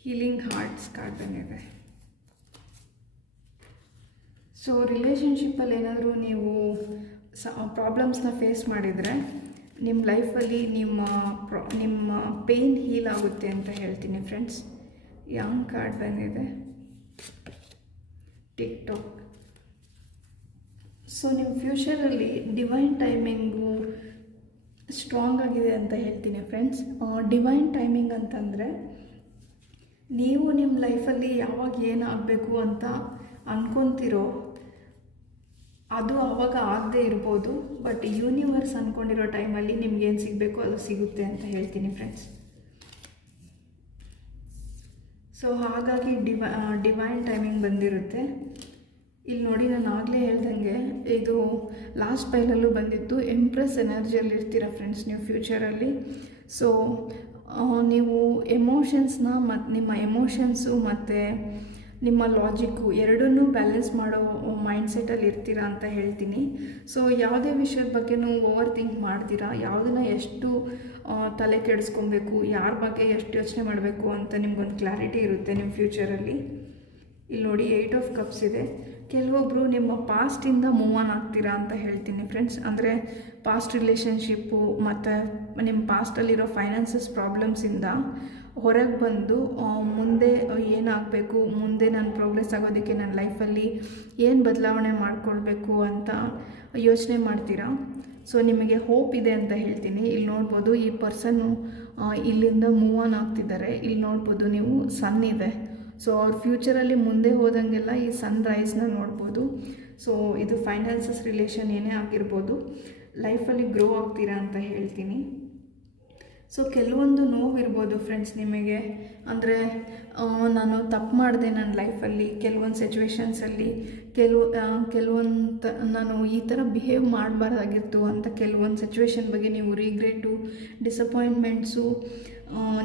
ಹೀಲಿಂಗ್ ಹಾರ್ಟ್ಸ್ ಕಾರ್ಡ್ ಬಂದಿದೆ. ಸೊ ರಿಲೇಷನ್ಶಿಪ್ಪಲ್ಲಿ ಏನಾದರೂ ನೀವು ಪ್ರಾಬ್ಲಮ್ಸ್ನ ಫೇಸ್ ಮಾಡಿದರೆ ನಿಮ್ಮ ಲೈಫಲ್ಲಿ ನಿಮ್ಮ ಪೇಯ್ನ್ ಹೀಲ್ ಆಗುತ್ತೆ ಅಂತ ಹೇಳ್ತೀನಿ ಫ್ರೆಂಡ್ಸ್. ಯಾಂಗ್ ಕಾರ್ಡ್ ಬಂದಿದೆ, ಟಿಕ್ಟಾಕ್. ಸೊ ನಿಮ್ಮ ಫ್ಯೂಚರಲ್ಲಿ ಡಿವೈನ್ ಟೈಮಿಂಗು ಸ್ಟ್ರಾಂಗ್ ಆಗಿದೆ ಅಂತ ಹೇಳ್ತೀನಿ ಫ್ರೆಂಡ್ಸ್. ಡಿವೈನ್ ಟೈಮಿಂಗ್ ಅಂತಂದರೆ ನೀವು ನಿಮ್ಮ ಲೈಫಲ್ಲಿ ಯಾವಾಗ ಏನಾಗಬೇಕು ಅಂತ ಅಂದ್ಕೊತಿರೋ ಅದು ಆವಾಗ ಆಗದೆ ಇರ್ಬೋದು. ಬಟ್ ಯೂನಿವರ್ಸ್ ಅಂದ್ಕೊಂಡಿರೋ ಟೈಮಲ್ಲಿ ನಿಮ್ಗೇನು ಸಿಗಬೇಕು ಅದು ಸಿಗುತ್ತೆ ಅಂತ ಹೇಳ್ತೀನಿ ಫ್ರೆಂಡ್ಸ್. ಸೊ ಹಾಗಾಗಿ ಡಿವೈನ್ ಟೈಮಿಂಗ್ ಬಂದಿರುತ್ತೆ. ಇಲ್ಲಿ ನೋಡಿ, ನಾನು ಆಗಲೇ ಹೇಳ್ದಂಗೆ ಇದು ಲಾಸ್ಟ್ ಪೈಲಲ್ಲೂ ಬಂದಿತ್ತು. ಎಂಪ್ರೆಸ್ ಎನರ್ಜಿಯಲ್ಲಿ ಇರ್ತೀರ ಫ್ರೆಂಡ್ಸ್ ನೀವು ಫ್ಯೂಚರಲ್ಲಿ. ಸೊ ನೀವು ಎಮೋಷನ್ಸ್ನ ನಿಮ್ಮ ಎಮೋಷನ್ಸು ಮತ್ತು ನಿಮ್ಮ ಲಾಜಿಕ್ಕು ಎರಡನ್ನೂ ಬ್ಯಾಲೆನ್ಸ್ ಮಾಡೋ ಮೈಂಡ್ಸೆಟ್ಟಲ್ಲಿ ಇರ್ತೀರಾ ಅಂತ ಹೇಳ್ತೀನಿ. ಸೊ ಯಾವುದೇ ವಿಷಯದ ಬಗ್ಗೆನೂ ಓವರ್ ಥಿಂಕ್ ಮಾಡ್ತೀರಾ, ಯಾವುದನ್ನ ಎಷ್ಟು ತಲೆ ಕೆಡಿಸ್ಕೊಬೇಕು, ಯಾರ ಬಗ್ಗೆ ಎಷ್ಟು ಯೋಚನೆ ಮಾಡಬೇಕು ಅಂತ ನಿಮ್ಗೊಂದು ಕ್ಲಾರಿಟಿ ಇರುತ್ತೆ ನಿಮ್ಮ ಫ್ಯೂಚರಲ್ಲಿ. ಇಲ್ಲಿ ನೋಡಿ, 8 ಆಫ್ ಕಪ್ಸ್ ಇದೆ. ಕೆಲವೊಬ್ಬರು ನಿಮ್ಮ ಪಾಸ್ಟಿಂದ ಮೂವ್ ಆನ್ ಆಗ್ತೀರಾ ಅಂತ ಹೇಳ್ತೀನಿ ಫ್ರೆಂಡ್ಸ್. ಅಂದರೆ ಪಾಸ್ಟ್ ರಿಲೇಷನ್ಶಿಪ್ಪು ಮತ್ತು ನಿಮ್ಮ ಪಾಸ್ಟಲ್ಲಿರೋ ಫೈನಾನ್ಸಸ್ ಪ್ರಾಬ್ಲಮ್ಸಿಂದ ಹೊರಗೆ ಬಂದು ಮುಂದೆ ಏನಾಗಬೇಕು, ಮುಂದೆ ನಾನು ಪ್ರೋಗ್ರೆಸ್ ಆಗೋದಕ್ಕೆ ನನ್ನ ಲೈಫಲ್ಲಿ ಏನು ಬದಲಾವಣೆ ಮಾಡಿಕೊಳ್ಬೇಕು ಅಂತ ಯೋಚನೆ ಮಾಡ್ತೀರಾ. ಸೊ ನಿಮಗೆ ಹೋಪ್ ಇದೆ ಅಂತ ಹೇಳ್ತೀನಿ. ಇಲ್ಲಿ ನೋಡ್ಬೋದು, ಈ ಪರ್ಸನ್ನು ಇಲ್ಲಿಂದ ಮೂವ್ ಆನ್ ಆಗ್ತಿದ್ದಾರೆ. ಇಲ್ಲಿ ನೋಡ್ಬೋದು ನೀವು, ಸನ್ ಇದೆ. ಸೊ ಅವ್ರ ಫ್ಯೂಚರಲ್ಲಿ ಮುಂದೆ ಹೋದಂಗೆಲ್ಲ ಈ ಸನ್ ರೈಸ್ನ ನೋಡ್ಬೋದು. ಸೊ ಇದು ಫೈನಾನ್ಸಸ್ ರಿಲೇಷನ್ ಏನೇ ಆಗಿರ್ಬೋದು, ಲೈಫಲ್ಲಿ ಗ್ರೋ ಆಗ್ತೀರಾ ಅಂತ ಹೇಳ್ತೀನಿ. ಸೊ ಕೆಲವೊಂದು ನೋವಿರ್ಬೋದು ಫ್ರೆಂಡ್ಸ್ ನಿಮಗೆ, ಅಂದರೆ ನಾನು ತಪ್ಪು ಮಾಡಿದೆ ನನ್ನ ಲೈಫಲ್ಲಿ, ಕೆಲವೊಂದು ಸಿಚುವೇಶನ್ಸಲ್ಲಿ ನಾನು ಈ ಥರ ಬಿಹೇವ್ ಮಾಡಬಾರ್ದಾಗಿತ್ತು ಅಂತ ಕೆಲವೊಂದು ಸಿಚುವೇಶನ್ ಬಗ್ಗೆ ನೀವು ರಿಗ್ರೆಟು, ಡಿಸಪಾಯಿಂಟ್ಮೆಂಟ್ಸು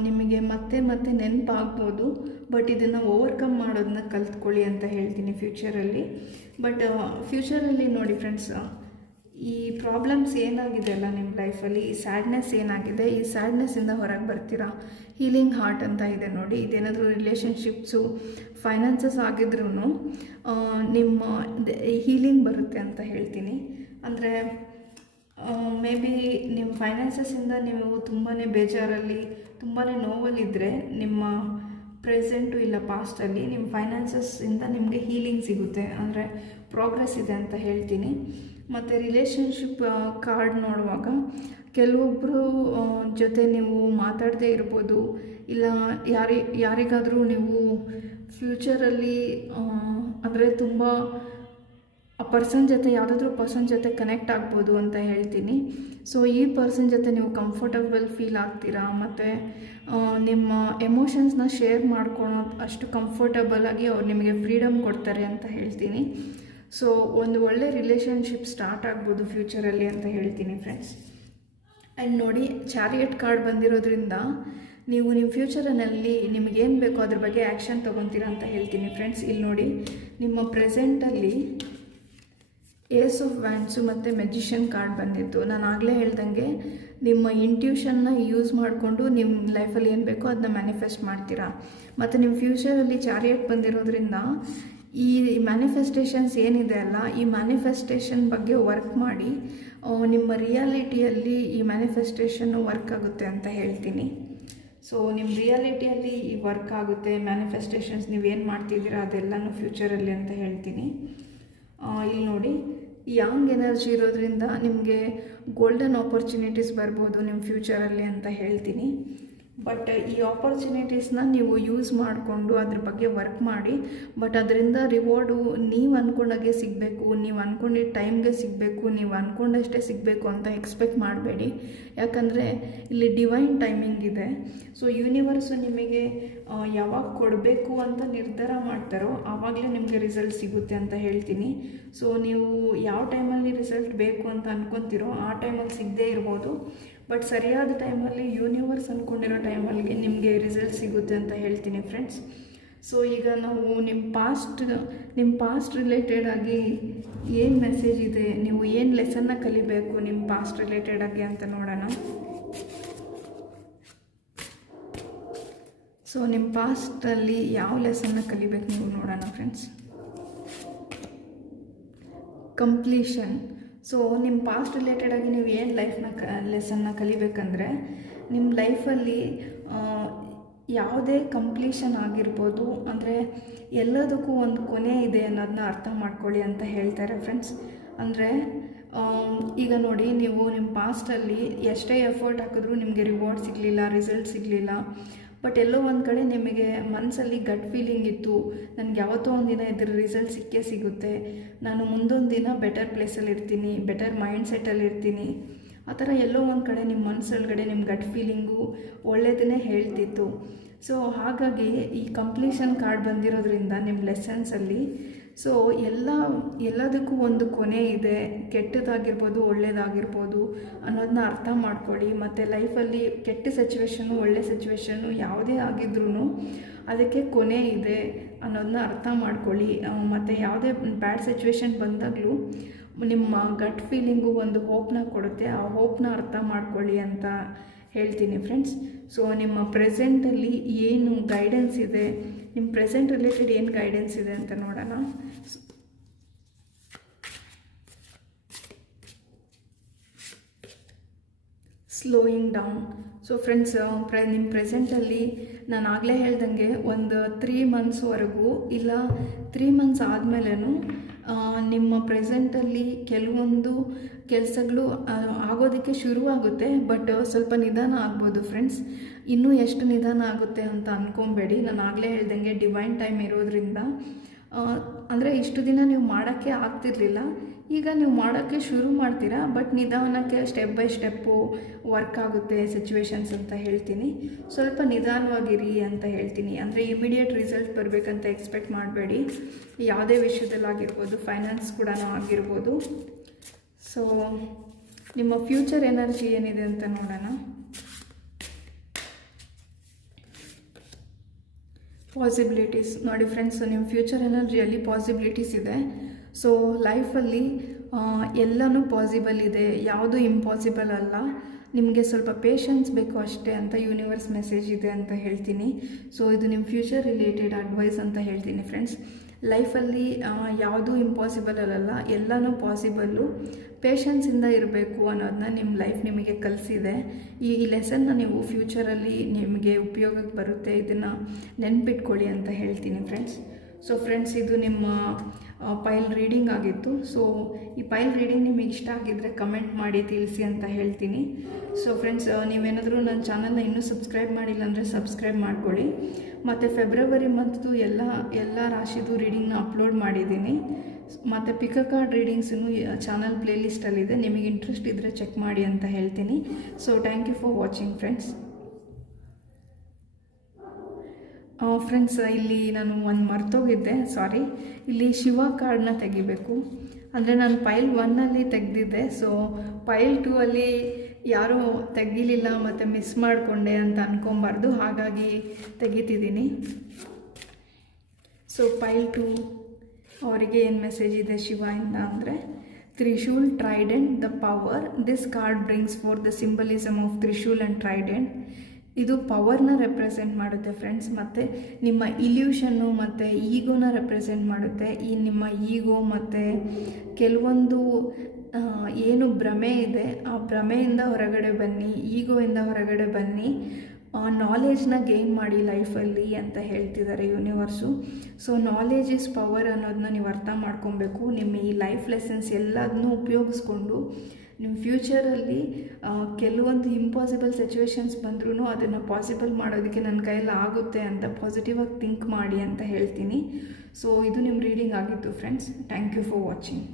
ನಿಮಗೆ ಮತ್ತೆ ಮತ್ತೆ ನೆನಪಾಗ್ಬೋದು. ಬಟ್ ಇದನ್ನು ಓವರ್ಕಮ್ ಮಾಡೋದನ್ನ ಕಲ್ತ್ಕೊಳ್ಳಿ ಅಂತ ಹೇಳ್ತೀನಿ ಫ್ಯೂಚರಲ್ಲಿ. ಬಟ್ ಫ್ಯೂಚರಲ್ಲಿ ನೋಡಿ ಫ್ರೆಂಡ್ಸ್, ಈ ಪ್ರಾಬ್ಲಮ್ಸ್ ಏನಾಗಿದೆ ಅಲ್ಲ ನಿಮ್ಮ ಲೈಫಲ್ಲಿ, ಈ ಸ್ಯಾಡ್ನೆಸ್ ಏನಾಗಿದೆ, ಈ ಸ್ಯಾಡ್ನೆಸ್ಸಿಂದ ಹೊರಗೆ ಬರ್ತೀರಾ. ಹೀಲಿಂಗ್ ಹಾರ್ಟ್ ಅಂತ ಇದೆ ನೋಡಿ. ಇದೇನಾದರೂ ರಿಲೇಷನ್ಶಿಪ್ಸು ಫೈನಾನ್ಸಸ್ ಆಗಿದ್ರೂ ನಿಮ್ಮ ಹೀಲಿಂಗ್ ಬರುತ್ತೆ ಅಂತ ಹೇಳ್ತೀನಿ. ಅಂದರೆ ಮೇ ಬಿ ನಿಮ್ಮ ಫೈನಾನ್ಸಸ್ಸಿಂದ ನೀವು ತುಂಬಾ ಬೇಜಾರಲ್ಲಿ, ತುಂಬಾ ನೋವಲ್ಲಿದ್ದರೆ ನಿಮ್ಮ ಪ್ರೆಸೆಂಟು ಇಲ್ಲ ಪಾಸ್ಟಲ್ಲಿ ನಿಮ್ಮ ಫೈನಾನ್ಸಸ್ಸಿಂದ ನಿಮಗೆ ಹೀಲಿಂಗ್ ಸಿಗುತ್ತೆ, ಅಂದರೆ ಪ್ರೋಗ್ರೆಸ್ ಇದೆ ಅಂತ ಹೇಳ್ತೀನಿ. ಮತ್ತು ರಿಲೇಷನ್ಶಿಪ್ ಕಾರ್ಡ್ ನೋಡುವಾಗ ಕೆಲವೊಬ್ಬರು ಜೊತೆ ನೀವು ಮಾತಾಡದೇ ಇರ್ಬೋದು, ಇಲ್ಲ ಯಾರಿಗಾದರೂ ನೀವು ಫ್ಯೂಚರಲ್ಲಿ ಅಂದರೆ ತುಂಬ ಆ ಪರ್ಸನ್ ಜೊತೆ ಯಾವುದಾದ್ರೂ ಪರ್ಸನ್ ಜೊತೆ ಕನೆಕ್ಟ್ ಆಗ್ಬೋದು ಅಂತ ಹೇಳ್ತೀನಿ. ಸೊ ಈ ಪರ್ಸನ್ ಜೊತೆ ನೀವು ಕಂಫರ್ಟಬಲ್ ಫೀಲ್ ಆಗ್ತೀರಾ, ಮತ್ತು ನಿಮ್ಮ ಎಮೋಷನ್ಸ್ನ ಶೇರ್ ಮಾಡ್ಕೊಳೋದು ಅಷ್ಟು ಕಂಫರ್ಟಬಲಾಗಿ ಅವ್ರು ನಿಮಗೆ ಫ್ರೀಡಮ್ ಕೊಡ್ತಾರೆ ಅಂತ ಹೇಳ್ತೀನಿ. ಸೊ ಒಂದು ಒಳ್ಳೆ ರಿಲೇಷನ್ಶಿಪ್ ಸ್ಟಾರ್ಟ್ ಆಗ್ಬೋದು ಫ್ಯೂಚರಲ್ಲಿ ಅಂತ ಹೇಳ್ತೀನಿ ಫ್ರೆಂಡ್ಸ್. ಆ್ಯಂಡ್ ನೋಡಿ, ಚಾರಿಯಟ್ ಕಾರ್ಡ್ ಬಂದಿರೋದ್ರಿಂದ ನೀವು ನಿಮ್ಮ ಫ್ಯೂಚರಿನಲ್ಲಿ ನಿಮಗೇನು ಬೇಕೋ ಅದ್ರ ಬಗ್ಗೆ ಆ್ಯಕ್ಷನ್ ತೊಗೊತೀರಾ ಅಂತ ಹೇಳ್ತೀನಿ ಫ್ರೆಂಡ್ಸ್. ಇಲ್ಲಿ ನೋಡಿ, ನಿಮ್ಮ ಪ್ರೆಸೆಂಟಲ್ಲಿ ಏಸ್ ಆಫ್ ವ್ಯಾಂಡ್ಸು ಮತ್ತು ಮೆಜಿಷಿಯನ್ ಕಾರ್ಡ್ ಬಂದಿತ್ತು. ನಾನು ಆಗಲೇ ಹೇಳ್ದಂಗೆ ನಿಮ್ಮ ಇಂಟ್ಯೂಷನ್ನ ಯೂಸ್ ಮಾಡಿಕೊಂಡು ನಿಮ್ಮ ಲೈಫಲ್ಲಿ ಏನು ಬೇಕೋ ಅದನ್ನ ಮ್ಯಾನಿಫೆಸ್ಟ್ ಮಾಡ್ತೀರಾ. ಮತ್ತು ನಿಮ್ಮ ಫ್ಯೂಚರಲ್ಲಿ ಚಾರಿಯಟ್ ಬಂದಿರೋದ್ರಿಂದ ಈ ಮ್ಯಾನಿಫೆಸ್ಟೇಷನ್ಸ್ ಏನಿದೆ ಅಲ್ಲ, ಈ ಮ್ಯಾನಿಫೆಸ್ಟೇಷನ್ ಬಗ್ಗೆ ವರ್ಕ್ ಮಾಡಿ ನಿಮ್ಮ ರಿಯಾಲಿಟಿಯಲ್ಲಿ ಈ ಮ್ಯಾನಿಫೆಸ್ಟೇಷನ್ನು ವರ್ಕ್ ಆಗುತ್ತೆ ಅಂತ ಹೇಳ್ತೀನಿ. ಸೊ ನಿಮ್ಮ ರಿಯಾಲಿಟಿಯಲ್ಲಿ ಈ ವರ್ಕ್ ಆಗುತ್ತೆ, ಮ್ಯಾನಿಫೆಸ್ಟೇಷನ್ಸ್ ನೀವೇನು ಮಾಡ್ತಿದ್ದೀರಾ ಅದೆಲ್ಲನೂ ಫ್ಯೂಚರಲ್ಲಿ ಅಂತ ಹೇಳ್ತೀನಿ. ಇಲ್ಲಿ ನೋಡಿ, ಯಾಂಗ್ ಎನರ್ಜಿ ಇರೋದ್ರಿಂದ ನಿಮಗೆ ಗೋಲ್ಡನ್ ಆಪರ್ಚುನಿಟೀಸ್ ಬರ್ಬೋದು ನಿಮ್ಮ ಫ್ಯೂಚರಲ್ಲಿ ಅಂತ ಹೇಳ್ತೀನಿ. ಬಟ್ ಈ ಆಪರ್ಚುನಿಟೀಸ್ನ ನೀವು ಯೂಸ್ ಮಾಡಿಕೊಂಡು ಅದ್ರ ಬಗ್ಗೆ ವರ್ಕ್ ಮಾಡಿ. ಬಟ್ ಅದರಿಂದ ರಿವಾರ್ಡು ನೀವು ಅಂದ್ಕೊಂಡಾಗೆ ಸಿಗಬೇಕು, ನೀವು ಅಂದ್ಕೊಂಡಿದ್ದ ಟೈಮ್ಗೆ ಸಿಗಬೇಕು, ನೀವು ಅಂದ್ಕೊಂಡಷ್ಟೇ ಸಿಗಬೇಕು ಅಂತ ಎಕ್ಸ್ಪೆಕ್ಟ್ ಮಾಡಬೇಡಿ. ಯಾಕಂದರೆ ಇಲ್ಲಿ ಡಿವೈನ್ ಟೈಮಿಂಗ್ ಇದೆ. ಸೊ ಯೂನಿವರ್ಸು ನಿಮಗೆ ಯಾವಾಗ ಕೊಡಬೇಕು ಅಂತ ನಿರ್ಧಾರ ಮಾಡ್ತಾರೋ ಆವಾಗಲೇ ನಿಮಗೆ ರಿಸಲ್ಟ್ ಸಿಗುತ್ತೆ ಅಂತ ಹೇಳ್ತೀನಿ. ಸೊ ನೀವು ಯಾವ ಟೈಮಲ್ಲಿ ರಿಸಲ್ಟ್ ಬೇಕು ಅಂತ ಅಂದ್ಕೊತೀರೋ ಆ ಟೈಮಲ್ಲಿ ಸಿಗದೇ ಇರ್ಬೋದು, ಬಟ್ ಸರಿಯಾದ ಟೈಮಲ್ಲಿ ಯೂನಿವರ್ಸ್ ಅಂದ್ಕೊಂಡಿರೋ ಟೈಮಲ್ಲಿ ನಿಮಗೆ ರಿಸಲ್ಟ್ ಸಿಗುತ್ತೆ ಅಂತ ಹೇಳ್ತೀನಿ ಫ್ರೆಂಡ್ಸ್. ಸೊ ಈಗ ನಾವು ನಿಮ್ಮ ಪಾಸ್ಟ್ ರಿಲೇಟೆಡ್ ಆಗಿ ಏನು ಮೆಸೇಜ್ ಇದೆ, ನೀವು ಏನು ಲೆಸನ್ನ ಕಲಿಬೇಕು ನಿಮ್ಮ ಪಾಸ್ಟ್ ರಿಲೇಟೆಡ್ ಆಗಿ ಅಂತ ನೋಡೋಣ. ಸೊ ನಿಮ್ಮ ಪಾಸ್ಟಲ್ಲಿ ಯಾವ ಲೆಸನ್ನ ಕಲಿಬೇಕು ನೀವು ನೋಡೋಣ ಫ್ರೆಂಡ್ಸ್. ಕಂಪ್ಲೀಷನ್. ಸೊ ನಿಮ್ಮ ಪಾಸ್ಟ್ ರಿಲೇಟೆಡಾಗಿ ನೀವು ಏನು ಲೆಸನ್ನ ಕಲಿಬೇಕಂದ್ರೆ, ನಿಮ್ಮ ಲೈಫಲ್ಲಿ ಯಾವುದೇ ಕಂಪ್ಲೀಷನ್ ಆಗಿರ್ಬೋದು, ಅಂದರೆ ಎಲ್ಲದಕ್ಕೂ ಒಂದು ಕೊನೆ ಇದೆ ಅನ್ನೋದನ್ನ ಅರ್ಥ ಮಾಡ್ಕೊಳ್ಳಿ ಅಂತ ಹೇಳ್ತಾರೆ ಫ್ರೆಂಡ್ಸ್. ಅಂದರೆ ಈಗ ನೋಡಿ, ನೀವು ನಿಮ್ಮ ಪಾಸ್ಟಲ್ಲಿ ಎಷ್ಟೇ ಎಫರ್ಟ್ ಹಾಕಿದ್ರೂ ನಿಮಗೆ ರಿವಾರ್ಡ್ ಸಿಗಲಿಲ್ಲ, ರಿಸಲ್ಟ್ ಸಿಗಲಿಲ್ಲ. ಬಟ್ ಎಲ್ಲೋ ಒಂದು ಕಡೆ ನಿಮಗೆ ಮನಸ್ಸಲ್ಲಿ ಗಟ್ ಫೀಲಿಂಗ್ ಇತ್ತು, ನನಗೆ ಯಾವತ್ತೋ ಒಂದಿನ ಇದ್ರ ರಿಸಲ್ಟ್ ಸಿಕ್ಕೇ ಸಿಗುತ್ತೆ, ನಾನು ಮುಂದೊಂದು ದಿನ ಬೆಟರ್ ಪ್ಲೇಸಲ್ಲಿ ಇರ್ತೀನಿ, ಬೆಟರ್ ಮೈಂಡ್ ಸೆಟ್ಟಲ್ಲಿ ಇರ್ತೀನಿ. ಆ ಥರ ಎಲ್ಲೋ ಒಂದು ಕಡೆ ನಿಮ್ಮ ಮನಸ್ಸೊಳಗಡೆ ನಿಮ್ಮ ಗಟ್ ಫೀಲಿಂಗು ಒಳ್ಳೆಯದನ್ನೇ ಹೇಳ್ತಿತ್ತು. ಸೊ ಹಾಗಾಗಿ ಈ ಕಂಪ್ಲೀಷನ್ ಕಾರ್ಡ್ ಬಂದಿರೋದ್ರಿಂದ ನಿಮ್ಮ ಲೆಸನ್ಸಲ್ಲಿ ಸೊ ಎಲ್ಲದಕ್ಕೂ ಒಂದು ಕೊನೆ ಇದೆ, ಕೆಟ್ಟದಾಗಿರ್ಬೋದು ಒಳ್ಳೆಯದಾಗಿರ್ಬೋದು ಅನ್ನೋದನ್ನ ಅರ್ಥ ಮಾಡ್ಕೊಳ್ಳಿ. ಮತ್ತು ಲೈಫಲ್ಲಿ ಕೆಟ್ಟ ಸಿಚುವೇಶನ್ನು ಒಳ್ಳೆ ಸಿಚುವೇಶನ್ನು ಯಾವುದೇ ಆಗಿದ್ರೂ ಅದಕ್ಕೆ ಕೊನೆ ಇದೆ ಅನ್ನೋದನ್ನ ಅರ್ಥ ಮಾಡ್ಕೊಳ್ಳಿ. ಮತ್ತು ಯಾವುದೇ ಬ್ಯಾಡ್ ಸಿಚುವೇಶನ್ ಬಂದಾಗಲೂ ನಿಮ್ಮ ಗಟ್ ಫೀಲಿಂಗು ಒಂದು ಹೋಪ್ನ ಕೊಡುತ್ತೆ, ಆ ಹೋಪ್ನ ಅರ್ಥ ಮಾಡ್ಕೊಳ್ಳಿ ಅಂತ ಹೇಳ್ತೀನಿ ಫ್ರೆಂಡ್ಸ್. ಸೊ ನಿಮ್ಮ ಪ್ರೆಸೆಂಟಲ್ಲಿ ಏನು ಗೈಡೆನ್ಸ್ ಇದೆ, ನಿಮ್ಮ ಪ್ರೆಸೆಂಟ್ ರಿಲೇಟೆಡ್ ಏನು ಗೈಡೆನ್ಸ್ ಇದೆ ಅಂತ ನೋಡೋಣ. Slowing down. ಸೊ ಫ್ರೆಂಡ್ಸ್, ನಿಮ್ಮ ಪ್ರೆಸೆಂಟಲ್ಲಿ ನಾನು ಆಗಲೇ ಹೇಳ್ದಂಗೆ ಒಂದು 3 ಮಂತ್ಸ್ವರೆಗೂ ಇಲ್ಲ 3 ಮಂತ್ಸ್ ಆದಮೇಲೂ ನಿಮ್ಮ ಪ್ರೆಸೆಂಟಲ್ಲಿ ಕೆಲವೊಂದು ಕೆಲಸಗಳು ಆಗೋದಕ್ಕೆ ಶುರುವಾಗುತ್ತೆ. ಬಟ್ ಸ್ವಲ್ಪ ನಿಧಾನ ಆಗ್ಬೋದು ಫ್ರೆಂಡ್ಸ್. ಇನ್ನೂ ಎಷ್ಟು ನಿಧಾನ ಆಗುತ್ತೆ ಅಂತ ಅಂದ್ಕೊಬೇಡಿ. ನಾನು ಆಗಲೇ ಹೇಳ್ದಂಗೆ ಡಿವೈನ್ ಟೈಮ್ ಇರೋದ್ರಿಂದ ಅಂದರೆ ಇಷ್ಟು ದಿನ ನೀವು ಮಾಡೋಕ್ಕೆ ಆಗ್ತಿರ್ಲಿಲ್ಲ, ಈಗ ನೀವು ಮಾಡೋಕ್ಕೆ ಶುರು ಮಾಡ್ತೀರಾ. ಬಟ್ ನಿಧಾನಕ್ಕೆ ಸ್ಟೆಪ್ ಬೈ ಸ್ಟೆಪ್ಪು ವರ್ಕ್ ಆಗುತ್ತೆ ಸಿಚುವೇಶನ್ಸ್ ಅಂತ ಹೇಳ್ತೀನಿ. ಸ್ವಲ್ಪ ನಿಧಾನವಾಗಿರಿ ಅಂತ ಹೇಳ್ತೀನಿ. ಅಂದರೆ ಇಮಿಡಿಯೇಟ್ ರಿಸಲ್ಟ್ ಬರಬೇಕಂತ ಎಕ್ಸ್ಪೆಕ್ಟ್ ಮಾಡಬೇಡಿ. ಯಾವುದೇ ವಿಷಯದಲ್ಲಾಗಿರ್ಬೋದು, ಫೈನಾನ್ಸ್ ಕೂಡ ಆಗಿರ್ಬೋದು. ಸೊ ನಿಮ್ಮ ಫ್ಯೂಚರ್ ಎನರ್ಜಿ ಏನಿದೆ ಅಂತ ನೋಡೋಣ. ಪಾಸಿಬಿಲಿಟೀಸ್ ನೋಡಿ ಫ್ರೆಂಡ್ಸ್, ನಿಮ್ಮ ಫ್ಯೂಚರ್ ಎನರ್ಜಿಯಲ್ಲಿ ಪಾಸಿಬಿಲಿಟೀಸ್ ಇದೆ. ಸೊ ಲೈಫಲ್ಲಿ ಎಲ್ಲನೂ ಪಾಸಿಬಲ್ ಇದೆ, ಯಾವುದೂ ಇಂಪಾಸಿಬಲ್ ಅಲ್ಲ. ನಿಮಗೆ ಸ್ವಲ್ಪ ಪೇಷನ್ಸ್ ಬೇಕು ಅಷ್ಟೇ ಅಂತ ಯೂನಿವರ್ಸ್ ಮೆಸೇಜ್ ಇದೆ ಅಂತ ಹೇಳ್ತೀನಿ. ಸೊ ಇದು ನಿಮ್ಮ ಫ್ಯೂಚರ್ ರಿಲೇಟೆಡ್ ಅಡ್ವೈಸ್ ಅಂತ ಹೇಳ್ತೀನಿ ಫ್ರೆಂಡ್ಸ್. ಲೈಫಲ್ಲಿ ಯಾವುದೂ ಇಂಪಾಸಿಬಲ್ ಅಲ್ಲ, ಎಲ್ಲನೂ ಪಾಸಿಬಲ್ಲು. ಪೇಷನ್ಸಿಂದ ಇರಬೇಕು ಅನ್ನೋದನ್ನ ನಿಮ್ಮ ಲೈಫ್ ನಿಮಗೆ ಕಲಿಸಿದೆ. ಈ ಲೆಸನ್ನ ನೀವು ಫ್ಯೂಚರಲ್ಲಿ ನಿಮಗೆ ಉಪಯೋಗಕ್ಕೆ ಬರುತ್ತೆ, ಇದನ್ನು ನೆನ್ಪಿಟ್ಕೊಳ್ಳಿ ಅಂತ ಹೇಳ್ತೀನಿ ಫ್ರೆಂಡ್ಸ್. ಸೊ ಫ್ರೆಂಡ್ಸ್, ಇದು ನಿಮ್ಮ ಪೈಲ್ ರೀಡಿಂಗ್ ಆಗಿತ್ತು. ಸೊ ಈ ಪೈಲ್ ರೀಡಿಂಗ್ ನಿಮಗೆ ಇಷ್ಟ ಆಗಿದ್ದರೆ ಕಮೆಂಟ್ ಮಾಡಿ ತಿಳಿಸಿ ಅಂತ ಹೇಳ್ತೀನಿ. ಸೊ ಫ್ರೆಂಡ್ಸ್, ನೀವೇನಾದರೂ ನನ್ನ ಚಾನಲ್ನ ಇನ್ನೂ ಸಬ್ಸ್ಕ್ರೈಬ್ ಮಾಡಿಲ್ಲ ಅಂದರೆ ಸಬ್ಸ್ಕ್ರೈಬ್ ಮಾಡ್ಕೊಳ್ಳಿ. ಮತ್ತು ಫೆಬ್ರವರಿ ಮಂತ್ದು ಎಲ್ಲ ರಾಶಿದು ರೀಡಿಂಗ್ನ ಅಪ್ಲೋಡ್ ಮಾಡಿದ್ದೀನಿ. ಮತ್ತು ಪಿಕ್ ಅ ಕಾರ್ಡ್ ರೀಡಿಂಗ್ಸನ್ನು ಚಾನಲ್ ಪ್ಲೇಲಿಸ್ಟಲ್ಲಿದೆ, ನಿಮಗೆ ಇಂಟ್ರೆಸ್ಟ್ ಇದ್ದರೆ ಚೆಕ್ ಮಾಡಿ ಅಂತ ಹೇಳ್ತೀನಿ. So thank you for watching friends. Friends, ಇಲ್ಲಿ ನಾನು ಒಂದು ಮರ್ತೋಗಿದ್ದೆ, ಸಾರಿ. ಇಲ್ಲಿ ಶಿವ ಕಾರ್ಡ್ನ ತೆಗಿಬೇಕು. ಅಂದರೆ ನಾನು ಪೈಲ್ 1ಅಲ್ಲಿ ತೆಗೆದಿದ್ದೆ. ಸೊ ಪೈಲ್ 2ಅಲ್ಲಿ ಯಾರೂ ತೆಗಿಲಿಲ್ಲ ಮತ್ತು ಮಿಸ್ ಮಾಡಿಕೊಂಡೆ ಅಂತ ಅಂದ್ಕೊಬಾರ್ದು, ಹಾಗಾಗಿ ತೆಗಿತಿದ್ದೀನಿ. ಸೊ ಪೈಲ್ 2 ಅವರಿಗೆ ಏನು ಮೆಸೇಜ್ ಇದೆ ಶಿವಯಿಂದ ಅಂದರೆ, trishul, trident, the power. This card brings for the symbolism of trishul and trident. ಇದು ಪವರ್ನ ರೆಪ್ರೆಸೆಂಟ್ ಮಾಡುತ್ತೆ ಫ್ರೆಂಡ್ಸ್, ಮತ್ತು ನಿಮ್ಮ ಇಲ್ಯೂಷನ್ನು ಮತ್ತು ಈಗೋನ ರೆಪ್ರೆಸೆಂಟ್ ಮಾಡುತ್ತೆ. ಈ ನಿಮ್ಮ ಈಗೋ ಮತ್ತು ಕೆಲವೊಂದು ಏನು ಭ್ರಮೆ ಇದೆ, ಆ ಭ್ರಮೆಯಿಂದ ಹೊರಗಡೆ ಬನ್ನಿ, ಈಗೋಯಿಂದ ಹೊರಗಡೆ ಬನ್ನಿ, ನಾಲೆಜ್ನ ಗೇನ್ ಮಾಡಿ ಲೈಫಲ್ಲಿ ಅಂತ ಹೇಳ್ತಿದ್ದಾರೆ universe. So knowledge is power ಅನ್ನೋದನ್ನ ನೀವು ಅರ್ಥ ಮಾಡ್ಕೊಬೇಕು. ನಿಮ್ಮ ಈ ಲೈಫ್ ಲೆಸನ್ಸ್ ಎಲ್ಲದನ್ನೂ ಉಪಯೋಗಿಸ್ಕೊಂಡು ನಿಮ್ಮ ಫ್ಯೂಚರಲ್ಲಿ ಕೆಲವೊಂದು ಇಂಪಾಸಿಬಲ್ ಸಿಚುವೇಶನ್ಸ್ ಬಂದ್ರೂ ಅದನ್ನು ಪಾಸಿಬಲ್ ಮಾಡೋದಕ್ಕೆ ನನ್ನ ಕೈಯಲ್ಲಿ ಆಗುತ್ತೆ ಅಂತ ಪಾಸಿಟಿವಾಗಿ ಥಿಂಕ್ ಮಾಡಿ ಅಂತ ಹೇಳ್ತೀನಿ. ಸೊ ಇದು ನಿಮ್ಮ ರೀಡಿಂಗ್ ಆಗಿತ್ತು friends. Thank you for watching.